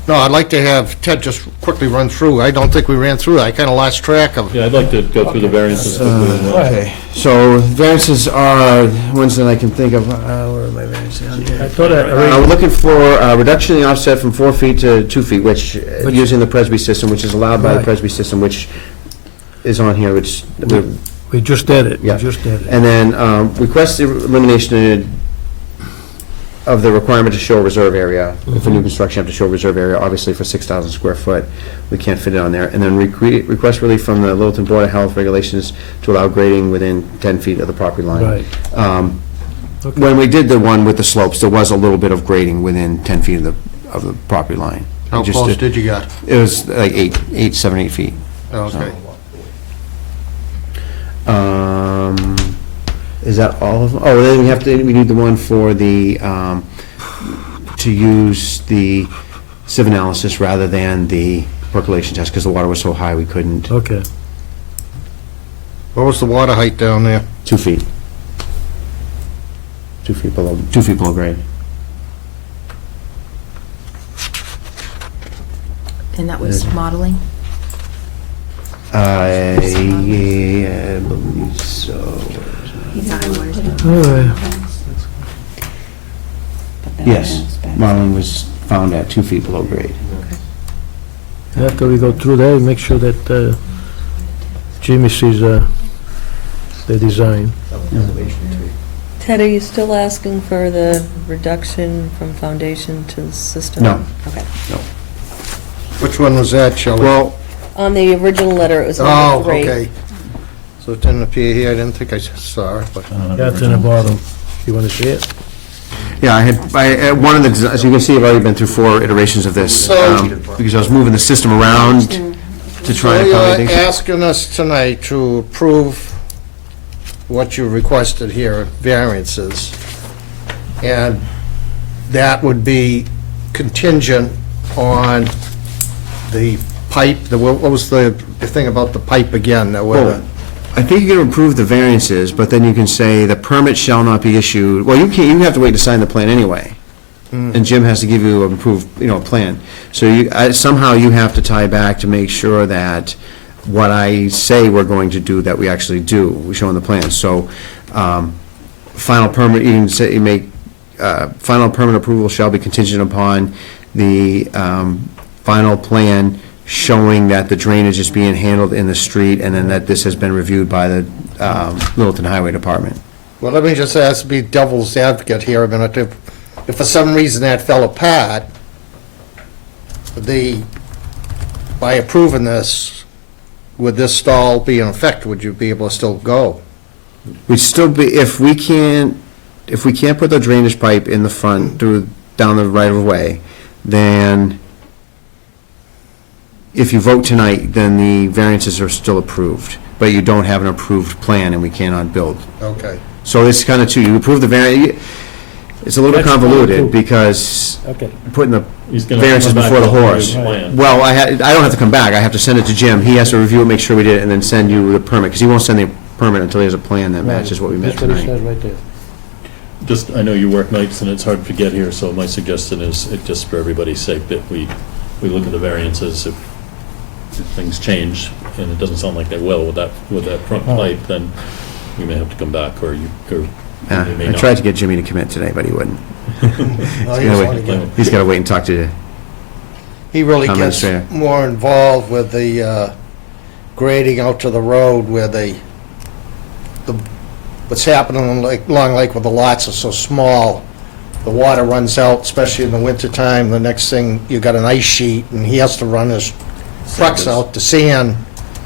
no, I'd like to have Ted just quickly run through. I don't think we ran through that. I kind of lost track of. Yeah, I'd like to go through the variances quickly as well. Okay, so variances are, ones that I can think of, where are my variances? I thought I We're already, looking for a reduction in the offset from 4 feet to 2 feet, which, using the Presby system, which is allowed by the Right. Presby system, which is on here, which, we just did it. We Yeah. just did it. and then request the elimination of the requirement to show reserve area. For new construction, you have to show reserve area, obviously for 6,000 square foot. We can't fit it on there. And then request relief from the Littleton Board of Health regulations to allow grading within 10 feet of the property line. Right. Okay. When we did the one with the slopes, there was a little bit of grading within 10 feet of the property line. How It just close did you get? It was like 7, 8 feet. Okay. Is that all of them? Oh, then we need the one for the, to use the sieve analysis rather than the percolation test, because the water was so high we couldn't. Okay. What was the water height down there? 2 feet. 2 feet below grade. And that was modeling? I believe so. All right. Yes, Marlin was found at 2 feet below grade. After we go through there, make sure that Jimmy sees the design. Ted, are you still asking for the reduction from foundation to system? No. Okay. Which one was that, Shelley? Well, On the original letter, it was Oh, number 3. okay. So it didn't appear here. I didn't think I saw it, but. That's in the bottom. You want to see it? yeah, one of the, as you can see, I've already been through 4 iterations of this, because I was moving the system around to try and So accommodate you're things. asking us tonight to approve what you requested here, variances, and that would be contingent on the pipe, what was the thing about the pipe again? That Well, I think you can approve the variances, but then you can say the permit shall not be issued, well, you have to wait to sign the plan anyway. And Jim has to give you an approved, plan. So somehow you have to tie back to make sure that what I say we're going to do, that we actually do, we show on the plan. So, final permit, you can say, final permit approval shall be contingent upon the, final plan showing that the drainage is being handled in the street, and then that this has been reviewed by the, Littleton Highway Department. Well, let me just ask, be devil's advocate here a minute. If for some reason that fell apart, by approving this, would this stall be in effect? Would you be able to still go? We'd still be, if we can't put the drainage pipe in the front down the right of way, then if you vote tonight, then the variances are still approved, but you don't have an approved plan and we cannot build. Okay. So it's kind of two, you approve the variance, it's a little bit That's convoluted fine, too. because Okay. putting the He's gonna variances come back before the with a horse. new plan. Well, I don't have to come back, I have to send it to Jim, he has to review it, make sure we did it, and then send you the permit, because he won't send the permit until he has a plan that matches what we met That's what it tonight. says right there. Just, I know you work nights and it's hard to get here, so my suggestion is, just for everybody's sake, that we look at the variances. If things change, and it doesn't sound like they will with that front pipe, then we may have to come back, or you may I not. tried to get Jimmy to commit today, but he wouldn't. No, he doesn't want to get- He's got to wait and talk to He really gets Administrator. more involved with the grading out to the road where what's happening along Lake where the lots are so small. The water runs out, especially in the wintertime. The next thing, you got an ice sheet, and he has to run his trucks out to sand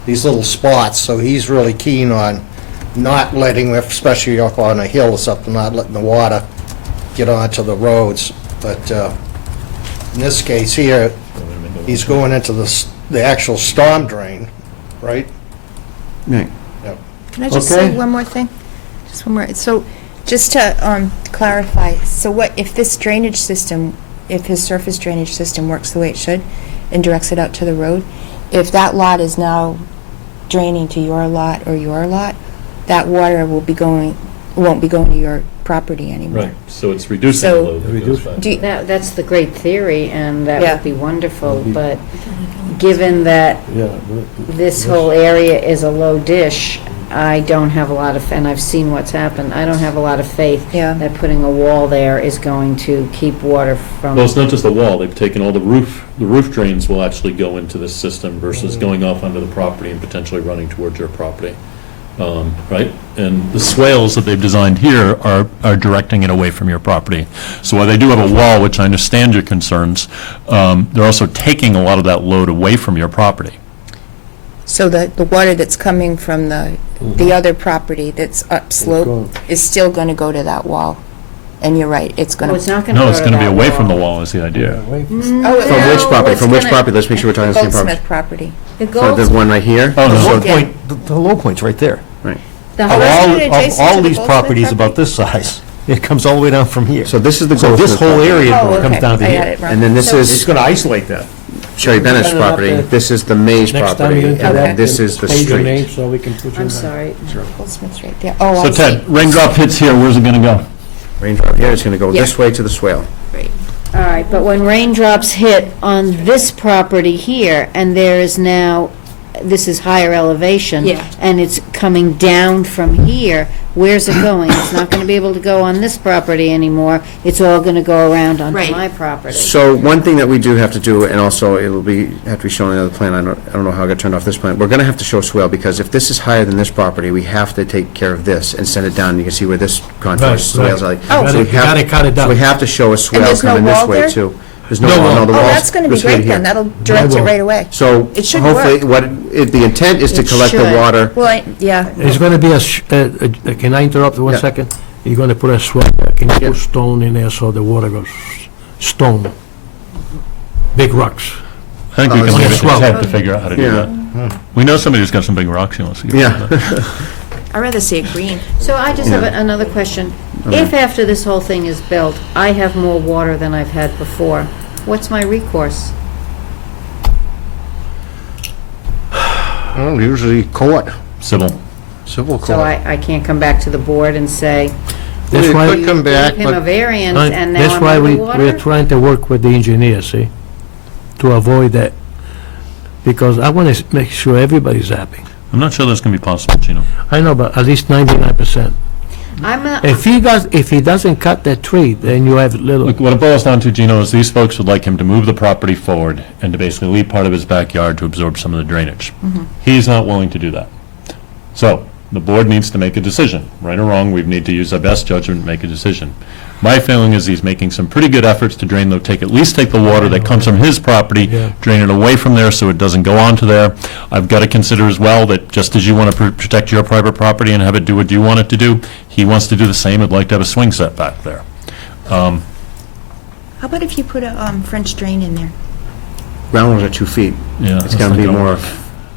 these little spots. So he's really keen on not letting, especially up on a hill or something, not letting the water get onto the roads. But in this case here, he's going into the actual storm drain, right? Right. Yep. Can I just say Okay. one more thing? Just one more. So, just to clarify, so what, if this drainage system, if his surface drainage system works the way it should and directs it out to the road, if that lot is now draining to your lot, that water won't be going to your property anymore. Right, so it's reducing the So- load that goes back. Do you- That's the great theory, and that Yeah. would be wonderful, but given that Yeah. this whole area is a low dish, I don't have a lot of, and I've seen what's happened, I don't have a lot of faith Yeah. that putting a wall there is going to keep water from. Well, it's not just the wall, they've taken all the roof drains will actually go into this system versus going off onto the property and potentially running towards your property. Right? And the swales that they've designed here are directing it away from your property. So while they do have a wall, which I understand your concerns, they're also taking a lot of that load away from your property. So the water that's coming from the other property that's upslope is still going to go to that wall? And you're right, it's going No, to... it's not gonna go No, it's to going to be that away from the wall. wall is the idea. Oh, From which property? From which property? Let's make sure we're talking the same property. Goldsmith property. The So goals, the one right here? Oh, The no. low Yeah. point, the low point's right there. Right. the Of whole, all, it adjacent of all to the these Goldsmith properties property? about this size, it comes all the way down from here. So this is the So this Goldsmith whole property. area Oh, comes okay. down to I here. had it wrong. And then this It's is gonna isolate that. Sherry Bennett's Put it up property, there. this is the Mays Next time property, you and interact, then this is the page your name street. so we can put you I'm back. sorry. Goldsmith's right there. Oh, So I see. Ted, raindrop hits here, where's it going to go? Raindrop here, it's gonna go Yeah. this way to the swale. Right. All right, but when raindrops hit on this property here, and there is now, this is higher elevation. Yeah. And it's coming down from here, where's it going? It's not gonna be able to go on this property anymore, it's all gonna go around onto Right. my property. So one thing that we do have to do, and also it'll be, have to be shown on another plan, I don't know how I got turned off this plan, we're gonna have to show swale, because if this is higher than this property, we have to take care of this and send it down, you can see where this contour Right, swales are. right. Oh. So we You gotta have, cut it so down. we have to show a swale there's no coming this wall way there? too. There's no wall, no, the Oh, wall's that's going to be this way great here. then. That'll direct it right away. So It should hopefully, work. the intent is to It collect the should. water. Well, yeah. It's gonna be can I interrupt one Yeah. second? You're gonna put a swell, can you Yeah. put stone in there so the water goes, stone, big rocks? I think we Oh, can it's leave it to swell. Ted to figure out how to do Yeah. that. We know somebody who's got some big rocks he wants to get rid Yeah. of. I'd rather see it green. So I just have Yeah. another question. If after this whole thing is built, I have more water than I've had before, what's my recourse? Well, usually court, Civil. civil So court. I can't come back to the board and say, That's You why, could come back, give him a but variance and now that's I'm why we're underwater? trying to work with the engineer, see, to avoid that. Because I wanna make sure everybody's happy. I'm not sure that's going to be possible, Gino. I know, but at least 99%. I'm not, If he doesn't cut that tree, then you have little, Look, what it boils down to, Gino, is these folks would like him to move the property forward and to basically leave part of his backyard to absorb some of the drainage. He's not willing to do that. So, the board needs to make a decision. Right or wrong, we need to use our best judgment and make a decision. My feeling is he's making some pretty good efforts to drain, at least take the water that comes from his property, Yeah. drain it away from there so it doesn't go onto there. I've got to consider as well that just as you want to protect your private property and have it do what you want it to do, he wants to do the same. I'd like to have a swing set back there. How about if you put a French drain in there? Groundwater's at 2 feet. Yeah, It's gonna be more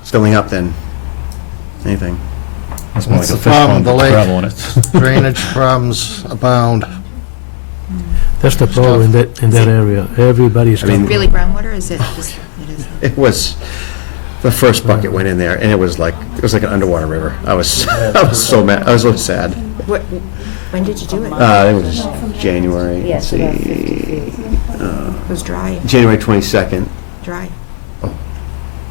filling up than anything. That's more That's like a the fish problem, pond the with lake. gravel in it. Drainage problems abound. that's the problem in that area. Everybody's I mean- coming. Really groundwater, is it just, it is? It was, the first bucket went in there, and it was like an underwater river. I was so mad, I was so sad. When did you do it? It was January, Yes, let's about see, It was dry, January 22nd. dry.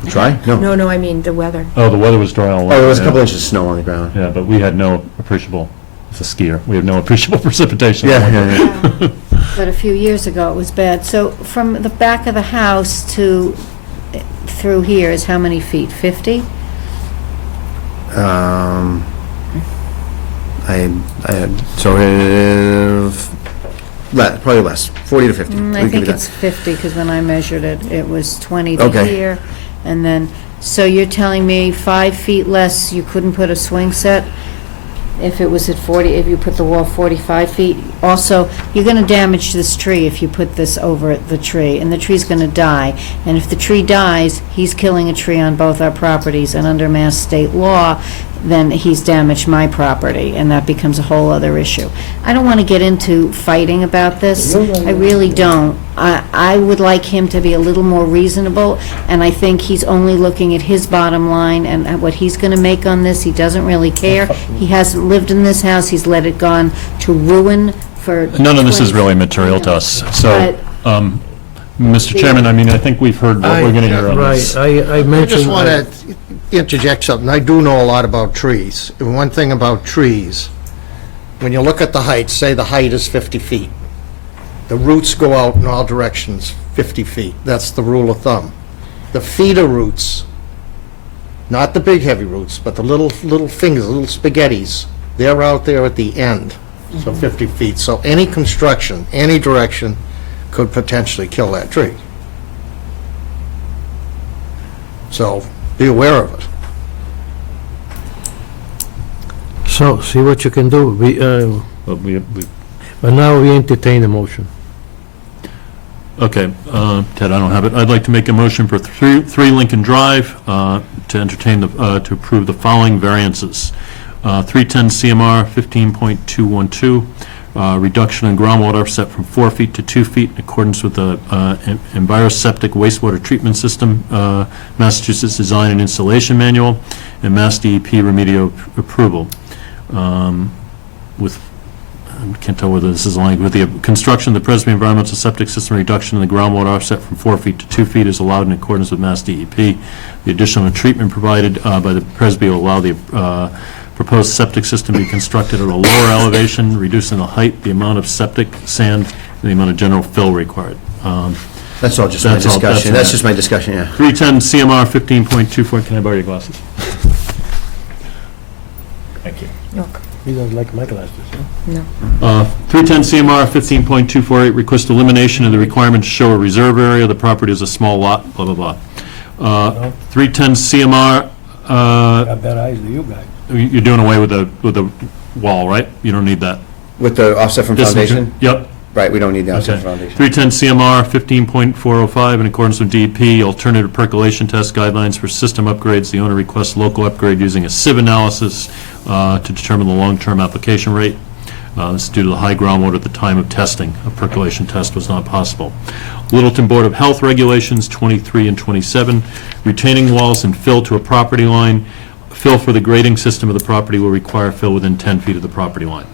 Dry? No, I mean the weather. Oh, the weather was dry all Oh, along. there was a couple yeah. inches of snow on the ground. Yeah, but we had no appreciable, it's a skier, we had no appreciable precipitation. Yeah. but a few years ago it was bad. So from the back of the house to, through here is how many feet? 50? Probably less, 40 to 50. I We can think do it's that. 50, because when I measured it, it was 20 to Okay. here, and then, so you're telling me 5 feet less, you couldn't put a swing set? If it was at 40, if you put the wall 45 feet? Also, you're gonna damage this tree if you put this over the tree, and the tree's gonna die. And if the tree dies, he's killing a tree on both our properties, and under Mass state law, then he's damaged my property, and that becomes a whole other issue. I don't want to get into fighting about this. I really don't. I would like him to be a little more reasonable, and I think he's only looking at his bottom line and at what he's going to make on this. He doesn't really care. He hasn't lived in this house. He's let it gone to ruin for... None of this is really material to us. So, Mr. Chairman, I mean, I think we've heard what we're going to hear on this. Right, I I mentioned... just want to interject something. I do know a lot about trees. And one thing about trees, when you look at the height, say the height is 50 feet. The roots go out in all directions 50 feet. That's the rule of thumb. The feeder roots, not the big heavy roots, but the little fingers, little spaghettis, they're out there at the end, so 50 feet. So any construction, any direction could potentially kill that tree. So be aware of it. So, see what you can do. But now we entertain a motion. Okay, Ted, I don't have it. I'd like to make a motion for 3 Lincoln Drive to entertain, to approve the following variances. 310 CMR 15.212, reduction in groundwater set from 4 feet to 2 feet in accordance with the Enviroseptic Wastewater Treatment System, Massachusetts Design and Installation Manual, and Mass DEP remedial approval. With I can't tell whether this is aligned with the construction of the Presby Environmental Septic System, reduction in the groundwater offset from 4 feet to 2 feet is allowed in accordance with Mass DEP. The additional treatment provided by the Presby will allow the proposed septic system to be constructed at a lower elevation, reducing the height, the amount of septic sand, and the amount of general fill required. That's all just my discussion. That's just my discussion, yeah. 310 CMR 15.24. Can I borrow your glasses? Thank you. He doesn't like my glasses, huh? No. 310 CMR 15.248, request elimination of the requirement to show a reserve area. The property is a small lot, blah, blah, blah. 310 CMR, Got better eyes than you guys. you're doing away with the wall, right? You don't need that. With the offset from foundation? Yep. Right, we don't need the offset Okay. from foundation. 310 CMR 15.405, in accordance with DEP, alternative percolation test guidelines for system upgrades. The owner requests local upgrade using a sieve analysis to determine the long-term application rate. This is due to the high groundwater at the time of testing. A percolation test was not possible. Littleton Board of Health Regulations 23 and 27, retaining walls and fill to a property line. Fill for the grading system of the property will require fill within 10 feet of the property line.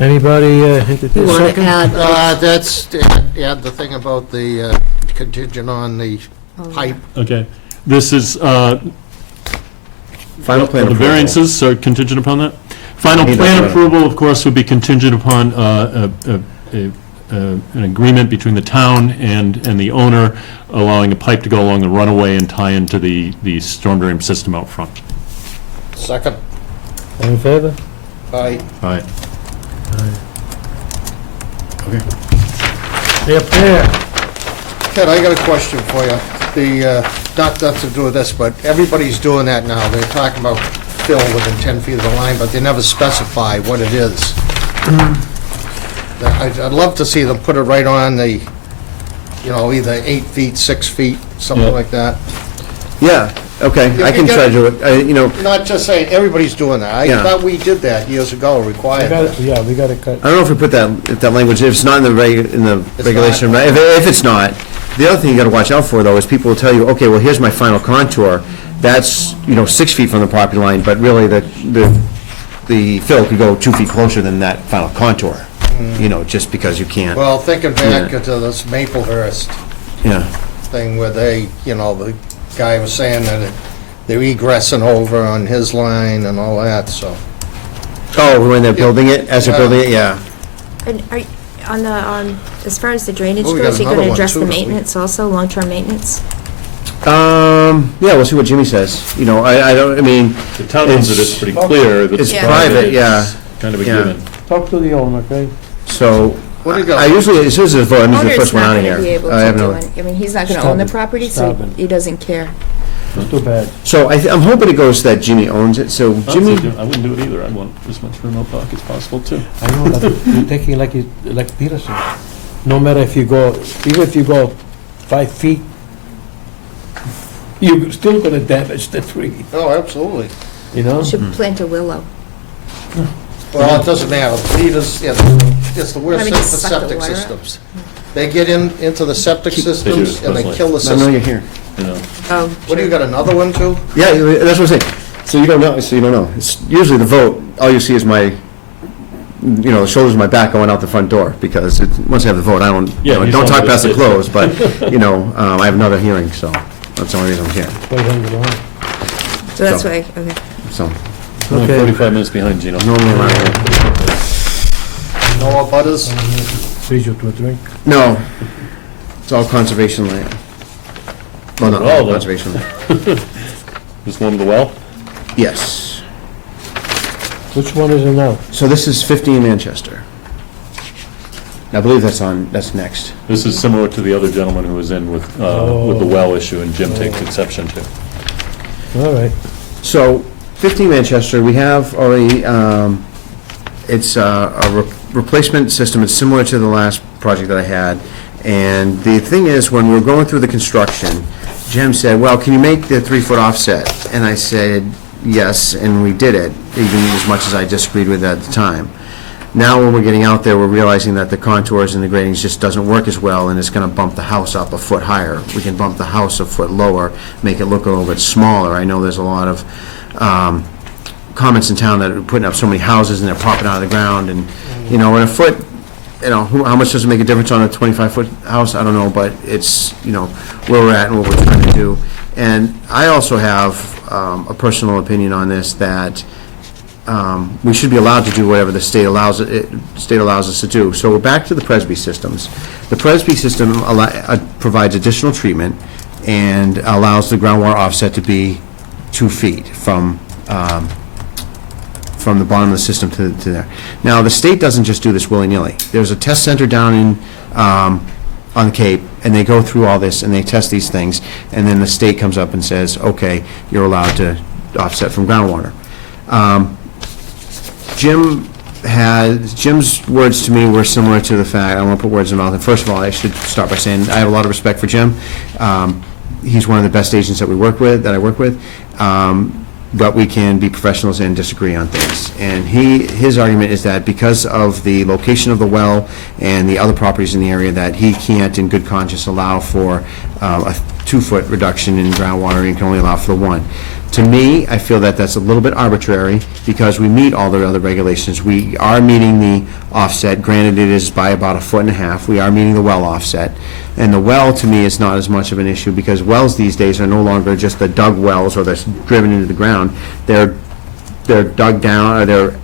Anybody entertain You a want to second? add, That's, add the thing about the contingent on the pipe. Okay. This is, Final plan the approval. variances are contingent upon that? Final Need plan that. approval, of course, would be contingent upon an agreement between the town and the owner, allowing a pipe to go along the runaway and tie into the storm drain system out front. Second. All in favor? Aye. All right. They're up there. Ted, I got a question for you. Not to do with this, but everybody's doing that now. They're talking about fill within 10 feet of the line, but they never specify what it is. I'd love to see them put it right on the, either 8 feet, 6 feet, something Yeah. like that. Yeah, okay, I can try to do it. Not just saying, everybody's doing that. I Yeah. thought we did that years ago, required. Yeah, we got to cut. I don't know if we put that language, if it's not in the regulation, not? if it's not, the other thing you gotta watch out for, though, is people will tell you, okay, well, here's my final contour, that's, 6 feet from the property line, but really, the fill could go 2 feet closer than that final contour, just because you can't. Well, thinking back Yeah. to this Maplehurst Yeah, thing where they, the guy was saying that they're egressing over on his line and all that, so. oh, when they're building it, as they're building it, yeah. And are you, as far as the drainage Oh, we got goes, you're another going to one, address too, the don't we? maintenance also, long-term maintenance? Yeah, we'll see what Jimmy says, I mean. The town owns it, it's pretty clear. that It's Yeah. private, yeah, it's kind of a Yeah. given. Talk to the owner, okay? so, What do you got? I usually, as soon as it's voted, I'm usually the Owner's first one not out of going to here. be able I to have do no. it. I mean, he's not going to Stop own the it. property, so Stop it. he doesn't care. It's too bad. So I'm hoping it goes that Jimmy owns it, so Jimmy, I wouldn't do it either. I want as much remote park as possible, too. I know, but you're taking like Peter said. No matter if you go, even if you go 5 feet, you're still gonna damage the tree, Oh, absolutely. you know? You should plant a willow. Well, it doesn't matter. Peters, yeah, it's the worst I mean, thing just for suck the septic water up. systems. They get into the septic systems and they kill the I know you're system. here. You know, Oh, What, do you got another one too? Yeah, that's what I'm saying. So you don't know. It's usually the vote, all you see is my, the shoulders of my back going out the front door, because once I have the vote, I don't, Yeah, you don't saw talk what past it the did. close, but, I have another hearing, so that's the only reason I'm here, so that's why, okay. so. only 45 minutes behind Gino. Normally around here. No butters? Freeze you to a drink. No, it's all conservation land. Well, not Well, all then. conservation land. This one, the well? Yes. Which one is it now? So this is 15 Manchester. I believe that's next. This is similar to the other gentleman who was in with the well issue, and Jim takes exception to. All right. So 15 Manchester, we have already, it's a replacement system. It's similar to the last project that I had. And the thing is, when we were going through the construction, Jim said, well, can you make the 3-foot offset? And I said, yes, and we did it, even as much as I disagreed with it at the time. Now, when we're getting out there, we're realizing that the contours and the gradings just doesn't work as well, and it's gonna bump the house up a foot higher. We can bump the house a foot lower, make it look a little bit smaller. I know there's a lot of comments in town that are putting up so many houses and they're popping out of the ground, and, in a foot, how much does it make a difference on a 25-foot house? I don't know, but it's, where we're at and what we're trying to do. And I also have a personal opinion on this, that we should be allowed to do whatever the state allows us to do. So we're back to the Presby systems. The Presby system provides additional treatment and allows the groundwater offset to be 2 feet from the bottom of the system to there. Now, the state doesn't just do this willy-nilly. There's a test center down in, on the Cape, and they go through all this, and they test these things, and then the state comes up and says, okay, you're allowed to offset from groundwater. Jim's words to me were similar to the fact, I won't put words in my mouth, and first of all, I should start by saying, I have a lot of respect for Jim. He's one of the best agents that I work with. But we can be professionals and disagree on things. And his argument is that because of the location of the well and the other properties in the area, that he can't, in good conscience, allow for a 2-foot reduction in groundwater, and can only allow for the 1. To me, I feel that that's a little bit arbitrary, because we meet all the other regulations. We are meeting the offset, granted it is by about 1.5 feet. We are meeting the well offset. And the well, to me, is not as much of an issue, because wells these days are no longer just the dug wells or they're driven into the ground. They're dug down, or they're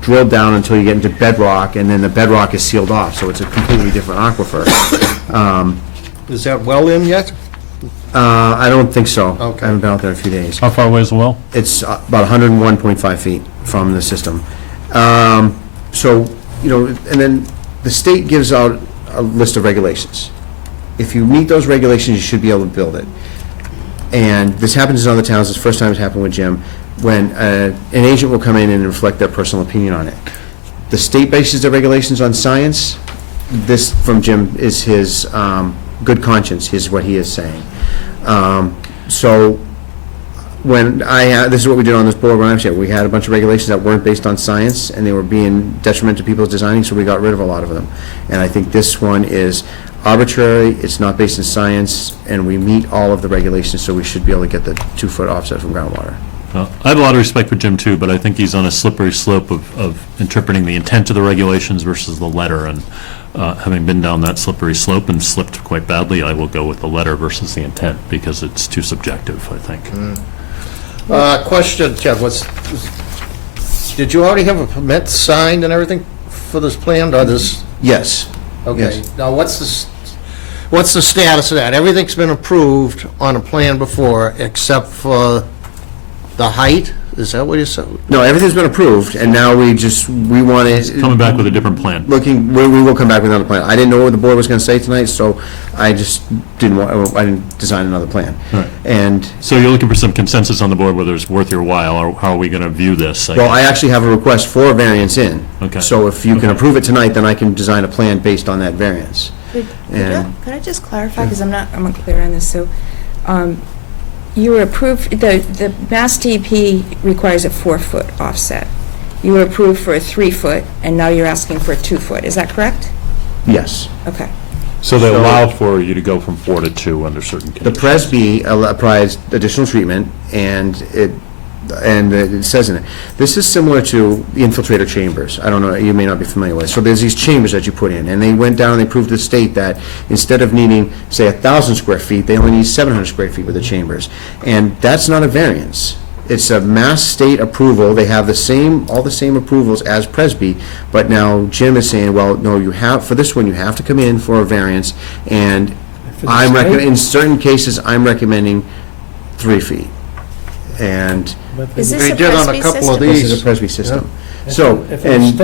drilled down until you get into bedrock, and then the bedrock is sealed off, so it's a completely different aquifer. Is that well in yet? I don't think so. Okay. I haven't been out there in a few days. How far away is the well? It's about 101.5 feet from the system. So, and then the state gives out a list of regulations. If you meet those regulations, you should be able to build it. And this happens in other towns. It's the first time it's happened with Jim, when an agent will come in and reflect their personal opinion on it. The state bases their regulations on science. This, from Jim, is his good conscience, is what he is saying. So when this is what we did on this board when I was here. We had a bunch of regulations that weren't based on science, and they were being detrimental to people's designing, so we got rid of a lot of them. And I think this one is arbitrary, it's not based in science, and we meet all of the regulations, so we should be able to get the 2-foot offset from groundwater. I have a lot of respect for Jim, too, but I think he's on a slippery slope of interpreting the intent of the regulations versus the letter, and having been down that slippery slope and slipped quite badly, I will go with the letter versus the intent, because it's too subjective, I think. Question, Ted, did you already have a permit signed and everything for this plan, or this? Yes. Okay, Yes. now what's the status of that? Everything's been approved on a plan before, except for the height? Is that what you said? No, everything's been approved, and now we want to... Coming back with a different plan. We will come back with another plan. I didn't know what the board was going to say tonight, so I just I didn't design another plan. Right. And, So you're looking for some consensus on the board, whether it's worth your while, or how are we going to view this? well, I actually have a request for a variance in. Okay. So if you can Okay. approve it tonight, then I can design a plan based on that variance. Could And- I just clarify, because I'm not clear on this, so, You were approved, the Mass DEP requires a 4-foot offset. You were approved for a 3-foot, and now you're asking for a 2-foot, is that correct? Yes. Okay. So they allow for you to go from 4 to 2 under certain The conditions. Presby applies additional treatment, and it says in it, this is similar to the infiltrator chambers. I don't know, you may not be familiar with. So there's these chambers that you put in, and they went down and they proved to the state that instead of needing, say, 1,000 square feet, they only need 700 square feet with the chambers. And that's not a variance. It's a Mass state approval. They have all the same approvals as Presby, but now Jim is saying, well, no, you have, for this one, you have to come in for a variance, and I'm recommending, in certain cases, I'm recommending 3 feet. And Is this They a did on a Presby couple of system? this these. is a Presby system. If So, if and,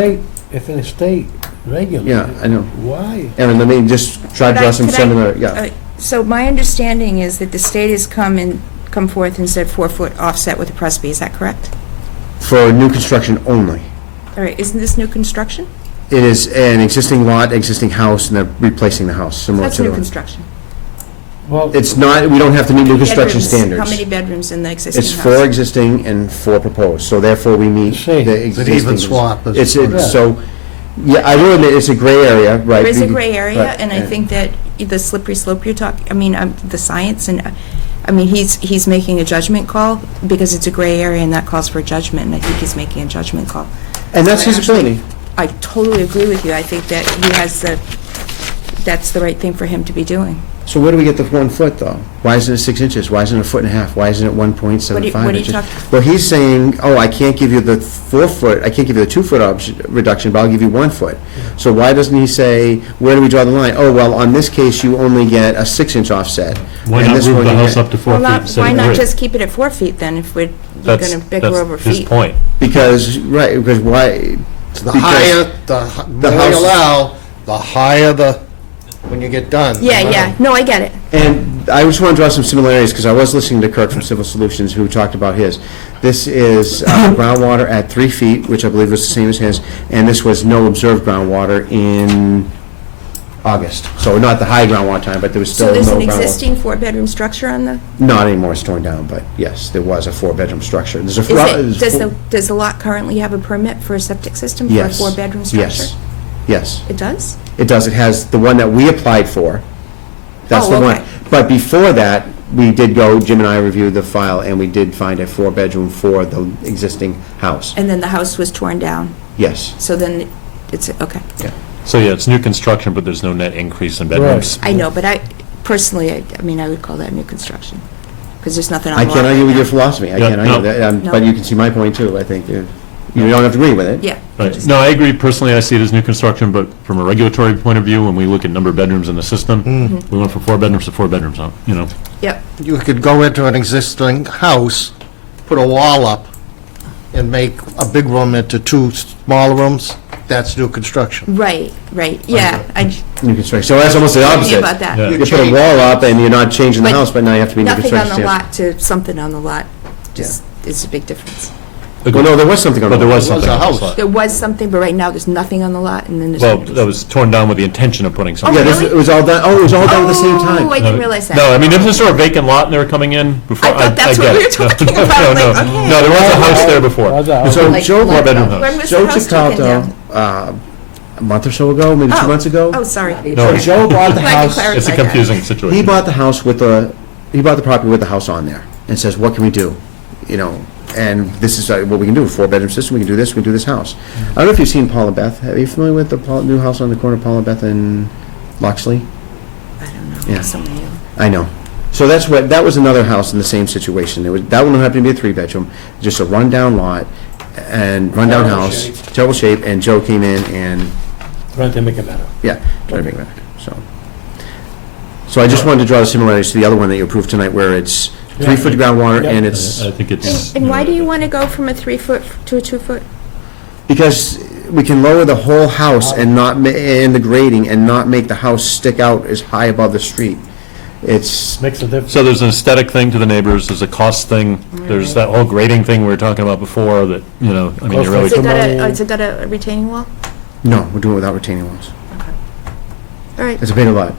if in a state regulated. yeah, I know. Why? Aaron, let me just try to draw some Could I- similar, yeah. So my understanding is that the state has come forth and said 4-foot offset with the Presby, is that correct? For new construction only. All right, isn't this new construction? It is an existing lot, existing house, and they're replacing the house, similar That's to new the... construction. Well, It's not, we don't have to meet new construction Bedrooms, standards. How many bedrooms in the existing house? It's 4 existing and 4 proposed, so therefore we meet See, the it's an existing... even swap, It's, is- so, yeah, I will admit, it's a gray area, right? There is a We- gray area, right, and I think that the slippery slope you're talking, I mean, the science, and, I mean, he's making a judgment call, because it's a gray area, and that calls for judgment, and I think he's making a judgment call. And that's So I his ability. I totally agree with you. I think that he has that's the right thing for him to be doing. So where do we get the 1 foot, though? Why isn't it 6 inches? Why isn't it a foot and a half? Why isn't it 1.75 What are you inches? talking- Well, he's saying, oh, I can't give you the 4 foot, I can't give you the 2 foot reduction, but I'll give you 1 foot. So why doesn't he say, where do we draw the line? Oh, well, on this case, you only get a 6-inch offset. Why And not this move one the you house get- up to 4 Well, feet instead why of not 3? just keep it at 4 feet, then, if we're going to bicker over That's his feet? point. Because, right, because why? The because- higher, the more house- you allow, the higher the, when you get done. Yeah, no, I get it. And I just want to draw some similarities, because I was listening to Kirk from Civil Solutions, who talked about his. This is groundwater at 3 feet, which I believe was the same as his, and this was no observed groundwater in August. So not the high groundwater time, but there was still So no there's groundwater. an existing 4-bedroom structure on the, Not anymore, it's torn down, but yes, there was a 4-bedroom structure. There's a is does the lot currently have a permit for a septic system for a Yes. 4-bedroom structure? Yes, yes. It does? It does. It has the one that we applied for. That's the Oh, one. okay. But before that, we did go, Jim and I reviewed the file, and we did find a 4-bedroom for the existing house. And then the house was torn down, Yes. so then it's, okay. So, yeah, it's new construction, but there's no net increase in bedrooms. I know, but personally, I mean, I would call that new construction, because there's nothing on I the lot can't argue right with now. your philosophy. I Yeah, can't argue no. that, No. but you can see my point, too, I think. You don't have to agree with it. Yeah. Right. No, I agree. Personally, I see it as new construction, but from a regulatory point of view, when we look at number of bedrooms in the system, we went from 4 bedrooms to 4 bedrooms, you know? Yep. You could go into an existing house, put a wall up, and make a big room into 2 smaller rooms. That's new construction. Right, yeah. New construction. So that's almost the opposite. about that. Yeah. You put a wall up, and you're not changing the But house, but now you have to be new Nothing on construction. the standards. lot to something on the lot, just, is a big difference. Well, no, there was something on the But there wall. was something a on this house. lot. There was something, but right now, there's nothing on the lot, and then there's. Well, that was torn down with the intention of putting something. Yeah, this, really? it was all done, it was all done at the same time. Oh, I didn't realize that. No, I mean, if this were a vacant lot and they were coming in before, I thought that's what get we were it. talking No, about, no, like, no. okay. No, there was a house there before. Was a house. So Like- Joe, Four bedroom house. When was Joe the house taken down? Chicaldo, a month or so ago, maybe 2 months ago. Oh, sorry. No, So Joe bought the Glad you house, clarified it's a that. confusing he situation. bought the house with he bought the property with the house on there, and says, what can we do? You know, and this is what we can do, 4-bedroom system, we can do this, we can do this house. I don't know if you've seen Paul and Beth, are you familiar with the new house on the corner of Paul and Beth and Loxley? I don't know. Yeah. So many of them. I know. So that was another house in the same situation. That one happened to be a 3-bedroom, just a rundown lot, and rundown Terrible house, shape. terrible shape, and Joe came in and, Trying to make it better. yeah, tried to make it better, so I just wanted to draw the similarities to the other one that you approved tonight, where it's 3-foot groundwater, Yeah. and it's, I think it's. And why do you want to go from a 3-foot to a 2-foot? because we can lower the whole house and not, and the grading, and not make the house stick out as high above the street. It's, Makes a difference. So there's an aesthetic thing to the neighbors, there's a cost thing, there's that whole grading thing we were talking about before that, you know, I mean, you're really. Has it got a retaining wall? no, we're doing it without retaining walls. All right. It's a bigger lot.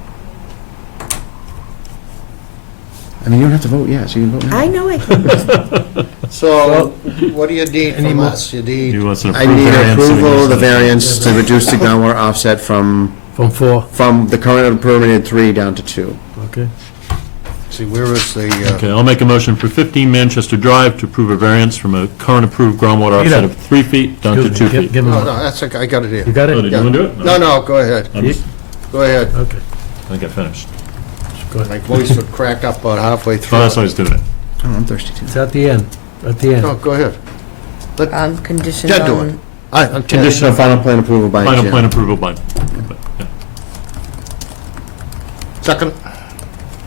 I mean, you don't have to vote yes, you can vote no. I know I can. So, what do you need from us? You He need, wants an I approved need variance. so we approval of the can- variance to reduce the groundwater offset from the current permitted 3 down to 2. Okay. see, where is the, Okay, I'll make a motion for 15 Manchester Drive to approve a variance from a current approved groundwater offset of 3 feet down to 2 feet. Give oh, him, no, that's, okay, I got it you here. got Oh, it? did you want to do it? No, no, go ahead. I'm just- Go ahead. Okay, I think I finished. go My ahead. voice would crack up about halfway Oh, through. that's why I was doing it. Oh, I'm thirsty too. It's at the end, at the No, end. go ahead. Conditioned Ted, do it. on, I- Conditional final plan approval by Final Jim. plan approval by, yeah. Second?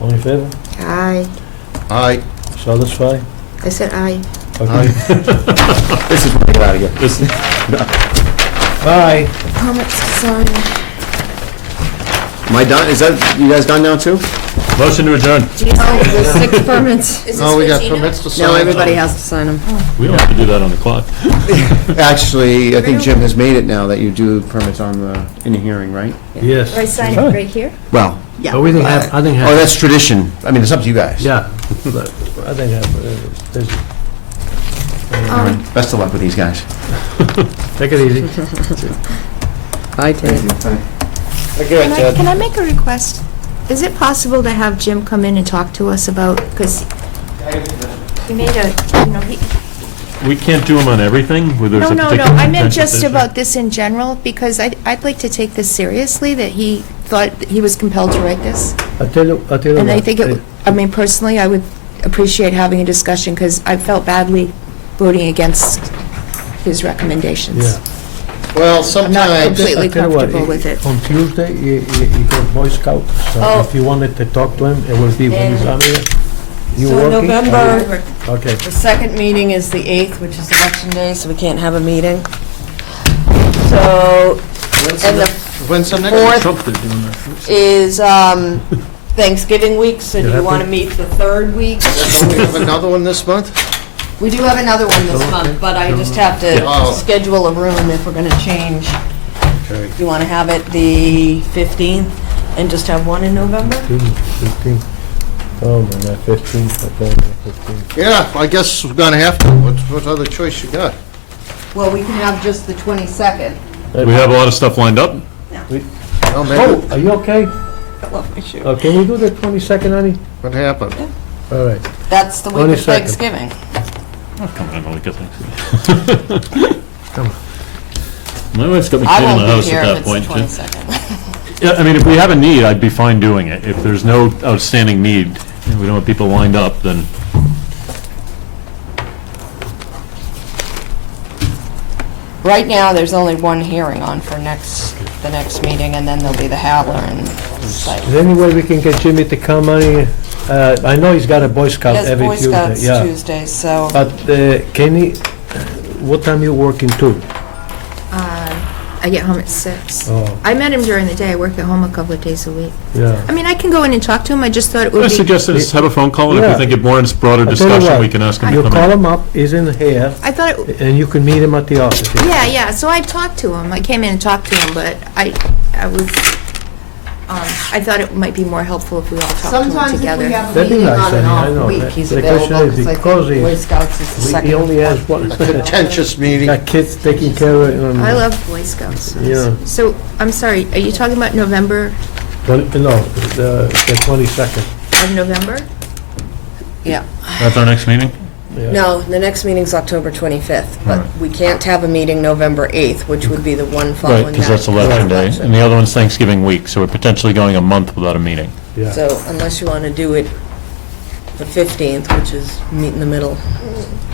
All in favor? aye. Aye. Satisfied? I said aye. Okay. This is when I get out of here. This, Bye. Permits to sign. Am I done? Is that, you guys done now too? motion to adjourn. Oh, there's 6 permits. Is No, we this got Regina? permits to sign. No, everybody has to sign them. We don't have to do that on the clock. Actually, I think Jim has made it now that you do permits in the hearing, right? Yes. Do I sign it right here? Well, Yeah. But we didn't have, I didn't oh, have, that's tradition. I mean, it's up to you guys. yeah, but I didn't have, there's, All right, best of luck with these guys. take it easy. Bye, Ted. Can I make a request? Is it possible to have Jim come in and talk to us about, because he made a, he, We can't do them on everything where there's no, a no, particular no, I meant contentious just issue? about this in general, because I'd like to take this seriously, that he thought that he was compelled to write this. I tell you what. And I think I mean, personally, I would appreciate having a discussion, because I felt badly voting against his recommendations. Yeah. Well, I'm not sometimes, completely I tell you what, comfortable with it. On Tuesday, you got Boy Scout, so Oh. if you wanted to talk to him, it will be when he's on here. You So working? November, Okay. the second meeting is the 8th, which is election day, so we can't have a meeting. So, and the when's the next? 4th Trump is doing that. is Thanksgiving week, so do you want to meet the 3rd week? Don't we have another one this month? We do have another one this month, but I just have to Oh. schedule a room if we're gonna change. Okay. You wanna have it the 15th and just have one in November? 15. Oh, man, that 15, okay, 15. Yeah, I guess we're gonna have to. What other choice you got? Well, we can have just the 22nd. We have a lot of stuff lined up. Well, maybe, Oh, are you okay? Well, we should. Oh, can we do the 22nd, honey? what happened? All right. That's the week of 22nd. Thanksgiving. Oh, come on, I'll get things. Come on. My wife's got me I cleaning won't the be house here at if that it's the point. Jim. 22nd. Yeah, I mean, if we have a need, I'd be fine doing it. If there's no outstanding need, and we don't have people lined up, then Right now, there's only one hearing on for the next meeting, and then there'll be the Howler site. Is there any way we can get Jimmy to come, honey? I know he's got a Boy Scout Yes, every Boy Tuesday. Scouts Yeah. Tuesdays, so, But can he, what time you working to? I get home at 6. Oh, I met him during the day. I work at home a couple of days a week. yeah. I mean, I can go in and talk to him. I just thought it would I be. suggested just have a phone call, and if Yeah. we think it warrants broader I tell you discussion, what, we can ask him to You come call in. him up, he's in here, I thought it, and you can meet him at the office. here. yeah, yeah, so I talked to him. I came in and talked to him, but I was, I thought it might be more helpful if we all talked to him sometimes if together. we have a That'd be meeting nice, on and I off know. week, That- he's the question available, is because I because think he- Boy Scouts is the second. He only has one, Contentious meeting. got kids taking care of it. I love Boy Scouts. Yeah. So, I'm sorry, are you talking about November, No, the 22nd. of November? Yeah. That's our next meeting? Yeah. No, the next meeting's October 25th, but we can't have a meeting November 8th, which would be the one following Right, that. because that's election day, and the other one's Thanksgiving week, so we're potentially going a month without a meeting. Yeah. So unless you want to do it the 15th, which is meet in the middle.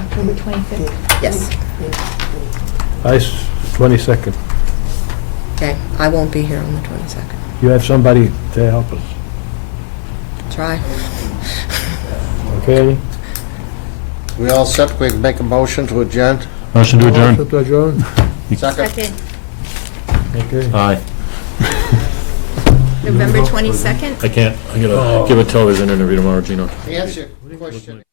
October 25th? Yes. 22nd. Okay, I won't be here on the 22nd. You have somebody to help us, Try. okay? We all set, we can make a motion to adjourn? Motion to adjourn? To adjourn? Second? Second, Okay. Aye. November 22nd? I can't, I gotta give a television interview tomorrow, Gino. Answer your question.